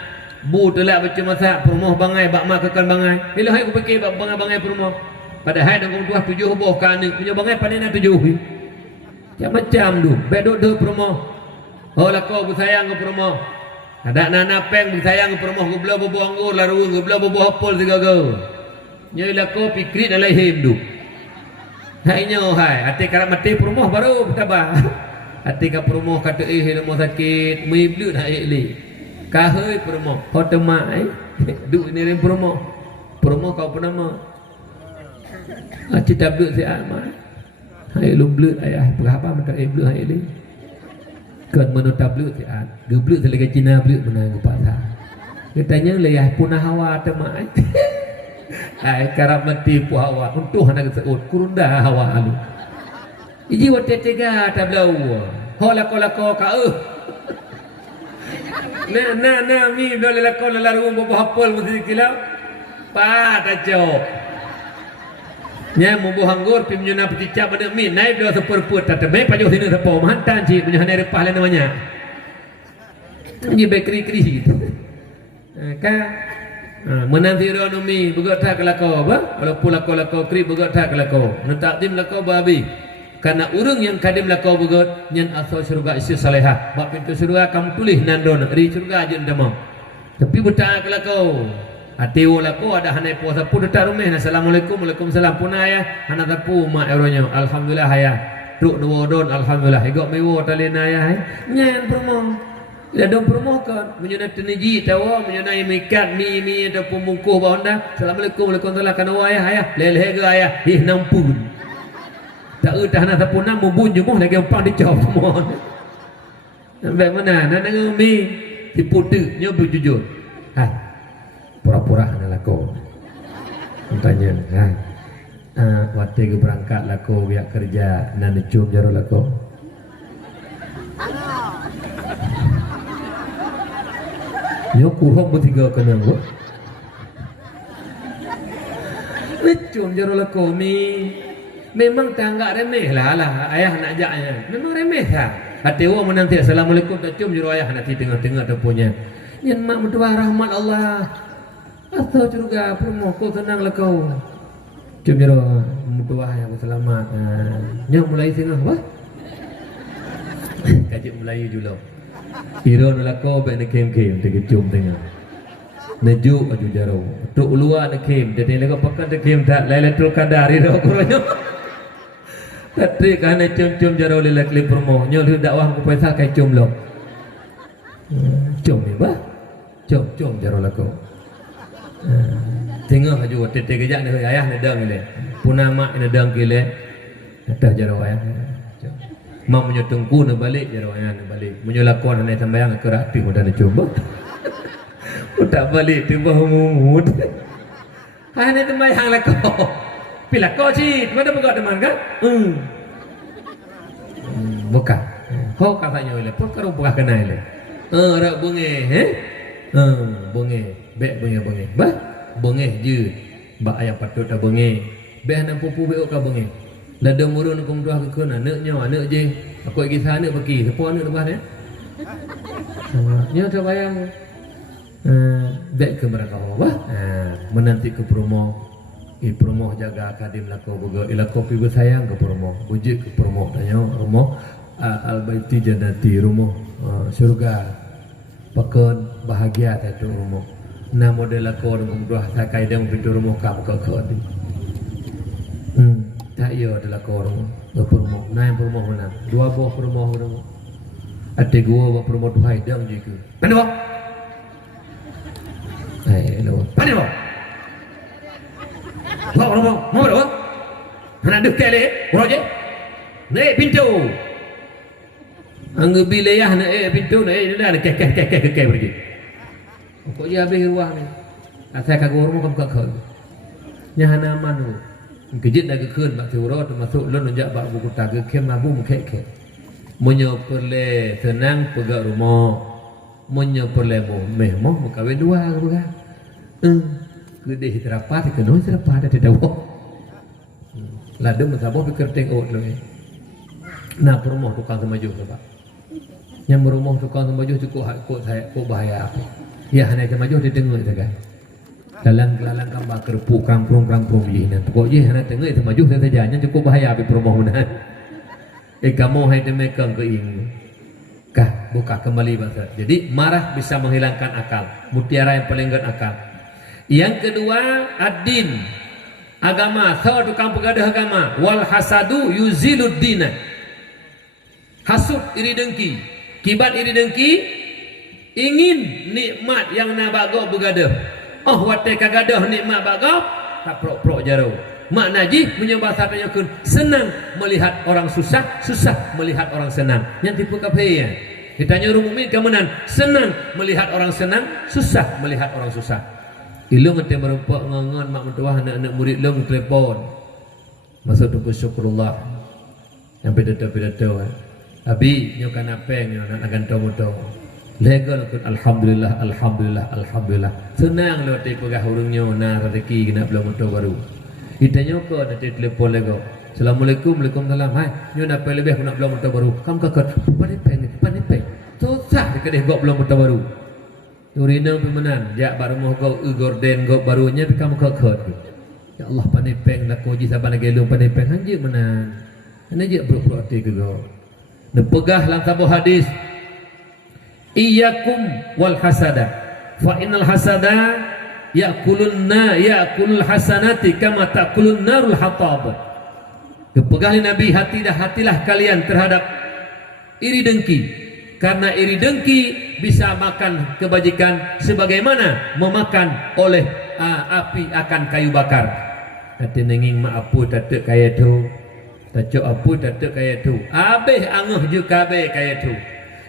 bu telak baca masak perumoh bangai bak mak kekan bangai bila hai aku fikir bak bangai perumoh padahal dengan tuah 7 buah kan punya bangai pandai nak 7 macam tu bedok tu perumoh oh lah kau bersayang ke perumoh ada nana peng bersayang ke perumoh ke belah buah anggur laru ke belah buah apel segala nyai lah kau fikir dalam hidup hainya hai hati karak mati perumoh baru bertabah hati ka perumoh kata ilmu sakit miblu nak ili kahoi perumoh kau temai duk ni rim perumoh kau penama cita blut si amat hai lu blut ayah berapa mata blut hai ili kan menutap blut si at geblut selagi Cina blut menang ke pasar katanya leyah punah hawa temai ai karap mati pu hawa untuh nak seut kurunda hawa alu iji wate tega tablau hola ko ka na mi dole la ko la ru bo hapol mesti kilau pa ta jo nya mo bo hanggur pim nyuna pecicap pada mi naik do seperput tatebe pajo sini sepo mantan ci punya hane repah namanya ni bekri-kri ka menanti ronomi begot tak lako ba walaupun lako kri begot tak lako nak tim lako babi karena urang yang kadim lako begot nyen asal surga isi salehah bab pintu surga kamu tulis nandon ri surga aja ndamam tapi betak lako ati lako ada hanai puasa pun detak rumah assalamualaikum waalaikumsalam punah ya hana tapu mak eronyo alhamdulillah ya truk dua don alhamdulillah igok mewo talina ya nyen permo dah dong promokan menyunat tenaji tawa menyunai mikat mi ada pembungkuh bawah anda assalamualaikum waalaikumsalam kana ayah leleh ke ayah nampun tak tahan ataupun nak membun jemuh lagi empang dicop semua sampai mana nak ngumi tipu tu nyo berjujur pura-pura nak lako tanya waktu ke berangkat lako biar kerja nak necum jaro lako nyo kuhok bertiga kena buat necum jaro lako mi memang tanggak remeh lah ayah nak ajaknya memang remeh lah hati orang menanti assalamualaikum tak cium juru ayah nanti tengah-tengah terpunya yang mak berdoa rahmat Allah atau juga perumoh kau tenang lah kau cium juru berdoa yang selamat yang mulai tengah apa kaji mulai dulu kira nak kau baik nak kem-kem cium tengah nejuk aju jaro tuk luar nak kem jadi lagi pakai nak kem tak lailatul qadar itu kurangnya Katri kana cium-cium jaro lelak li permoh nyo lu dakwah ku paisa kai cium lo. Cium ni ba? Cium jaro lako. Tengok aju tete kejak ni ayah ni dang le. Puna mak ni dang kile. Dah jaro ayah. Mak menyo tengku na balik jaro ayah na balik. Menyo lakon na sambayang ke rati mudah na cium ba. Tak balik tiba humut. Ha ni sambayang lako. Pila kau sih, mana buka teman kan? Buka. Kau katanya oleh, kau kerja buka kena oleh. Rak bunge, bunge, bek bunge, bah, bunge je, bak ayam patut tak bunge, bek nak pupu bek kau bunge. Lada murun kum dua ke kena, anak je, aku lagi sana pergi, siapa anak lepas ni? Nyo tak bayang, bek ke mereka bah, menanti ke promo. Promoh jaga kadim lako boga ilako pi bersayang ke promoh bujik ke promoh tanya romoh al-baiti jannati romoh surga pakon bahagia satu romoh na model lako dengan dua sakai dang pintu romoh ka ke di tak yo adalah ko romoh promoh na yang promoh mana dua buah promoh romoh ate gua promoh tuhai dang jiku mana bang lo mana bang mau berapa? Nak duk kali, roje. Naik pintu. Anggu bilayah naik pintu naik dah kek pergi. Kok dia habis ruah ni. Asal kagak rumah kamu kagak. Nyahana manu. Kejit dah kekeun mak surau termasuk lon njak bak buku taga kem mabu kek. Monyo perle tenang pegak rumah. Monyo perle meh moh kawin dua bukan. Gede hiterapat kena hiterapat ada dawa. Lada masabah pikir tengok loh. Nah rumah tukang semaju sebab yang berumah tukang semaju cukup saya kok bahaya apa ya hanya semaju didengar saja dalam kambang kerupuk kampung ini pokoknya hanya dengar semaju saja hanya cukup bahaya di permohonan kamu hai demekang keing kah buka kembali bahasa jadi marah bisa menghilangkan akal mutiara yang paling akal yang kedua ad-din agama tukang pegadah agama wal hasadu yuzilud dina hasud iri dengki kibat iri dengki ingin nikmat yang nabago begadah wate kagadah nikmat bago kaprok-prok jaro mak najih menyembah satanya kun senang melihat orang susah melihat orang senang yang tipu kapaya ditanya orang mukmin kemenan senang melihat orang senang susah melihat orang susah ilung ente merempak ngangan mak mentua anak-anak murid long telepon masuk tu syukurullah yang pidato abi nyokan apeng nak gantong motor legal kun alhamdulillah senang lewat pegah urungnya na rezeki kena belum motor baru ditanya ko nanti telepon lego assalamualaikum waalaikumsalam hai nyo nak apa lebih nak belum motor baru kam kakak panipeng susah dekat gok belum motor baru urina pemenan jak baru mau kau gorden gok barunya kamu kakak ya Allah panipeng nak koji saban lagi lu panipeng hanje menan ana je bro hati ke go nepegah lang sabuh hadis iyyakum wal hasada fa innal hasada ya'kulul hasanati kama ta'kulun narul hatab. Kepegah Nabi hatilah kalian terhadap iri dengki karena iri dengki bisa makan kebajikan sebagaimana memakan oleh api akan kayu bakar. Hati nenging mak apu tatek kaya tu tacok apu tatek kaya tu abeh angah juga kabeh kaya tu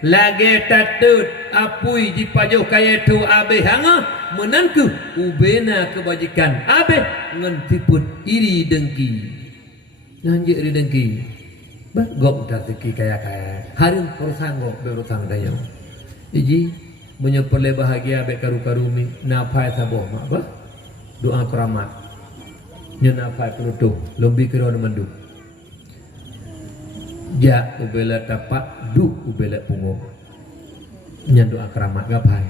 lagi tatut apui di pajuh kaya tu abeh hangah menanku ubena kebajikan abeh ngentiput iri dengki nanti iri dengki gok rezeki kaya hari perusahaan gok berusaha daya iji menyepele bahagia abeh karu-karumi napai saboh mak bah doa keramat nyenapai penutup lebih kira mandu ja ubela tapak du ubela pungo nyandu akramat gapai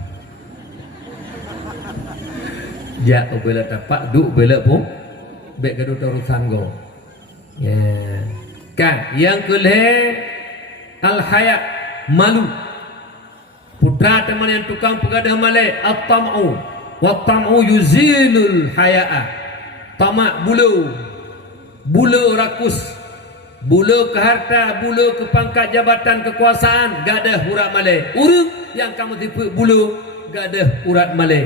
ja ubela tapak du ubela pung bek gadu urusan go ya kan yang kelih al haya malu putra teman yang tukang pegadah male at-tam'u wa tam'u yuzilul haya'a tamak bulu rakus bulu ke harta, bulu ke pangkat jabatan kekuasaan, gadah urat malai. Urang yang kamu tipu bulu gadah urat malai.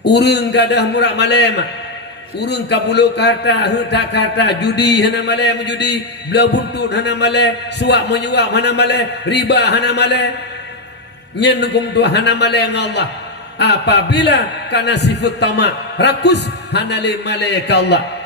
Urang gadah urat malai mak. Urang ka bulu ke harta, tak ke harta, judi hana malai menjudi, belah buntut hana malai, suap menyuap hana malai, riba hana malai. Nyen hukum tu hana malai dengan Allah. Apabila karena sifat tamak, rakus hana le malai ke Allah.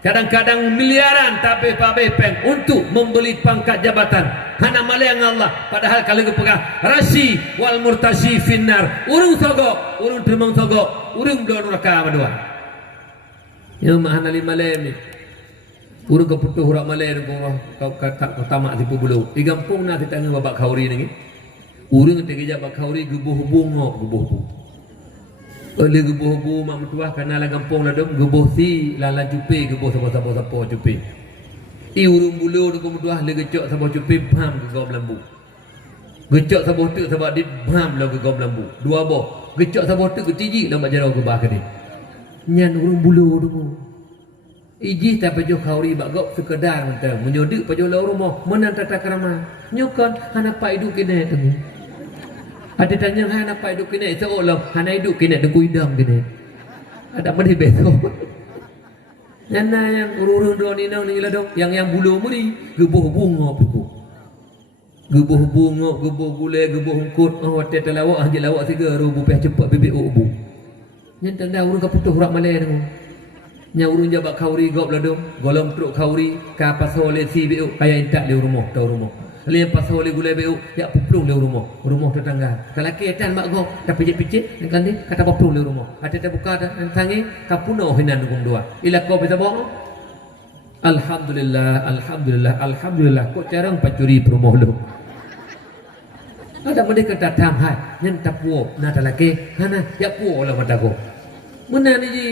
Kadang-kadang miliaran tapi peng untuk membeli pangkat jabatan hana malayang Allah padahal kalau kepegang rasi wal murtasi finnar urung sogok urung termang sogok urung doa neraka berdua yang mahana lima lem urung keputuh hurak malay kau kata tamak tipu bulu igampung na ditanggung babak khauri ni urung ketika babak khauri gebuh bungo gebuh oleh gebuh-gebuh mak mentua karena lah gampung lah dong gebuh si lala cupi gebuh sapa cupi i urung bulu tu mentua le gecok sapa cupi pam ke gom lembu gecok sapa tu sapa dit pam lo ke gom lembu dua boh gecok sapa tu ke tiji lo mak jarau ke bah ke ni nyan urung bulu tu iji tak pajo khauri bak gop sekedar mentah menyodek pajo la rumah menan tata krama nyokon hana pa hidup kene tu ada tanya hana apa hidup kini seolah hana hidup kini ada kuidam kini ada mesti besok nana yang urun dua ni nang ni lah dong yang bulu muri gebuh bunga buku gebuh bunga gebuh gulai gebuh ungkut hotel telawak hanya lawak 3 rubu peh cepat bebek ubu nyen tanda urun kaputuh urak malai dong nya urun jabak khauri gop lah dong golong truk khauri ka pasole si beu kaya intak le rumah tau rumah lihat pas oleh gulai beu ya puplung le rumah tetangga kalau ketan mak gok tapi picit kan ni kata puplung le rumah ada buka dan sangi kapuno hinan dukung dua ila kau bisa bohong Alhamdulillah, alhamdulillah, alhamdulillah. Kok jarang pacuri promoh lu. Ada mereka datang hai, nyen tapu, nada lagi, hana ya pu olah mata ko. Mana ni ji?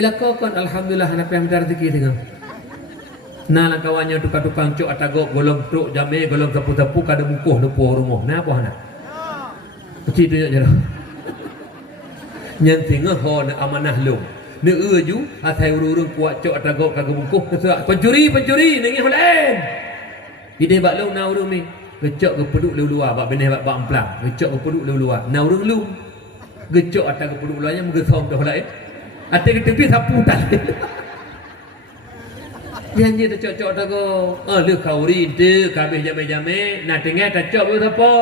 Ila kau kan alhamdulillah hana pem dar rezeki tengah. Nah kawannya tukang cok atago golong truk jame golong tapu-tapu kada bukuh lupo rumah. Nah apa hana? Kecil tu je lah. Nyen tengah ho na amanah lu. Ne ju atai urung kuat cok atago kagak bukuh pencuri nengi holen. Ide bak lu na urung ni. Gecok ke peduk luar bak benih bak amplang. Gecok ke peduk luar. Na urung lu. Gecok atas ke peduk luarnya menggesom dah lain. Atai ke tepi sapu tali. Yang dia cok-cok dah go. Lu kauri tu kabeh jame-jame nak tengah tak cok bu siapa?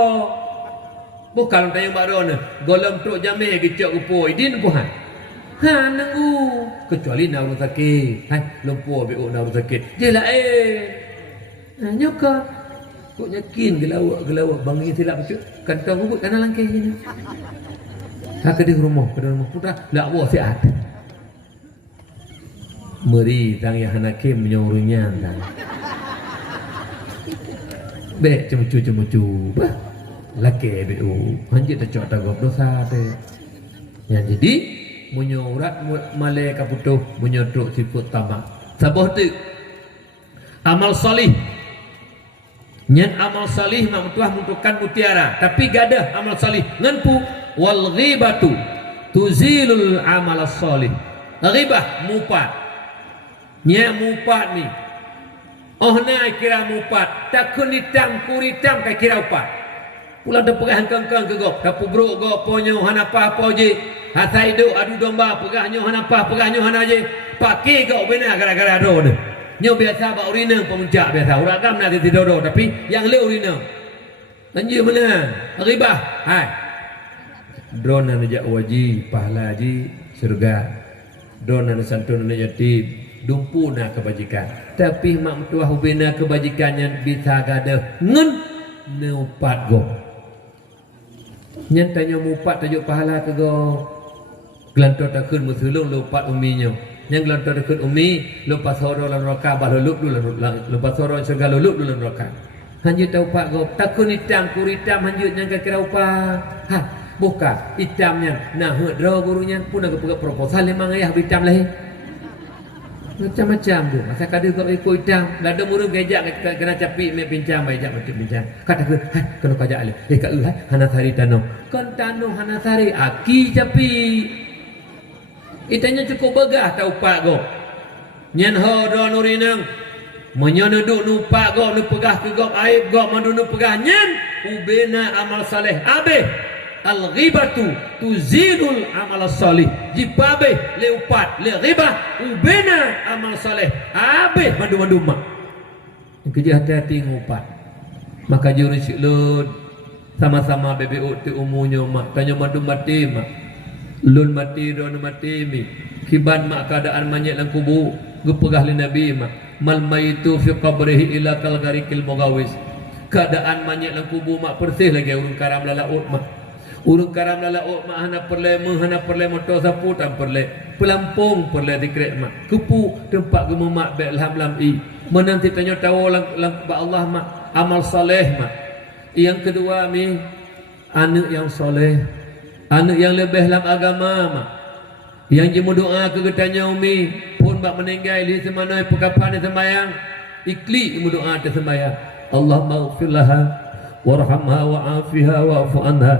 Bukan tanya mak ron. Golong truk jame gecok ke po idin puhan. Ha nanggu. Kecuali nak urus sakit. Hai lumpur BO nak urus sakit. Jelah nyokot. Kok yakin gelawak bangi silap becut kantong rubut kanan langkah je ni. Ha ke rumah putra lak buah siat. Meri tang yang hanakim menyuruhnya tang. Bek cemucu. Bah. Laki BO. Hanjit tak cok tagap dosa te. Yang jadi menyurat malaikat putuh menyodok sifat tamak. Sabah tu amal solih. Nyan amal salih mak tuah menentukan mutiara tapi gadah amal salih nganpu wal ghibatu tuzilul amal salih. Ghibah mupat nya mupat ni na kira mupat takun hitam kuritam kai kira upat pula dah pegah kangkang ke gop dapu bro gop ponyo hanapa apa je hatai do adu domba pegahnya hanapa pegahnya hana je pakai gop benar gara-gara do ni. Nyo biasa bak urina pemuncak biasa. Orang agam nak tidur tapi yang le urina. Lanjut mana? Ribah. Hai. Drone nak jak waji, pahala haji, surga. Drone nak santun nak yatim, dumpu nak kebajikan. Tapi mak mentua hubina kebajikannya bisa gadah ngen neupat go. Nyen tanya mupat tajuk pahala ke go. Gelantor takun musulung lupat uminya. Yang gelantor dekat umi lepas soro lan roka bah luluk dulu lepas soro segala luluk dulu roka hanjut tahu pak go takun hitam kuritam hanjut yang kira upah ha buka hitamnya nah hedro gurunya pun nak buka proposal memang ayah hitam lain macam-macam tu masa kadu kau ikut hitam lada murung gejak kena capi me pincang baik jak pincang kata ke ha kena kajak le ka hana sari tanong kon tanong hana sari aki capi. Itanya cukup begah tau pak go. Nyen ho do nurinang. Menyono duk nupak go nu pegah ke go aib go mandu nu pegah nyen ubena amal saleh abe al ghibatu tuzilul amal salih. Jipabe le upat le ghibah ubena amal saleh abe mandu mak. Kerja hati-hati ngupat. Maka juri siklud sama-sama BBU ti umunya mak tanya mandu mati mak. Lun mati don mati mi kiban mak keadaan manyet lang kubu gepegah li nabi mak mal maitu fi qabrihi ila kal garikil mugawis keadaan manyet lang kubu mak persih lagi urung karam lalaut mak urung karam lalaut mak hana perle motor sapu tam perle pelampung perle dikrek mak kepu tempat gemu mak be lam i menanti tanya tahu lang ba Allah mak amal soleh mak yang kedua mi anak yang soleh anak yang lebih dalam agama mak yang jemu doa ke getanya umi pun bak meninggal di semana pekapan di sembayang ikli jemu doa di sembayang Allah maghfir laha warhamha wa'afiha wa'fu anha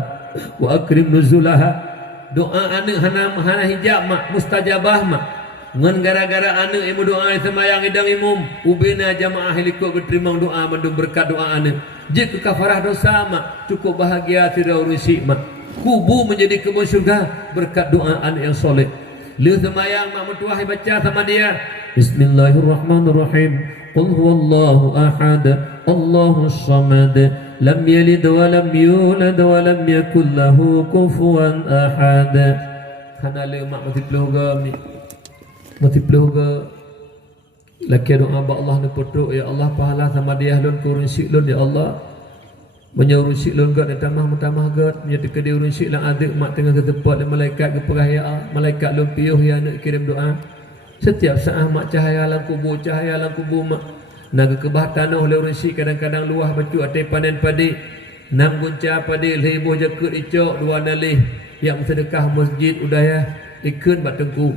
wa akrim nuzulaha doa anak hana hijab mak mustajabah mak ngan gara-gara anak jemu doa di sembayang idang imum ubina jamaah likut berterima doa mandum berkat doa anak jika kafarah dosa mak cukup bahagia tidak urusi mak kubu menjadi kebun syurga berkat doa anak yang soleh. Lu semayang mak mentua baca sama dia. Bismillahirrahmanirrahim. Qul huwallahu ahad, Allahus samad, lam yalid wa lam yulad wa lam yakul lahu kufuwan ahad. Kana le mak mesti peluga ni. Mesti peluga. Laki doa ba Allah ni putuk ya Allah pahala sama dia lun kurun syik lun ya Allah. Menyuruh syik lun gad tamah gad menjadi ke dia urun syik lang adik mak tengah ke tempat dan malaikat ke perah ya malaikat lun piuh ya nak kirim doa Setiap saat mak cahaya alam kubur mak. Naga kebah tanah oleh resi kadang-kadang luah baju atai panen padi. Nam gunca padi lebo jakut icok dua nalih. Yang sedekah masjid udaya ikun bat tengku.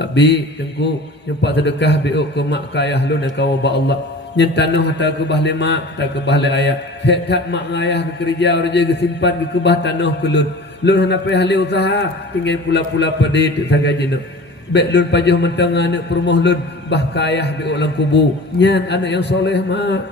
Abi tengku nyempak sedekah biuk ke mak ke ayah lu dan kau ba Allah. Nyen tanah tak kebah lemak, tak kebah le ayah. Hek tak mak ayah ke kerja kerja ke simpan ke kebah tanah ke lun. Lun hendak payah le usaha tinggal pula-pula padi tu sagaji nak. Bek lun pajuh mentang anak perumah lun bah kayah bi ulang kubu. Nyan anak yang soleh mak.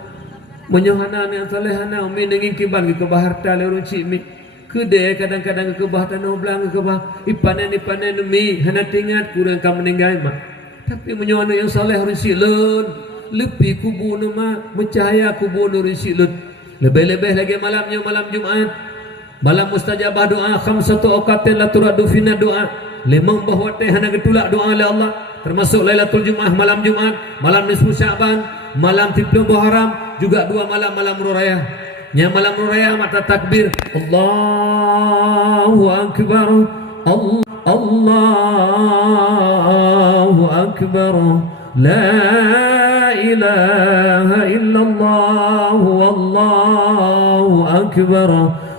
Menyohana anak yang soleh anak umi dengan kiban ke bah harta le ruci mi. Kedai kadang-kadang ke bah tanah belang ke bah ipanen mi hana tingat kurang kam meninggal mak. Tapi menyohana yang soleh ruci lun lepi kubu nu mak mencahaya kubu nu ruci lun. Lebih-lebih lagi malamnya malam Jumaat. Malam mustajabah doa khamsatu awqatin la turadu fina doa. Lemang bahawa teh hana getulak doa oleh Allah, termasuk Lailatul Jumaah malam Jumaat, malam nisfu Sya'ban, malam 30 Muharram, juga dua malam Raya. Yang malam Raya mata takbir Allahu Akbar, Allahu Akbar, la ilaha illallah, wallahu akbar.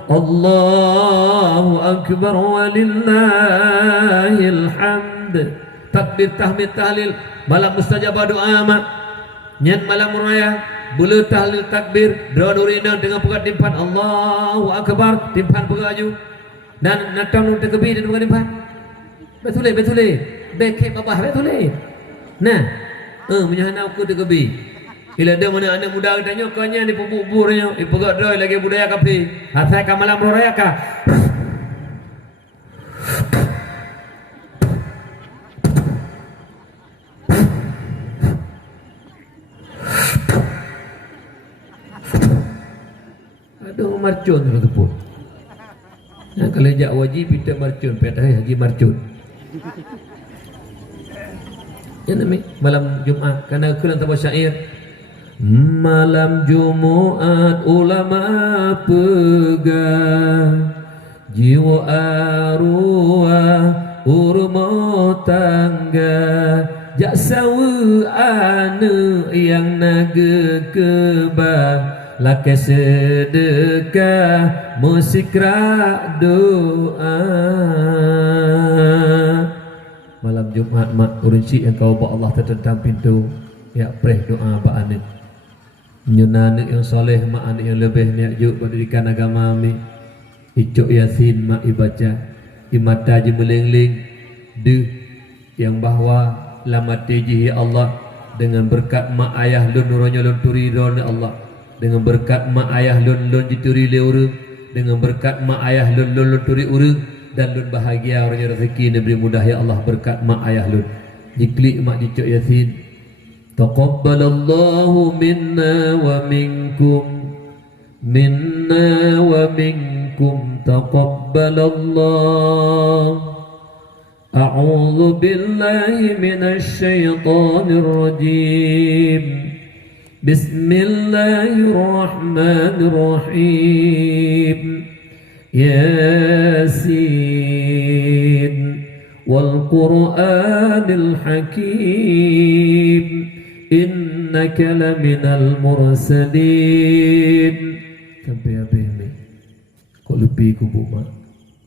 Allahu Akbar walillahil hamd. Takbir tahmid tahlil malam mustajabah doa mak. Nyan malam raya bulu tahlil takbir doa nurina dengan pegat timpan Allahu Akbar timpan pegaju dan natang nu tekebi dan pegat timpan. Betul beke babah betul. Nah, menyahana aku tekebi. Bila dia mana anak muda tanya kanya di pubur-buburnya, ipegat doi lagi budaya kapi. Hatai ka malam raya ka. Aduh marcun tu pun. Nah kalau jak wajib kita marcun, petai haji marcun. Ya nami malam Jumaat karena kulan tabu syair. Malam Jumaat ulama pegang jiwa arwah urmo tangga jak sawu anu yang naga kebah lake sedekah musik rak doa. Malam Jumaat mak urusi yang kau bawa Allah tertentang pintu ya preh doa ba anak nyuna anak yang soleh mak anak yang lebih niat juk pendidikan agama mi icuk yasin mak ibaca imata je melengling de yang bahwa lamat teji ya Allah dengan berkat mak ayah lun nuronyo lun turi ron Allah dengan berkat mak ayah lun jituri leuru dengan berkat mak ayah lun turi uru dan lun bahagia orang rezeki diberi mudah ya Allah berkat mak ayah lun jiklik mak icuk yasin. Taqabbalallahu minna wa minkum taqabbalallah. A'udzu billahi minasy syaithanir rajim. Bismillahirrahmanirrahim. Yasin wal Qur'anil Hakim. Innaka laminal mursalin. Sampai habis ni kau lebih kubu mak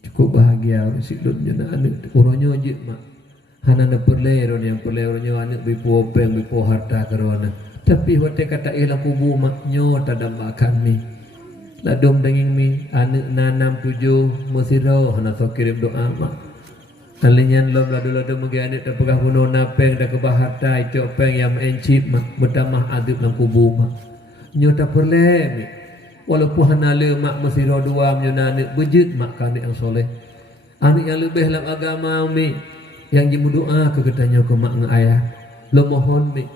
cukup bahagia si dunia anak orangnya je mak hana na perleron yang perleronnya anak bipo openg bipo harta karona tapi hote kata ilah kubu mak nyo tada makan mi ladom daging mi anak nanam 7 musiro hana so kirim doa mak Alinyan lom ladu-ladu magi anik tak pegah bunuh napeng dah kebahar tai cok peng yang mencip mak bertamah adib dalam kubu mak nyota perle walaupun hanale mak mesiro dua menyuna anik bejit mak kanik yang soleh anik yang lebih dalam agama mi yang jimu doa ke ketanya ke mak dengan ayah lo mohon mi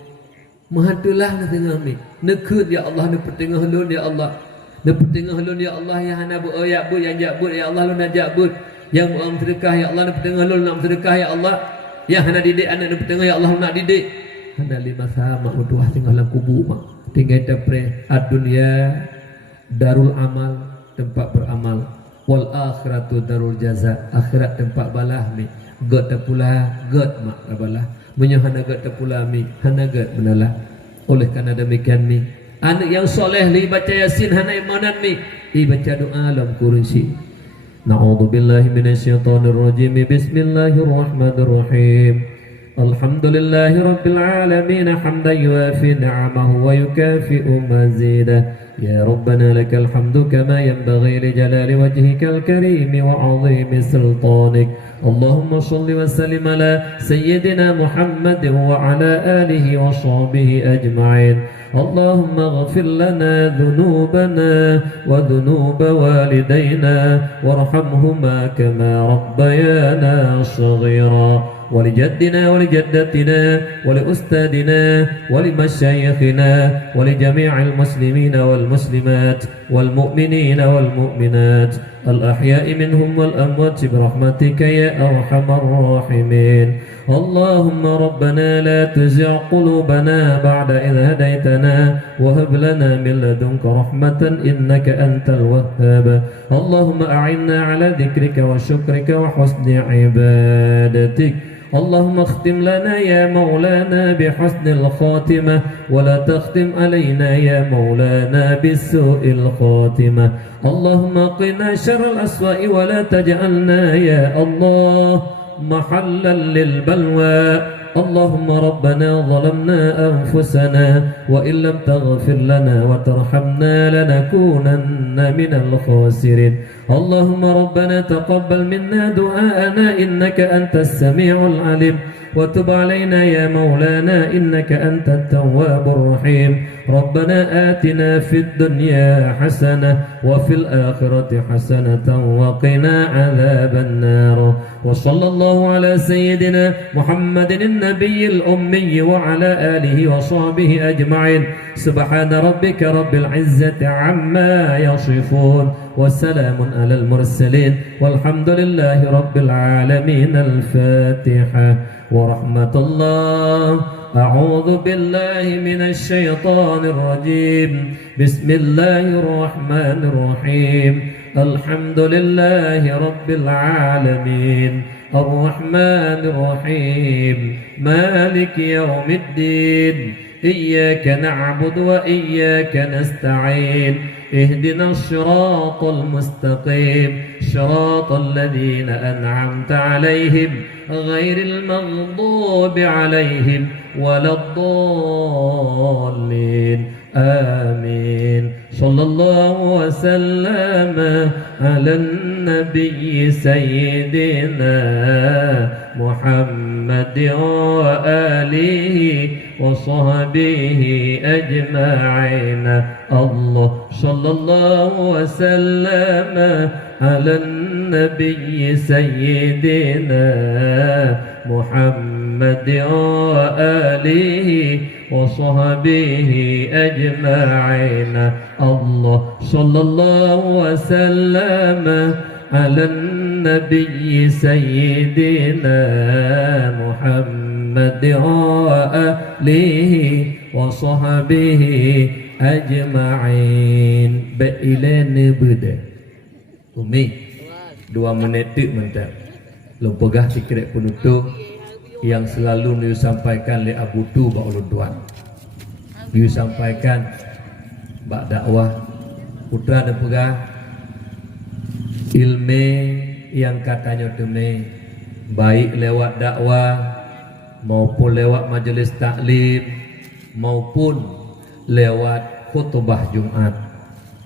mahatulah na tengah mi nekut ya Allah ne pertengah lun ya Allah ne pertengah lun ya Allah yang hana bu ya bu yang jak bu ya Allah lun najak bu yang buang sedekah ya Allah nak petengah lul nak sedekah ya Allah yang hendak didik anak nak petengah ya Allah nak didik hendak lima sama utuh tinggal dalam kubu mak tinggal dapre ad-dunya darul amal tempat beramal wal akhiratu darul jaza akhirat tempat balah ni got pula got mak kabalah menyuhana got pula mi hana got benalah. Oleh karena demikian mi anak yang soleh li baca yasin hana imanan mi li baca doa dalam kurunsi. Na'udzubillahi minasyaitonir rajim. Bismillahirrahmanirrahim. Alhamdulillahi rabbil alamin hamdan yuafi ni'amahu wa yukafi'u mazidah. يا ربنا لك الحمد كما ينبغي لجلال وجهك الكريم وعظيم سلطانك. اللهم صل وسلم على سيدنا محمد وعلى آله وصحبه أجمعين. اللهم اغفر لنا ذنوبنا وذنوب والدينا وارحمهما كما ربيانا صغيرا. ولجدنا ولجدتنا ولأستاذنا ولمشايخنا ولجميع المسلمين والمسلمات والمؤمنين والمؤمنات الأحياء منهم والأموات برحمتك يا أرحم الراحمين. اللهم ربنا لا تزغ قلوبنا بعد إذ هديتنا وهب لنا من لدنك رحمة إنك أنت الوهاب. اللهم أعنا على ذكرك وشكرك وحسن عبادتك. اللهم اختم لنا يا مولانا بحسن الخاتمة ولا تختم علينا يا مولانا بسوء الخاتمة. اللهم قنا شر الأسواء ولا تجعلنا يا الله محلا للبلوى. اللهم ربنا ظلمنا أنفسنا وإن لم تغفر لنا وترحمنا لنكونن من الخاسرين. اللهم ربنا تقبل منا دعاءنا إنك أنت السميع العليم وتب علينا يا مولانا إنك أنت التواب الرحيم. ربنا آتنا في الدنيا حسنة وفي الآخرة حسنة وقنا عذاب النار. وصلى الله على سيدنا محمد النبي الأمي وعلى آله وصحبه أجمعين. سبحان ربك رب العزة عما يصفون وسلام على المرسلين والحمد لله رب العالمين. الفاتحة. ورحمة الله. أعوذ بالله من الشيطان الرجيم. بسم الله الرحمن الرحيم. الحمد لله رب العالمين الرحمن الرحيم مالك يوم الدين. إياك نعبد وإياك نستعين. اهدنا الصراط المستقيم صراط الذين أنعمت عليهم غير المغضوب عليهم ولا الضالين. آمين. صلى الله وسلم على النبي سيدنا محمد وآله وصحبه أجمعين. الله صلى الله وسلم على النبي سيدنا محمد وآله وصحبه أجمعين. الله صلى الله وسلم على النبي سيدنا محمد وآله وصحبه أجمعين. Bailan beda Umi 2 menit mentar lo pegah tikrek penutup yang selalu disampaikan oleh Abu Tu Bak Uluduan disampaikan bak dakwah putra dan pegah ilmu yang katanya teme baik lewat dakwah maupun lewat majelis taklim maupun lewat khutbah Jumat.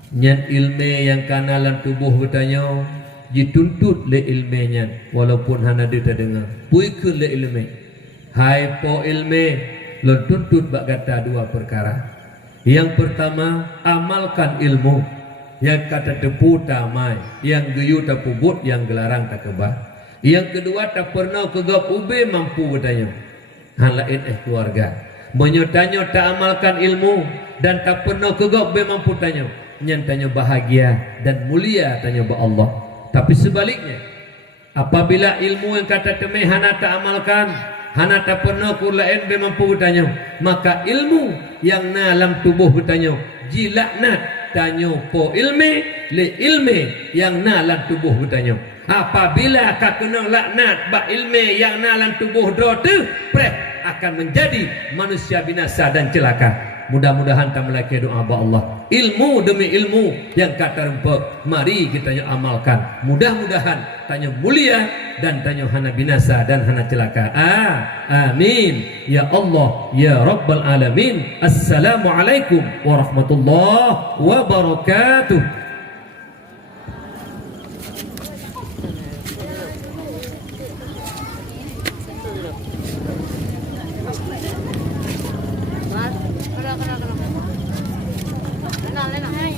Nyan ilmu yang kanalan tubuh bertanya dituntut le ilmunya walaupun hana dia terdengar puikun le ilmu hai po ilmu lo tuntut bak kata 2 perkara. Yang pertama amalkan ilmu yang kata tepu tamai yang geyu tak pubut yang gelarang tak kebah. Yang kedua tak pernah kegap ube mampu bertanya halain keluarga menyotanya tak amalkan ilmu dan tak pernah kegap ube mampu tanya nyantanya bahagia dan mulia tanya ba Allah. Tapi sebaliknya apabila ilmu yang kata temeh hana tak amalkan hana tak pernah kulain be mampu bertanya maka ilmu yang dalam tubuh bertanya jilaknat tanya po ilmi le ilmi yang dalam tubuh bertanya. Apabila ka kena laknat ba ilmu yang nalan tubuh do tu preh akan menjadi manusia binasa dan celaka. Mudah-mudahan kami lagi doa ba Allah ilmu demi ilmu yang kata rempek mari kita amalkan. Mudah-mudahan tanya mulia dan tanya hana binasa dan hana celaka. Amin ya Allah ya Rabbal Alamin. Assalamualaikum warahmatullahi wabarakatuh. Kenal.